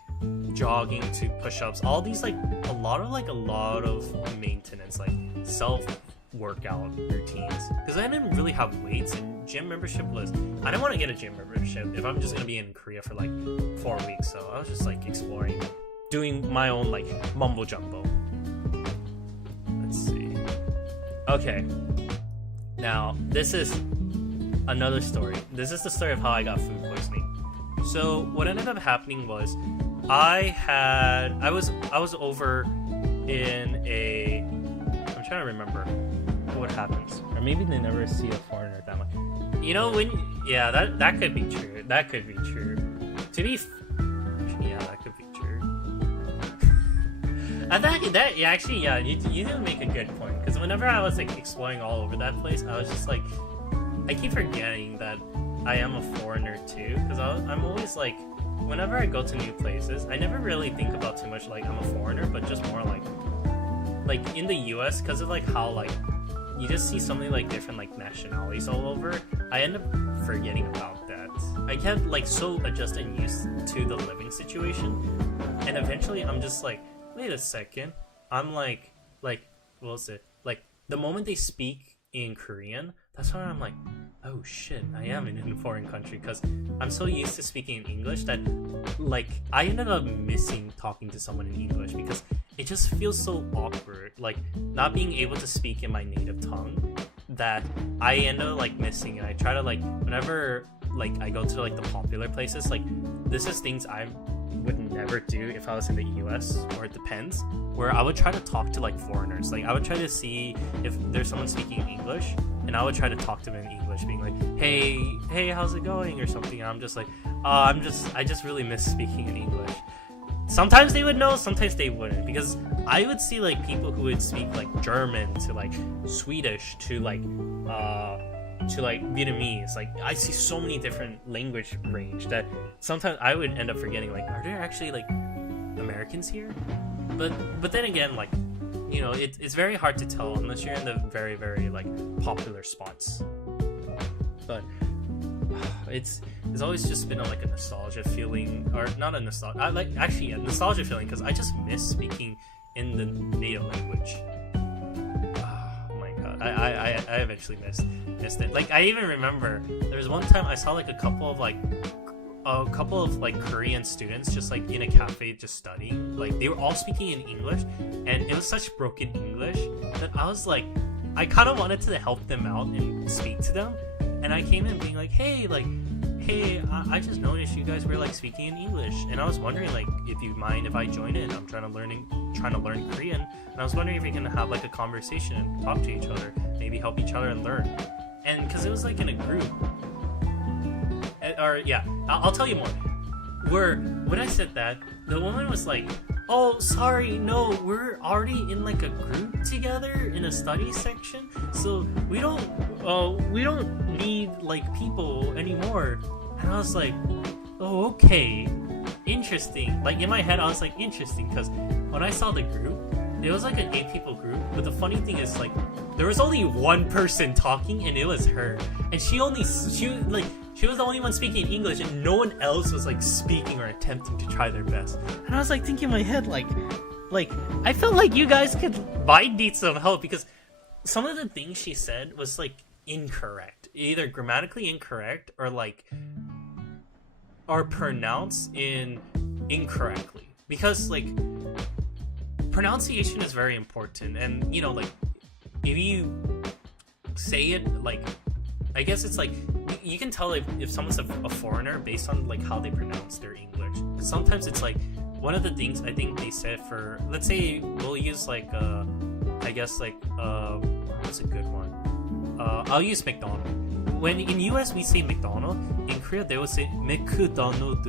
jogging to push-ups. All these like a lot of maintenance, like self workout routines, because I didn't really have weights, and gym membership was, I didn't want to get a gym membership if I'm just gonna be in Korea for like 4 weeks. So I was just like exploring, doing my own like mumbo jumbo. Let's see. Okay, now this is another story. This is the story of how I got food poisoning. So what ended up happening was I was over in a, I'm trying to remember what happens, or maybe they never see a foreigner that much. You know, when, yeah, that could be true. That could be true. Yeah, that could be true. And that actually, yeah, you did make a good point, because whenever I was like exploring all over that place, I was just like, I keep forgetting that I am a foreigner too, because I'm always like, whenever I go to new places, I never really think about too much like I'm a foreigner, but just more like in the US, because of like how like you just see so many like different like nationalities all over, I end up forgetting about that. I kept like so adjusted and used to the living situation, and eventually I'm just like, wait a second, I'm like what was it, like the moment they speak in Korean, that's when I'm like, oh shit, I am in a foreign country, because I'm so used to speaking in English that like I ended up missing talking to someone in English, because it just feels so awkward, like not being able to speak in my native tongue, that I end up like missing. And I try to like, whenever like I go to like the popular places, like this is things I would never do if I was in the US, or it depends, where I would try to talk to like foreigners. Like I would try to see if there's someone speaking in English, and I would try to talk to them in English, being like, hey, how's it going, or something. And I'm just like, I just really miss speaking in English. Sometimes they would know, sometimes they wouldn't, because I would see like people who would speak like German to like Swedish to like Vietnamese. Like I see so many different language range that sometimes I would end up forgetting, like, are there actually like Americans here? But then again, like, you know, it's very hard to tell unless you're in the very, very like popular spots. But it's always just been like a nostalgia feeling, or not a nostalgia, a nostalgia feeling, because I just miss speaking in the native language. Oh my god, I eventually missed it. Like I even remember there was one time I saw like a couple of Korean students just like in a cafe just studying. Like they were all speaking in English, and it was such broken English that I was like, I kind of wanted to help them out and speak to them. And I came in being like, hey, I just noticed you guys were like speaking in English, and I was wondering like if you mind if I join in. I'm trying to learn Korean, and I was wondering if we can have like a conversation and talk to each other, maybe help each other and learn. And because it was like in a group, or yeah, I'll tell you more. Where when I said that, the woman was like, oh, sorry, no, we're already in like a group together in a study section, so we don't need like people anymore. And I was like, oh, okay, interesting. Like in my head, I was like, interesting, because when I saw the group, it was like an 8 people group. But the funny thing is, like, there was only one person talking, and it was her. And she was the only one speaking English, and no one else was like speaking or attempting to try their best. And I was like thinking in my head, like I felt like you guys might need some help, because some of the things she said was like incorrect, either grammatically incorrect or pronounced incorrectly. Because like pronunciation is very important, and you know, like if you say it like, I guess it's like you can tell if someone's a foreigner based on like how they pronounce their English. Sometimes it's like one of the things I think they said for, let's say we'll use like I guess like what's a good one? I'll use McDonald's. When in US we say McDonald, in Korea they would say McDonald.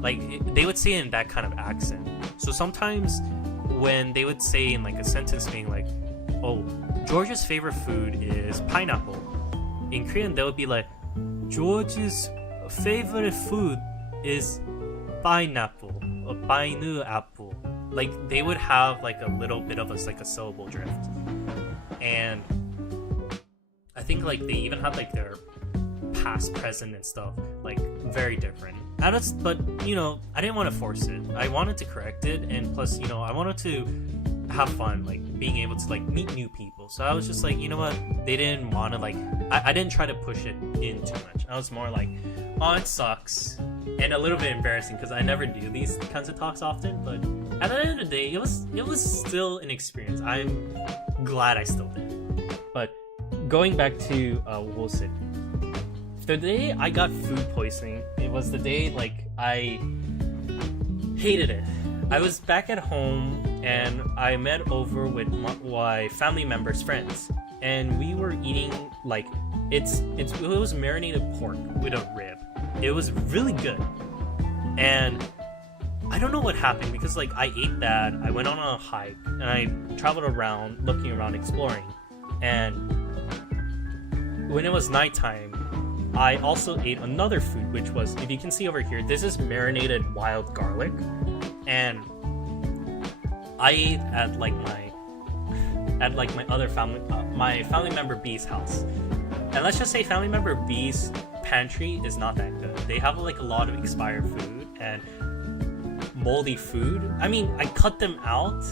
Like they would say it in that kind of accent. So sometimes when they would say in like a sentence being like, oh, George's favorite food is pineapple, in Korean they would be like, George's favorite food is pineapple or pineapple. Like they would have like a little bit of a syllable drift. And I think like they even had like their past, present, and stuff like very different. But you know, I didn't want to force it. I wanted to correct it, and plus, you know, I wanted to have fun, like being able to like meet new people. So I was just like, you know what? They didn't want to like. I didn't try to push it in too much. I was more like, oh, it sucks, and a little bit embarrassing because I never do these kinds of talks often. But at the end of the day, it was still an experience. I'm glad I still did. But going back to Wilson, the day I got food poisoning, it was the day like I hated it. I was back at home and I met over with my family members' friends, and we were eating like it was marinated pork with a rib. It was really good, and I don't know what happened because like I ate that. I went on a hike and I traveled around, looking around, exploring, and when it was nighttime, I also ate another food, which was, if you can see over here, this is marinated wild garlic, and I ate at my other family, my family member B's house. And let's just say family member B's pantry is not that good. They have like a lot of expired food and moldy food. I mean, I cut them out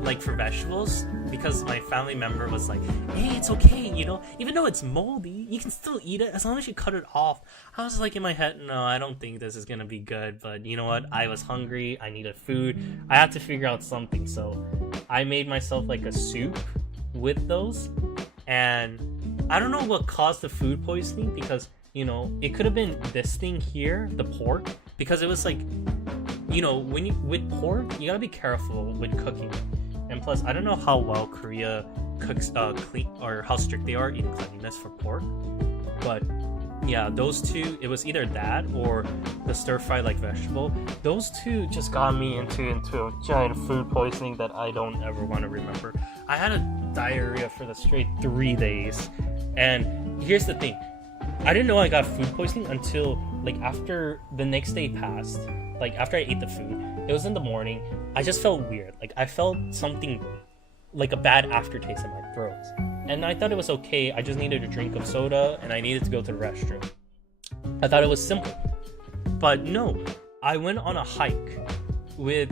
like for vegetables because my family member was like, hey, it's okay, you know, even though it's moldy, you can still eat it as long as you cut it off. I was like in my head, no, I don't think this is gonna be good. But you know what, I was hungry, I needed food, I had to figure out something. So I made myself like a soup with those, and I don't know what caused the food poisoning, because you know, it could have been this thing here, the pork, because it was like, you know, when you with pork, you gotta be careful with cooking. And plus, I don't know how well Korea cooks clean, or how strict they are in cleanliness for pork. But yeah, those two, it was either that or the stir-fry like vegetable. Those two just got me into a giant food poisoning that I don't ever want to remember. I had a diarrhea for the straight 3 days. And here's the thing. I didn't know I got food poisoning until like after the next day passed. Like after I ate the food, it was in the morning. I just felt weird. Like I felt something like a bad aftertaste in my throat. And I thought it was okay. I just needed a drink of soda and I needed to go to the restroom. I thought it was simple. But no, I went on a hike with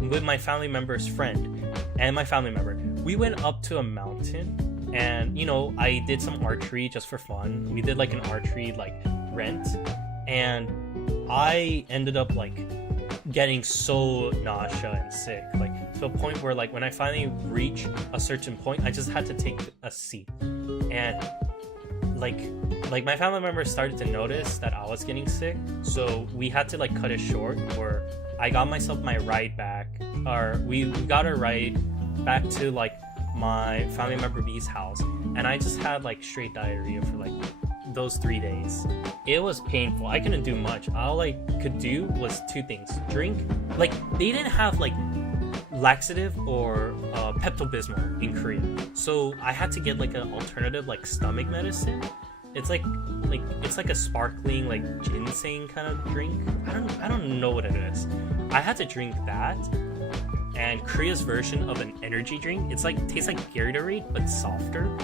my family member's friend and my family member. We went up to a mountain, and you know, I did some archery just for fun. We did like an archery like rent, and I ended up like getting so nausea and sick, like to a point where like when I finally reached a certain point, I just had to take a seat. And like my family members started to notice that I was getting sick, so we had to like cut it short, where I got myself my ride back, or we got a ride back to like my family member B's house, and I just had like straight diarrhea for like those 3 days. It was painful. I couldn't do much. All I could do was 2 things: drink, like they didn't have like laxative or Pepto-Bismol in Korea, so I had to get like an alternative like stomach medicine. It's like a sparkling like ginseng kind of drink. I don't know what it is. I had to drink that, and Korea's version of an energy drink. It's like tastes like Gatorade but softer,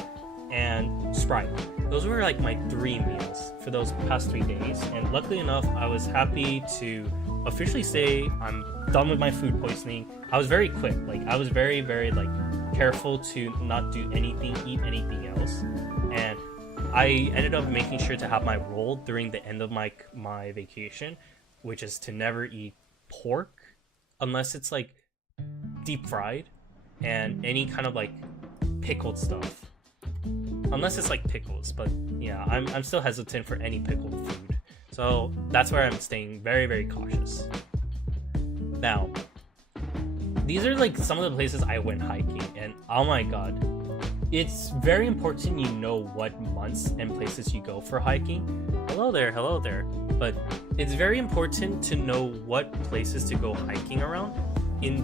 and Sprite. Those were like my 3 meals for those past 3 days, and luckily enough, I was happy to officially say I'm done with my food poisoning. I was very quick, like I was very like careful to not do anything, eat anything else, and I ended up making sure to have my rule during the end of my vacation, which is to never eat pork unless it's like deep fried, and any kind of like pickled stuff. Unless it's like pickles, but yeah, I'm still hesitant for any pickled food. So that's where I'm staying very cautious. Now, these are like some of the places I went hiking, and oh my god, it's very important you know what months and places you go for hiking. Hello there. But it's very important to know what places to go hiking around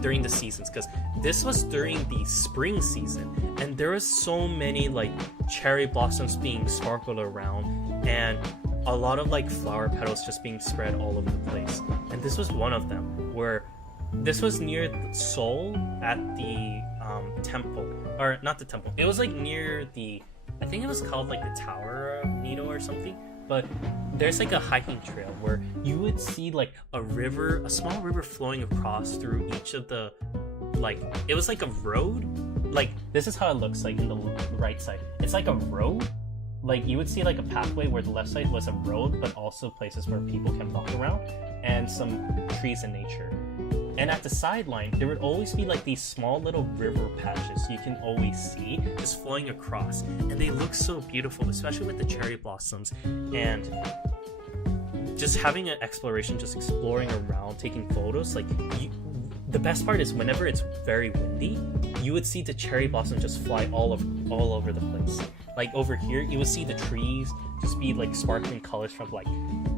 during the seasons, because this was during the spring season, and there was so many like cherry blossoms being sparkled around, and a lot of like flower petals just being spread all over the place. And this was one of them, where this was near Seoul at the temple, or not the temple, it was like near the, I think it was called like the Tower of Nido or something. But there's like a hiking trail where you would see like a small river flowing across through each of the, like, it was like a road. Like, this is how it looks like in the right side. It's like a road. Like, you would see like a pathway where the left side was a road, but also places where people can walk around, and some trees in nature. And at the sideline, there would always be like these small little river patches you can always see just flowing across. And they look so beautiful, especially with the cherry blossoms. And just having an exploration, just exploring around, taking photos. Like, the best part is whenever it's very windy, you would see the cherry blossom just fly all over the place. Like over here, you would see the trees just be like sparkling colors from like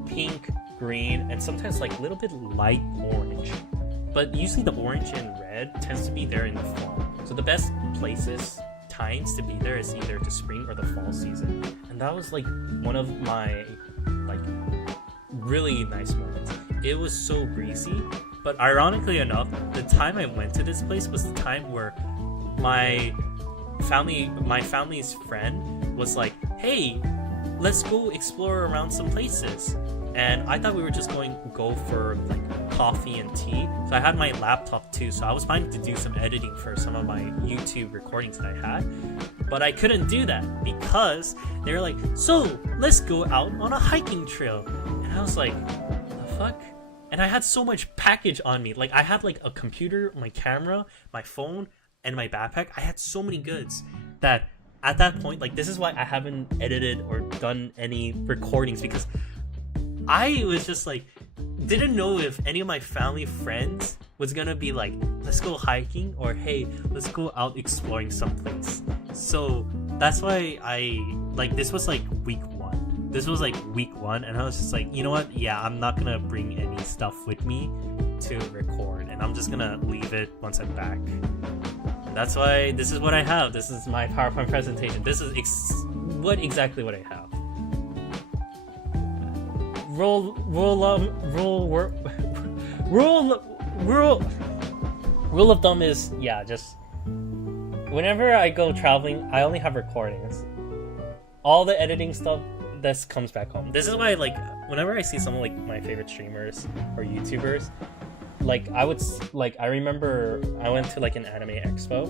pink, green, and sometimes like a little bit light orange. But usually the orange and red tends to be there in the fall. So the best times to be there is either the spring or the fall season. And that was like one of my like really nice moments. It was so breezy, but ironically enough, the time I went to this place was the time where my family's friend was like, hey, let's go explore around some places. And I thought we were just going to go for like coffee and tea. So I had my laptop too, so I was planning to do some editing for some of my YouTube recordings that I had. But I couldn't do that because they were like, so let's go out on a hiking trail. And I was like, the fuck? And I had so much package on me. Like, I had like a computer, my camera, my phone, and my backpack. I had so many goods that at that point, like, this is why I haven't edited or done any recordings, because I was just like, didn't know if any of my family friends was gonna be like, let's go hiking, or hey, let's go out exploring someplace. So that's why this was like week one, and I was just like, you know what, yeah, I'm not gonna bring any stuff with me to record, and I'm just gonna leave it once I'm back. That's why this is what I have. This is my PowerPoint presentation. This is exactly what I have. Rule of thumb is, yeah, just whenever I go traveling, I only have recordings. All the editing stuff, this comes back home. This is why, like, whenever I see some of like my favorite streamers or YouTubers, like, I remember I went to like an anime expo,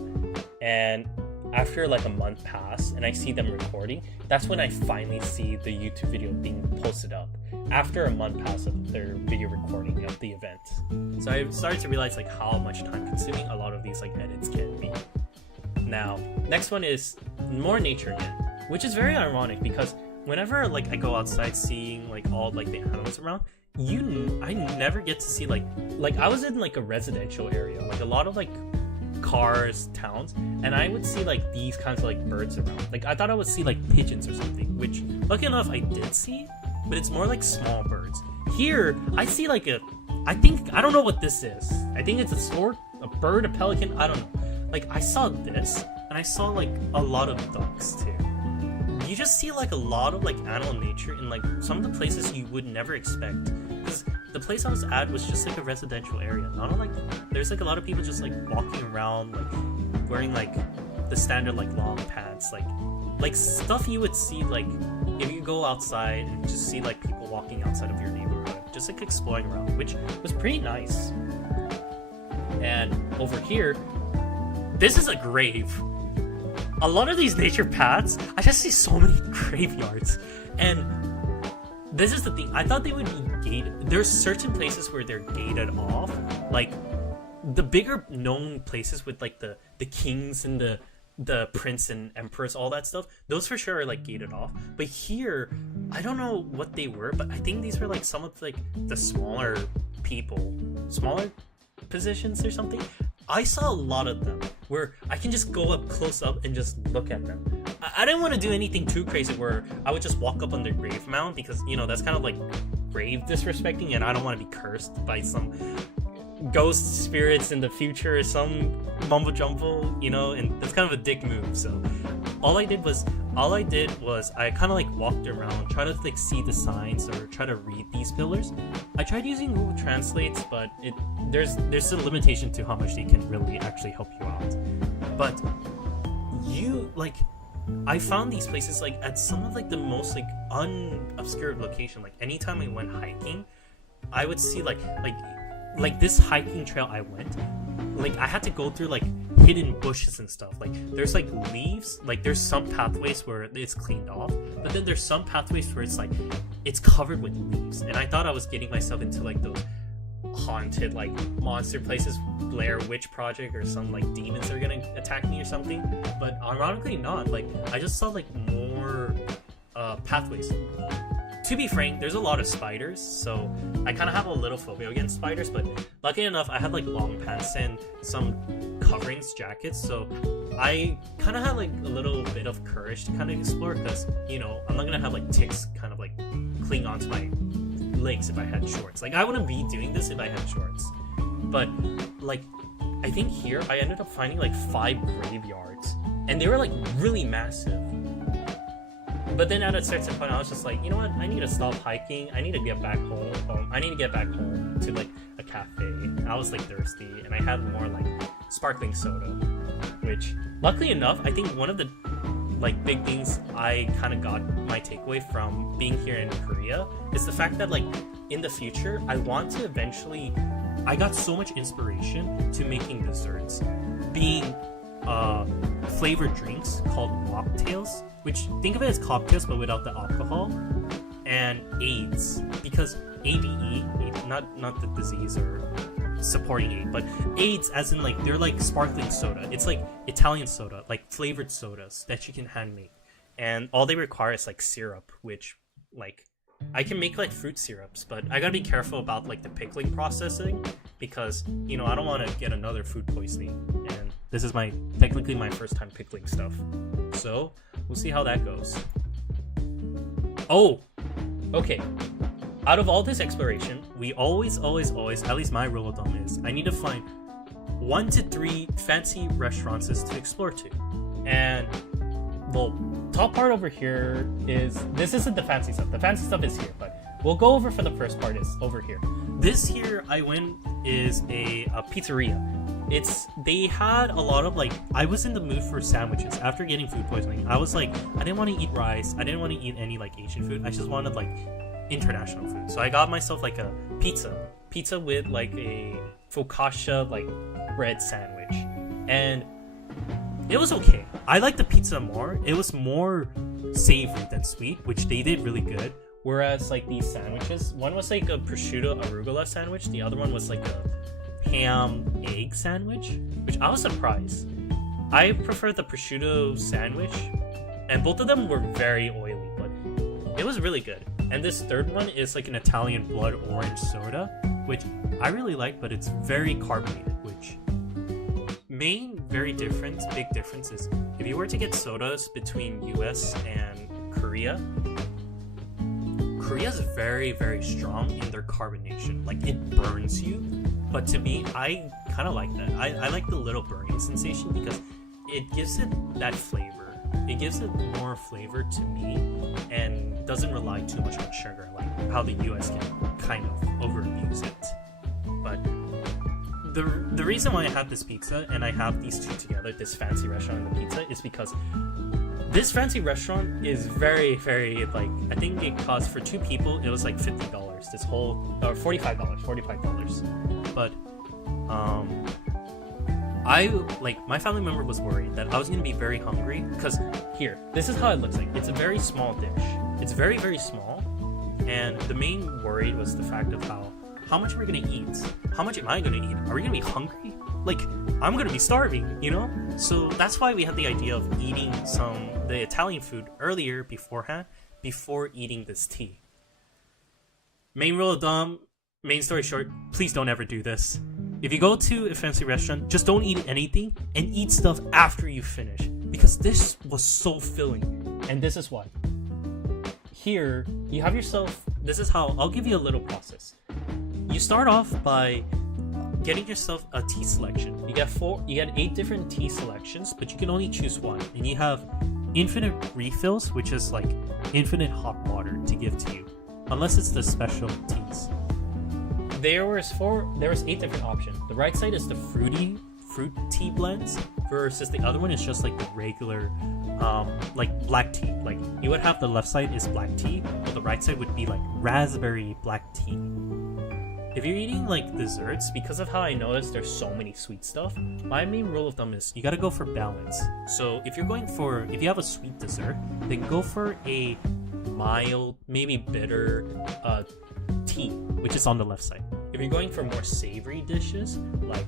and after like a month passed and I see them recording, that's when I finally see the YouTube video being posted up after a month passed of their video recording of the event. So I started to realize like how much time consuming a lot of these like edits can be. Now, next one is more nature again, which is very ironic because whenever like I go outside seeing like all like the animals around, I never get to see like I was in like a residential area, like a lot of like cars, towns, and I would see like these kinds of like birds around. Like I thought I would see like pigeons or something, which lucky enough I did see, but it's more like small birds. Here I see like I don't know what this is. I think it's a stork, a bird, a pelican, I don't know. Like I saw this, and I saw like a lot of ducks too. You just see like a lot of like animal nature in like some of the places you would never expect. Because the place I was at was just like a residential area. Not like there's like a lot of people just like walking around, like wearing like the standard like long pants, like stuff you would see like if you go outside and just see like people walking outside of your neighborhood, just like exploring around, which was pretty nice. And over here, this is a grave. A lot of these nature paths, I just see so many graveyards. And this is the thing, I thought they would be gated. There's certain places where they're gated off. Like, the bigger known places with, like, the kings and the prince and emperors, all that stuff, those for sure are, like, gated off. But here, I don't know what they were, but I think these were, like, some of, like, the smaller people. Smaller positions or something. I saw a lot of them where I can just go up close up and just look at them. I didn't want to do anything too crazy where I would just walk up on their grave mound because, you know, that's kind of like grave disrespecting and I don't want to be cursed by some ghost spirits in the future or some mumbo jumbo, you know, and that's kind of a dick move. So all I did was I kind of like walked around, try to like see the signs or try to read these pillars. I tried using Google Translates, but there's a limitation to how much they can really actually help you out. But I found these places like at some of like the most like unobscured location. Like anytime I went hiking, I would see like this hiking trail I went, like I had to go through like hidden bushes and stuff. Like there's like leaves, like there's some pathways where it's cleaned off, but then there's some pathways where it's like it's covered with leaves. And I thought I was getting myself into like those haunted like monster places, Blair Witch Project, or some like demons are gonna attack me or something. But ironically not. Like I just saw like more pathways. To be frank, there's a lot of spiders, so I kind of have a little phobia against spiders, but lucky enough, I had like long pants and some coverings, jackets, so I kind of had like a little bit of courage to kind of explore, because, you know, I'm not gonna have like ticks kind of like cling onto my legs if I had shorts. Like, I wouldn't be doing this if I had shorts. But, like, I think here I ended up finding like 5 graveyards, and they were like really massive. But then at a certain point, I was just like, you know what? I need to stop hiking. I need to get back home. I need to get back home to like a cafe. I was like thirsty, and I had more like sparkling soda. Which, luckily enough, I think one of the like big things I kind of got my takeaway from being here in Korea is the fact that like in the future, I want to eventually. I got so much inspiration to making desserts, being flavored drinks called mocktails, which think of it as cocktails but without the alcohol, and AIDS, because ADE, not the disease or supporting aid, but AIDS as in like they're like sparkling soda. It's like Italian soda, like flavored sodas that you can hand make, and all they require is like syrup, which like I can make like fruit syrups, but I gotta be careful about like the pickling processing because, you know, I don't want to get another food poisoning, and this is technically my first time pickling stuff, so we'll see how that goes. Oh, okay. Out of all this exploration, we always, at least my rule of thumb is, I need to find 1 to 3 fancy restaurants to explore to. And the top part over here this isn't the fancy stuff. The fancy stuff is here, but we'll go over for the first part is over here. This here I went is a pizzeria. They had a lot of like, I was in the mood for sandwiches after getting food poisoning. I was like, I didn't want to eat rice. I didn't want to eat any like Asian food. I just wanted like international food. So I got myself like a pizza with like a focaccia like bread sandwich, and it was okay. I liked the pizza more. It was more savory than sweet, which they did really good. Whereas like these sandwiches, one was like a prosciutto arugula sandwich, the other one was like a ham egg sandwich, which I was surprised. I prefer the prosciutto sandwich, and both of them were very oily, but it was really good. And this third one is like an Italian blood orange soda, which I really like, but it's very carbonated, which big difference is if you were to get sodas between US and Korea is very, very strong in their carbonation. Like, it burns you. But to me, I kind of like that. I like the little burning sensation because it gives it that flavor. It gives it more flavor to me and doesn't rely too much on sugar, like how the US can kind of overabuse choose it. But the reason why I have this pizza and I have these two together, this fancy restaurant and the pizza, is because this fancy restaurant is very, very, like, I think it cost for 2 people, it was like $50. This whole, or $45. But, my family member was worried that I was gonna be very hungry, because here, this is how it looks like. It's a very small dish. It's very, very small, and the main worry was the fact of how much are we gonna eat? How much am I gonna eat? Are we gonna be hungry? Like, I'm gonna be starving, you know? So that's why we had the idea of eating the Italian food earlier beforehand, before eating this tea. Main rule of thumb, main story short, please don't ever do this. If you go to a fancy restaurant, just don't eat anything and eat stuff after you finish, because this was so filling. And this is why. Here, you have yourself, this is how, I'll give you a little process. You start off by getting yourself a tea selection. You get 8 different tea selections, but you can only choose one. And you have infinite refills, which is like infinite hot water to give to you, unless it's the special teas. There was 8 different options. The right side is the fruit tea blends, versus the other one is just like the regular, like black tea. Like, you would have the left side is black tea, but the right side would be like raspberry black tea. If you're eating like desserts, because of how I noticed there's so many sweet stuff, my main rule of thumb is you gotta go for balance. So if you have a sweet dessert, then go for a mild, maybe bitter tea, which is on the left side. If you're going for more savory dishes, like,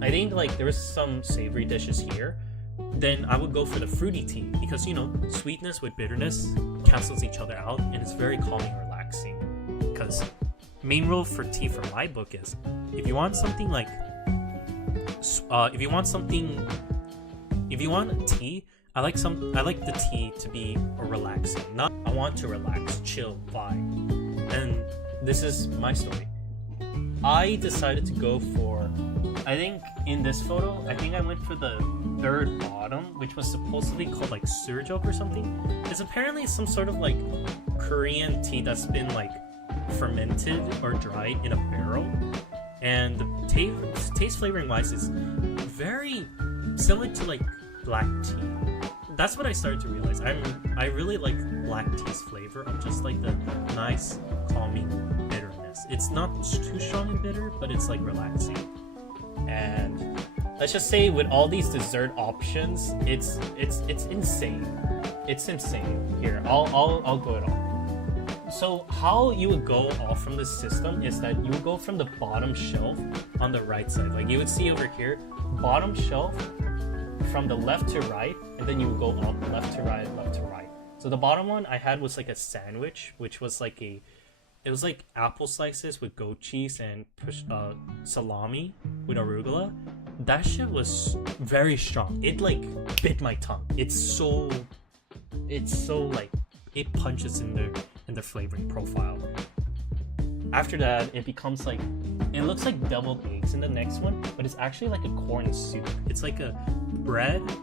I think like there was some savory dishes here, then I would go for the fruity tea, because, you know, sweetness with bitterness cancels each other out, and it's very calming and relaxing. Because main rule for tea for my book is, if you want something like, if you want tea, I like the tea to be relaxing. Not, I want to relax, chill, vibe. And this is my story. I decided to go for, I think in this photo, I think I went for the third bottom, which was supposedly called like surjok or something. It's apparently some sort of like Korean tea that's been like fermented or dried in a barrel, and the taste flavoring wise is very similar to like black tea. That's what I started to realize. I really like black tea's flavor of just like the nice calming bitterness. It's not too strong and bitter, but it's like relaxing. And let's just say with all these dessert options, it's insane. It's insane. Here, I'll go it all. So how you would go off from this system is that you would go from the bottom shelf on the right side. Like, you would see over here, bottom shelf from the left to right, and then you would go up left to right, left to right. So the bottom one I had was like a sandwich, which was like it was like apple slices with goat cheese and salami with arugula. That shit was very strong. It like bit my tongue. It's so like, it punches in their flavoring profile. After that, it becomes like, it looks like deviled eggs in the next one, but it's actually like a corn soup. It's like a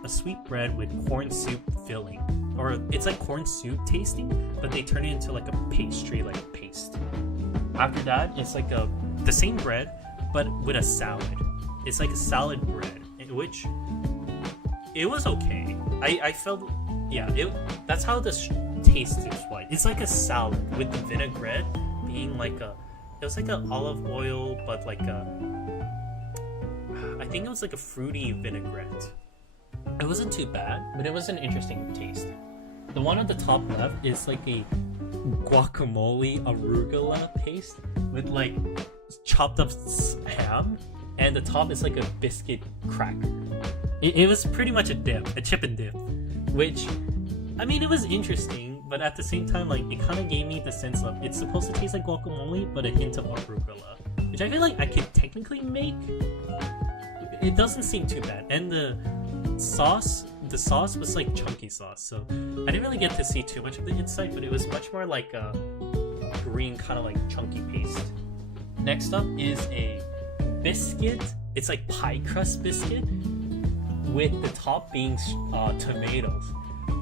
sweet bread with corn soup filling. Or it's like corn soup tasting, but they turn it into like a pastry, like paste. After that, it's like the same bread, but with a salad. It's like a salad bread, which, it was okay. I felt, yeah, that's how this tastes like. It's like a salad with the vinaigrette being like it was like an olive oil, but like I think it was like a fruity vinaigrette. It wasn't too bad, but it was an interesting taste. The one at the top left is like a guacamole arugula paste with like chopped up ham, and the top is like a biscuit cracker. It was pretty much a chip and dip, which, I mean, it was interesting, but at the same time, like, it kind of gave me the sense of, it's supposed to taste like guacamole, but a hint of arugula, which I feel like I could technically make. It doesn't seem too bad, and the sauce was like chunky sauce, so I didn't really get to see too much of the inside, but it was much more like a green kind of like chunky paste. Next up is a biscuit. It's like pie crust biscuit with the top being tomatoes.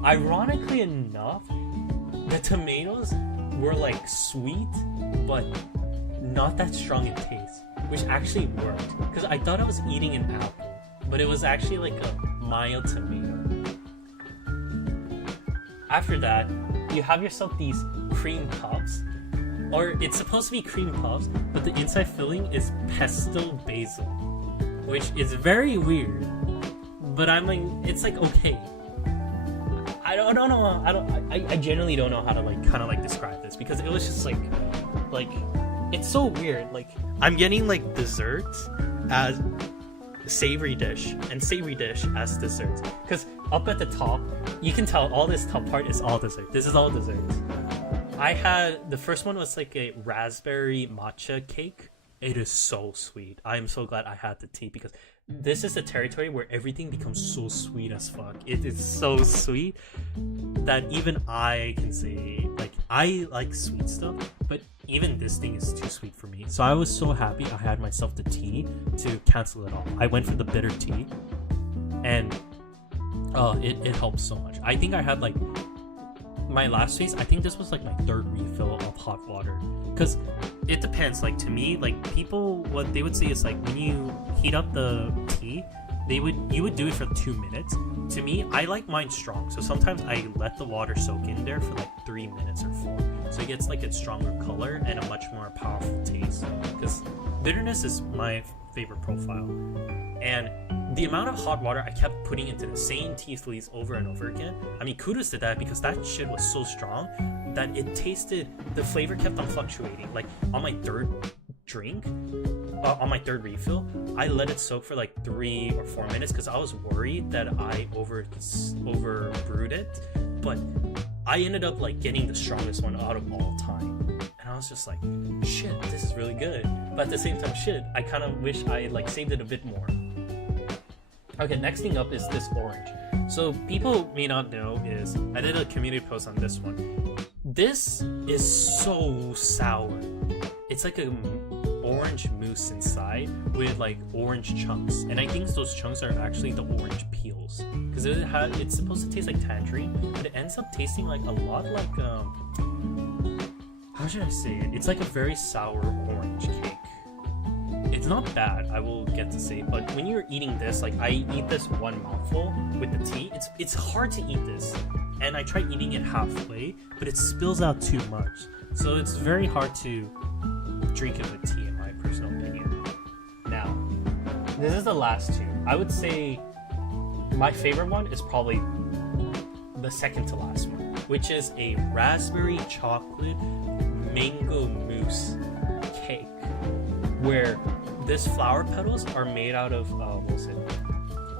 Ironically enough, the tomatoes were like sweet, but not that strong in taste, which actually worked. Because I thought I was eating an apple, but it was actually like a mild tomato. After that, you have yourself these cream puffs, or it's supposed to be cream puffs, but the inside filling is pesto basil, which is very weird. But I'm like, it's like okay. I don't know. I genuinely don't know how to like kind of like describe this, because it was just like it's so weird. Like I'm getting like desserts as savory dish and savory dish as desserts, because up at the top you can tell all this top part is all dessert. This is all desserts. I had the first one was like a raspberry matcha cake. It is so sweet. I am so glad I had the tea, because this is the territory where everything becomes so sweet as fuck. It is so sweet that even I can say, like, I like sweet stuff, but even this thing is too sweet for me. So I was so happy I had myself the tea to cancel it off. I went for the bitter tea, and it helped so much. I think I had like my last phase, I think this was like my third refill of hot water, because it depends. Like to me, like people, what they would say is like when you heat up the tea, you would do it for 2 minutes. To me, I like mine strong, so sometimes I let the water soak in there for like 3 minutes or 4, so it gets like a stronger color and a much more powerful taste, because bitterness is my favorite profile. And the amount of hot water I kept putting into the same tea leaves over and over again, I mean, kudos to that, because that shit was so strong that it tasted, the flavor kept on fluctuating. Like on my third drink, on my third refill, I let it soak for like 3 or 4 minutes, because I was worried that I over brewed it, but I ended up like getting the strongest one out of all time. And I was just like, shit, this is really good. But at the same time, shit, I kind of wish I like saved it a bit more. Okay, next thing up is this orange. So people may not know is, I did a community post on this one. This is so sour. It's like a orange mousse inside with like orange chunks, and I think those chunks are actually the orange peels, because it's supposed to taste like tangerine, but it ends up tasting like a lot like how should I say it? It's like a very sour orange cake. It's not bad, I will get to say, but when you're eating this, like I eat this one mouthful with the tea, it's hard to eat this, and I try eating it halfway, but it spills out too much, so it's very hard to drink it with tea, in my personal opinion. Now, this is the last two. I would say my favorite one is probably the second to last one, which is a raspberry chocolate mango mousse cake, where this flower petals are made out of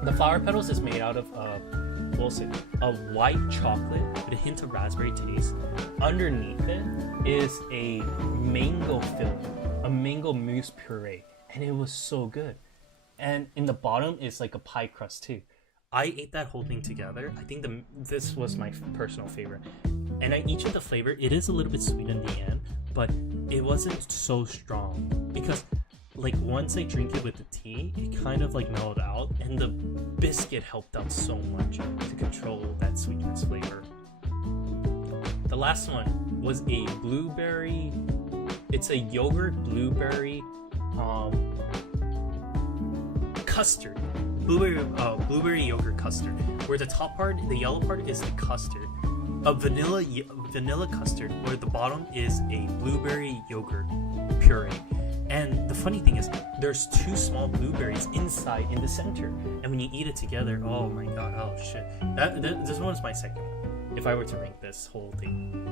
the flower petals is made out of a white chocolate with a hint of raspberry taste. Underneath it is a mango filling, a mango mousse puree, and it was so good. And in the bottom is like a pie crust too. I ate that whole thing together. I think this was my personal favorite. And each of the flavor, it is a little bit sweet in the end, but it wasn't so strong, because like once I drink it with the tea, it kind of like mellowed out, and the biscuit helped out so much to control that sweetness flavor. The last one was a blueberry, it's a yogurt blueberry custard. Blueberry yogurt custard, where the top part, the yellow part, is the custard, a vanilla custard, where the bottom is a blueberry yogurt puree. And the funny thing is, there's 2 small blueberries inside in the center, and when you eat it together, oh my god, oh shit. This one is my second one, if I were to rank this whole thing.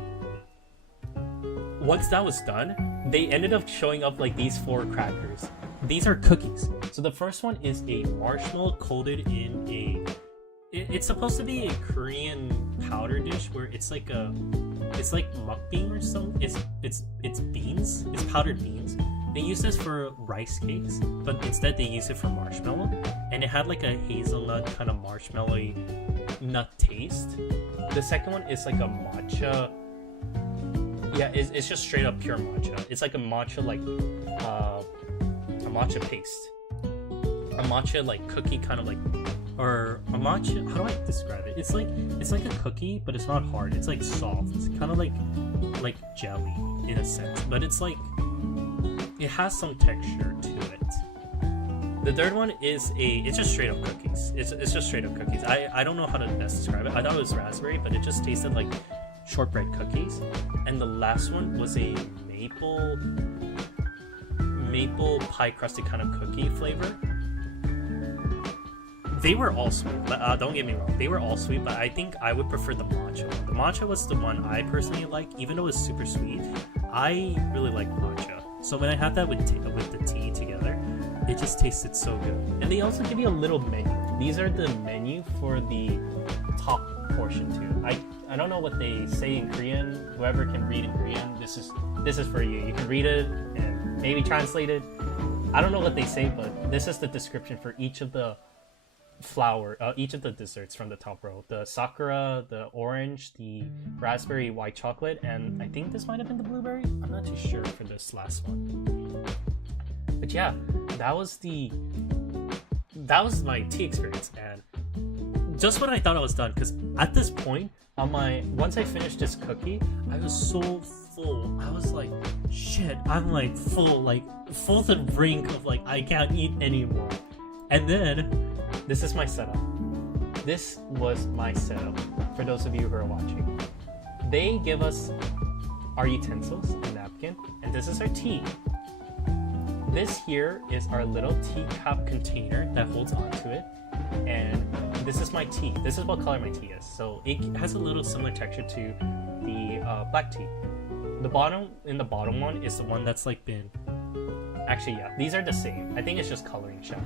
Once that was done, they ended up showing up like these 4 crackers. These are cookies. So the first one is a marshmallow coated in it's supposed to be a Korean powder dish, where it's like mukbang or something. It's beans. It's powdered beans. They use this for rice cakes, but instead they use it for marshmallow, and it had like a hazelnut kind of marshmallowy nut taste. The second one is like a matcha. Yeah, it's just straight up pure matcha. It's like a matcha, like a matcha paste, a matcha like cookie kind of like, or a matcha. How do I describe it? It's like a cookie, but it's not hard. It's like soft. It's kind of like jelly in a sense, but it's like it has some texture to it. The third one is it's just straight up cookies. It's just straight up cookies. I don't know how to best describe it. I thought it was raspberry, but it just tasted like shortbread cookies. And the last one was a maple pie crusted kind of cookie flavor. They were all sweet. Don't get me wrong, they were all sweet, but I think I would prefer the matcha one. The matcha was the one I personally like, even though it's super sweet. I really like matcha. So when I had that with the tea together, it just tasted so good. And they also give you a little menu. These are the menu for the top portion too. I don't know what they say in Korean. Whoever can read in Korean, this is for you. You can read it and maybe translate it. I don't know what they say, but this is the description for each of the each of the desserts from the top row. The sakura, the orange, the raspberry white chocolate, and I think this might have been the blueberry. I'm not too sure for this last one. But yeah, that was my tea experience, and just when I thought I was done, because at this point once I finished this cookie, I was so full. I was like, shit, I'm like full to the brink of like I can't eat anymore. And then this is my setup. This was my setup for those of you who are watching. They give us our utensils, a napkin, and this is our tea. This here is our little teacup container that holds onto it, and this is my tea. This is what color my tea is. So it has a little similar texture to the black tea. The bottom one is the one that's like been... Actually, yeah, these are the same. I think it's just coloring shadow.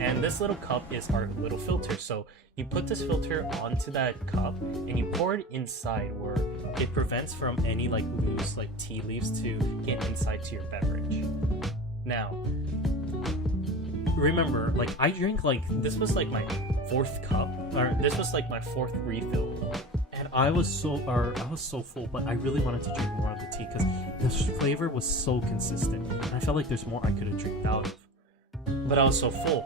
And this little cup is our little filter. So you put this filter onto that cup and you pour it inside, where it prevents from any like loose like tea leaves to get inside to your beverage. Now, remember, like I drank like, this was like my fourth cup, or this was like my fourth refill. And I was so full, but I really wanted to drink more of the tea because the flavor was so consistent. And I felt like there's more I could have drank out of. But I was so full.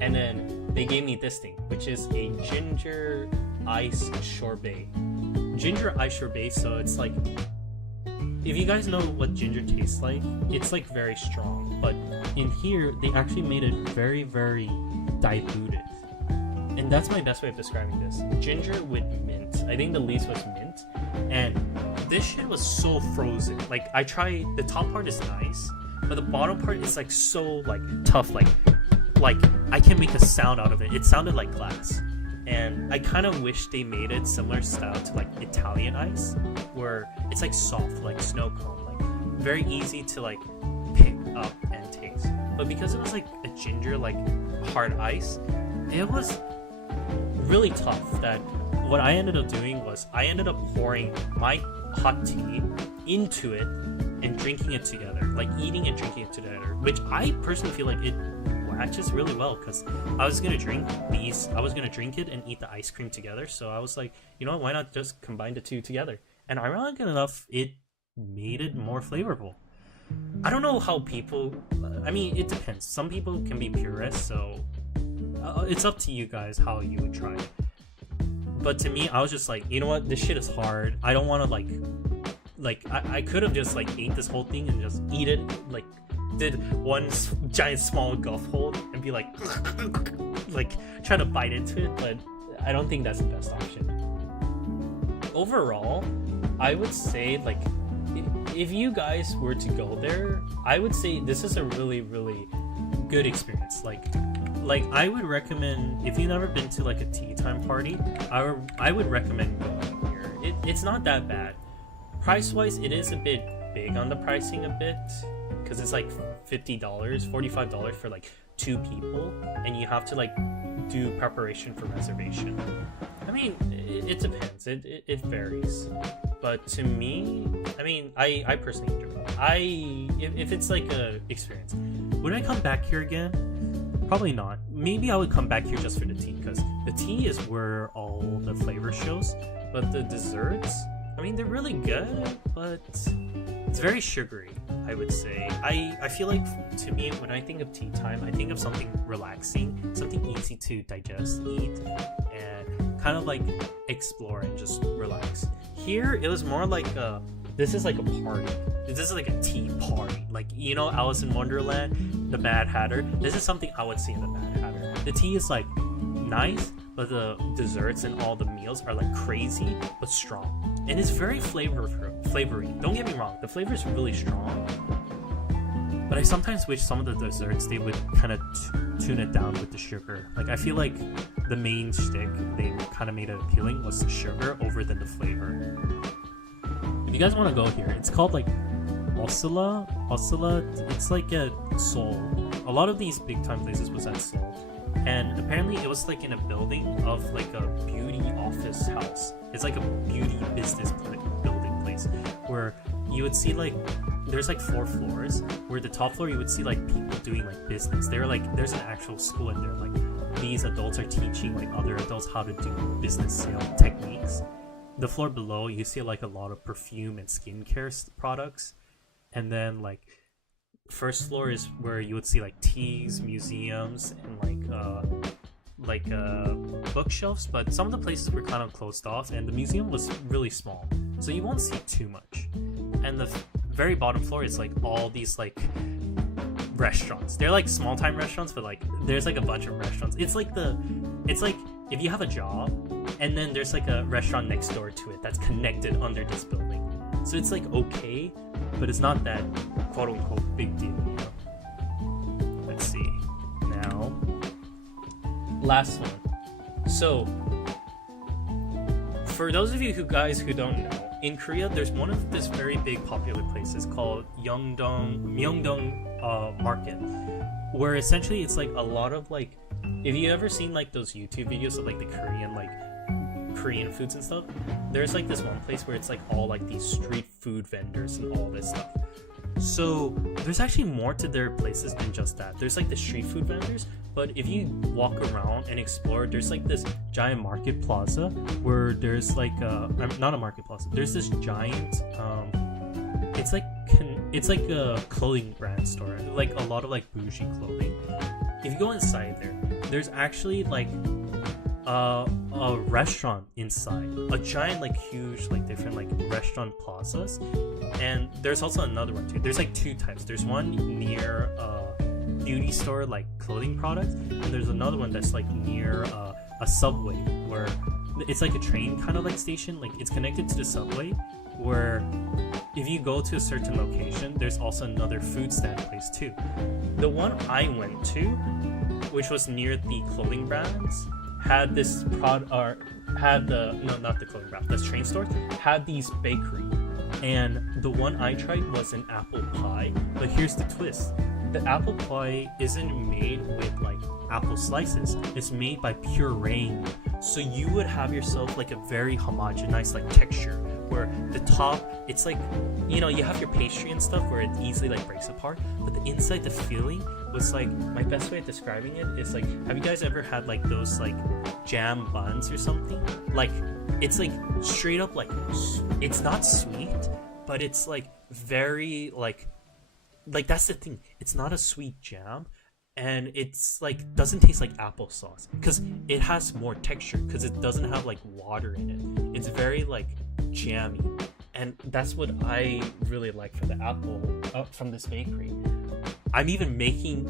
And then they gave me this thing, which is a ginger ice sorbet. Ginger ice sorbet, so it's like, if you guys know what ginger tastes like, it's like very strong. But in here, they actually made it very, very diluted. And that's my best way of describing this. Ginger with mint. I think the least was mint. And this shit was so frozen. Like, I tried, the top part is nice, but the bottom part is like so like tough. Like I can't make a sound out of it. It sounded like glass. And I kind of wish they made it similar style to like Italian ice, where it's like soft, like snow cone, like very easy to like pick up and taste. But because it was like a ginger, like hard ice, it was really tough. That what I ended up doing was I ended up pouring my hot tea into it and drinking it together, like eating and drinking it together, which I personally feel like it matches really well, because I was gonna drink it and eat the ice cream together. So I was like, you know what, why not just combine the two together? And ironically enough, it made it more flavorful. I don't know how people, I mean, it depends. Some people can be purists, so it's up to you guys how you would try it. But to me, I was just like, you know what, this shit is hard. I don't want to like I could have just like ate this whole thing and just eat it, like did one giant small gulp hold and be like like trying to bite into it, but I don't think that's the best option. Overall, I would say, like, if you guys were to go there, I would say this is a really, really good experience. Like I would recommend, if you've never been to like a tea time party, I would recommend going here. It's not that bad. Price wise, it is a bit big on the pricing a bit, because it's like $50, $45 for like 2 people, and you have to like do preparation for reservation. I mean, it depends. It varies. But to me, I mean, I personally enjoy it. If it's like a experience, would I come back here again? Probably not. Maybe I would come back here just for the tea, because the tea is where all the flavor shows. But the desserts, I mean, they're really good, but it's very sugary, I would say. I feel like, to me, when I think of tea time, I think of something relaxing, something easy to digest, eat, and kind of like explore and just relax. Here, it was more like the This is like a party. This is like a tea party. Like, you know, Alice in Wonderland, the Mad Hatter. This is something I would see in the Mad Hatter. The tea is like nice, but the desserts and all the meals are like crazy but strong. And it's very flavory. Don't get me wrong, the flavor is really strong. But I sometimes wish some of the desserts they would kind of tune it down with the sugar. Like, I feel like the main shtick they kind of made it appealing was the sugar over than the flavor. If you guys want to go here, it's called like Osula. It's like at Seoul. A lot of these big time places was at Seoul. And apparently it was like in a building of like a beauty office house. It's like a beauty business building place where you would see like there's like 4 floors where the top floor you would see like people doing like business. They're like there's an actual school in there. Like these adults are teaching like other adults how to do business sale techniques. The floor below you see like a lot of perfume and skincare products, and then like first floor is where you would see like teas, museums, and like bookshelves. But some of the places were kind of closed off, and the museum was really small, so you won't see too much. And the very bottom floor is like all these like restaurants. They're like small time restaurants, but like there's like a bunch of restaurants. It's like if you have a job and then there's like a restaurant next door to it that's connected under this building. So it's like okay, but it's not that quote unquote big deal, you know? Let's see. Now, last one. So, for those of you guys who don't know, in Korea, there's one of this very big popular places called Myeongdong Market, where essentially it's like a lot of like, if you ever seen like those YouTube videos of like the Korean foods and stuff, there's like this one place where it's like all like these street food vendors and all this stuff. So there's actually more to their places than just that. There's like the street food vendors, but if you walk around and explore, there's like this giant market plaza where there's like not a market plaza. There's this giant it's like a clothing brand store, like a lot of like bougie clothing. If you go inside there's actually like a restaurant inside, a giant like huge like different like restaurant plazas. And there's also another one too. There's like 2 types. There's one near beauty store like clothing products, and there's another one that's like near a subway where it's like a train kind of like station. Like it's connected to the subway, where if you go to a certain location, there's also another food stand place too. The one I went to, which was near the clothing brands, had this not the clothing brand, this train store had these bakery. And the one I tried was an apple pie, but here's the twist. The apple pie isn't made with like apple slices. It's made by pureeing. So you would have yourself like a very homogenized like texture where the top, it's like, you know, you have your pastry and stuff where it easily like breaks apart, but the inside, the feeling was like, my best way of describing it is like, have you guys ever had like those like jam buns or something? Like, it's like straight up like, it's not sweet, but it's like very like that's the thing. It's not a sweet jam, and it's like doesn't taste like applesauce because it has more texture because it doesn't have like water in it. It's very like jammy, and that's what I really like from the apple from this bakery. I'm even making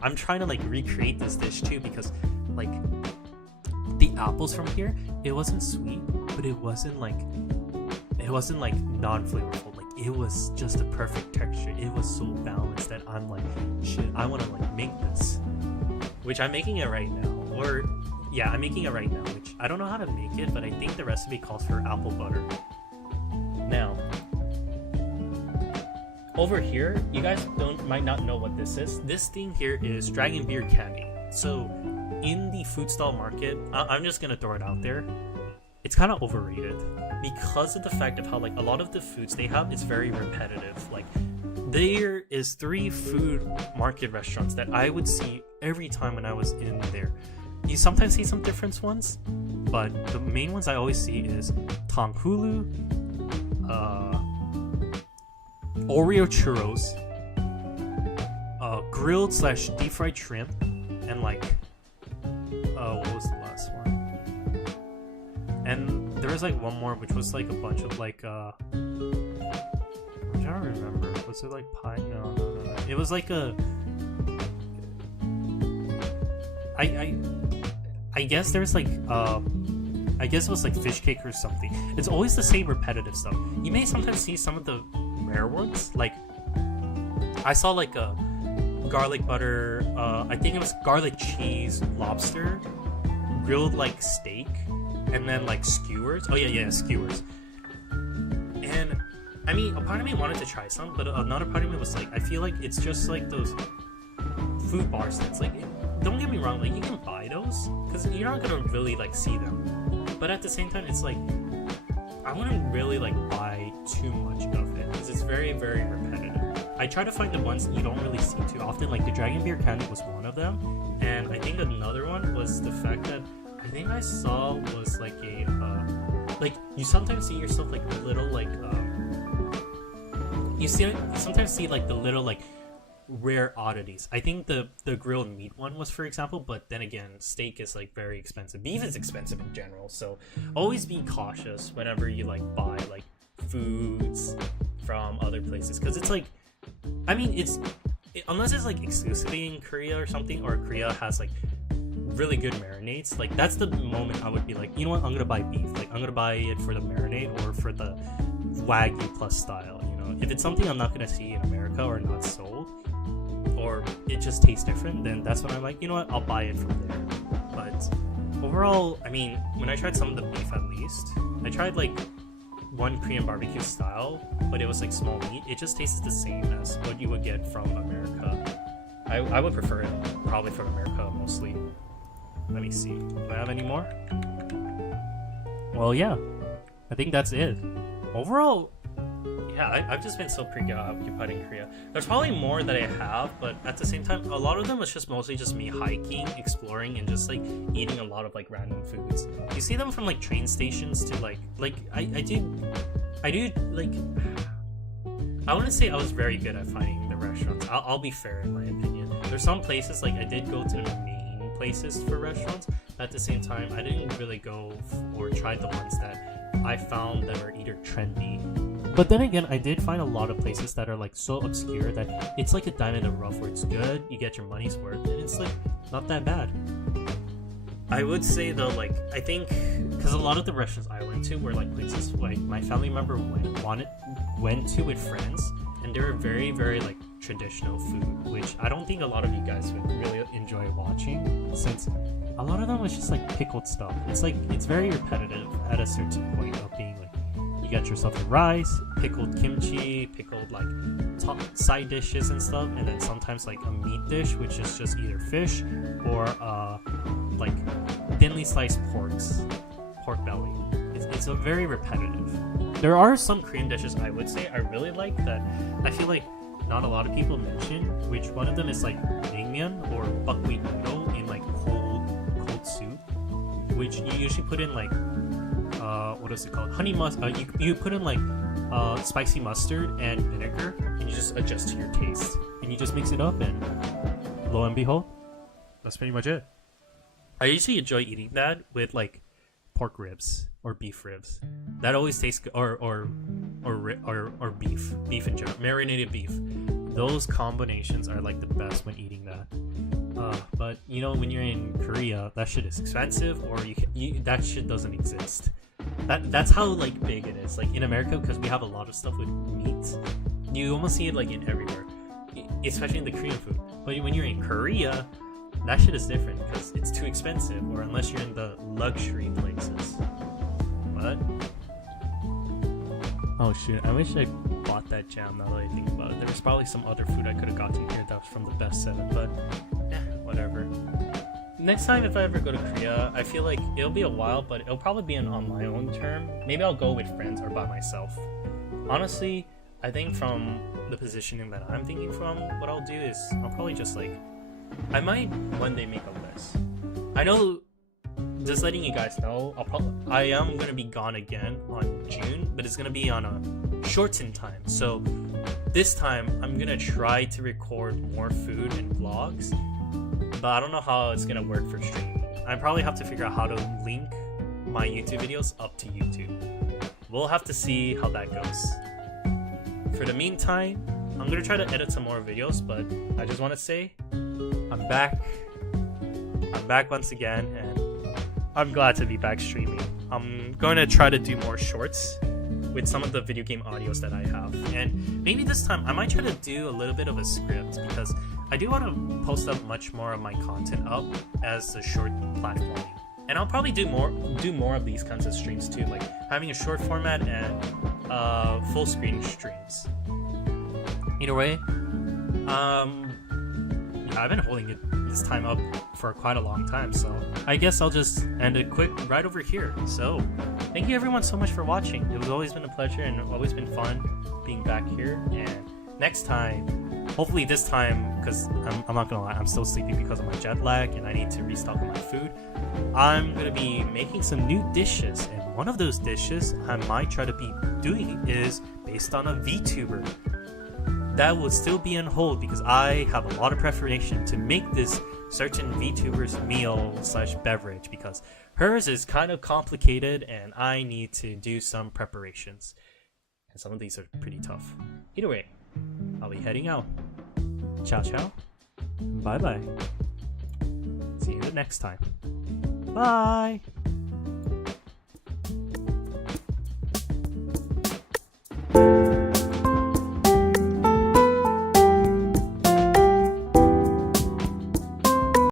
I'm trying to like recreate this dish too, because like the apples from here, it wasn't sweet, but it wasn't like non-flavorful. Like it was just a perfect texture. It was so balanced that I'm like, shit, I want to like make this, which I'm making it right now. Or yeah, I'm making it right now, which I don't know how to make it, but I think the recipe calls for apple butter. Now, over here, you guys might not know what this is. This thing here is dragon beer candy. So in the food stall market, I'm just gonna throw it out there, it's kind of overrated because of the fact of how like a lot of the foods they have is very repetitive. Like there is 3 food market restaurants that I would see every time when I was in there. You sometimes see some different ones, but the main ones I always see is Tanghulu, Oreo churros, grilled / deep fried shrimp, and like what was the last one? And there was like one more which was like a bunch of like trying to remember. Was it like pie? No. It was like a. I guess there's like I guess it was like fish cake or something. It's always the same repetitive stuff. You may sometimes see some of the rare ones. Like I saw like a garlic butter. I think it was garlic cheese lobster, grilled like steak, and then like skewers. Oh yeah, skewers. And I mean, a part of me wanted to try some, but another part of me was like, I feel like it's just like those food bar stands. Like, don't get me wrong, like you can buy those because you're not gonna really like see them. But at the same time, it's like I wouldn't really like buy too much of it because it's very, very repetitive. I try to find the ones you don't really see too often. Like the dragon beer candy was one of them, and I think another one was the fact that I think I saw was like a like you sometimes see yourself like little like you sometimes see like the little like rare oddities. I think the grilled meat one was, for example, but then again, steak is like very expensive. Beef is expensive in general, so always be cautious whenever you like buy like foods from other places, because it's like, I mean, unless it's like exclusively in Korea or something, or Korea has like really good marinades, like that's the moment I would be like, you know what, I'm gonna buy beef. Like I'm gonna buy it for the marinade or for the Wagyu plus style. You know, if it's something I'm not gonna see in America or not sold, or it just tastes different, then that's when I'm like, you know what, I'll buy it from there. But overall, I mean, when I tried some of the beef, at least I tried like one Korean barbecue style, but it was like small meat. It just tasted the same as what you would get from America. I would prefer it probably from America mostly. Let me see, do I have any more? Well, yeah, I think that's it. Overall, yeah, I've just been so preoccupied in Korea. There's probably more that I have, but at the same time, a lot of them was just mostly just me hiking, exploring, and just like eating a lot of like random foods. You see them from like train stations to like I do like, I wouldn't say I was very good at finding the restaurants. I'll be fair in my opinion. There's some places like I did go to the main places for restaurants. But at the same time, I didn't really go or try the ones that I found that were either trendy. But then again, I did find a lot of places that are like so obscure that it's like a diamond in the rough, where it's good, you get your money's worth, and it's like not that bad. I would say though, like I think because a lot of the restaurants I went to were like places like my family member went to with friends, and they were very, very like traditional food, which I don't think a lot of you guys would really enjoy watching, since a lot of them was just like pickled stuff. It's like it's very repetitive at a certain point of being like, you got yourself the rice, pickled kimchi, pickled like side dishes and stuff, and then sometimes like a meat dish, which is just either fish or like thinly sliced pork belly. It's a very repetitive. There are some Korean dishes I would say I really like that I feel like not a lot of people mention, which one of them is like naengmyeon or buckwheat noodle in like cold soup, which you usually put in like what is it called? Honey mustard. You put in like spicy mustard and vinegar, and you just adjust to your taste, and you just mix it up, and lo and behold, that's pretty much it. I usually enjoy eating that with like pork ribs or beef ribs. That always tastes good, or beef in general, marinated beef. Those combinations are like the best when eating that. But you know, when you're in Korea, that shit is expensive, or that shit doesn't exist. That's how like big it is. Like in America, because we have a lot of stuff with meat, you almost see it like in everywhere, especially in the Korean food. But when you're in Korea, that shit is different because it's too expensive, or unless you're in the luxury places. What? Oh shoot, I wish I bought that jam now that I think about it. There's probably some other food I could have gotten here that was from the best 7, but whatever. Next time if I ever go to Korea, I feel like it'll be a while, but it'll probably be on my own term. Maybe I'll go with friends or by myself. Honestly, I think from the positioning that I'm thinking from, what I'll do is I'll probably just like, I might one day make a list. I know, just letting you guys know, I am going to be gone again on June, but it's going to be on a shortened time. So this time I'm going to try to record more food and vlogs, but I don't know how it's going to work for streaming. I probably have to figure out how to link my YouTube videos up to YouTube. We'll have to see how that goes. for the meantime, I'm gonna try to edit some more videos, but I just want to say I'm back. I'm back once again, and I'm glad to be back streaming. I'm going to try to do more shorts with some of the video game audios that I have, and maybe this time I might try to do a little bit of a script, because I do want to post up much more of my content up as a short platforming, and I'll probably do more of these kinds of streams too, like having a short format and full screen streams. Either way, I've been holding it this time up for quite a long time, so I guess I'll just end it quick right over here. So thank you everyone so much for watching. It was always been a pleasure and always been fun being back here, and next time, hopefully this time, because I'm not gonna lie, I'm still sleepy because of my jet lag and I need to restock on my food, I'm gonna be making some new dishes, and one of those dishes I might try to be doing is based on a VTuber. That will still be on hold because I have a lot of preparation to make this certain VTuber's meal / beverage, because hers is kind of complicated and I need to do some preparations. And some of these are pretty tough. Either way, I'll be heading out. Ciao ciao. Bye bye. See you next time. Bye.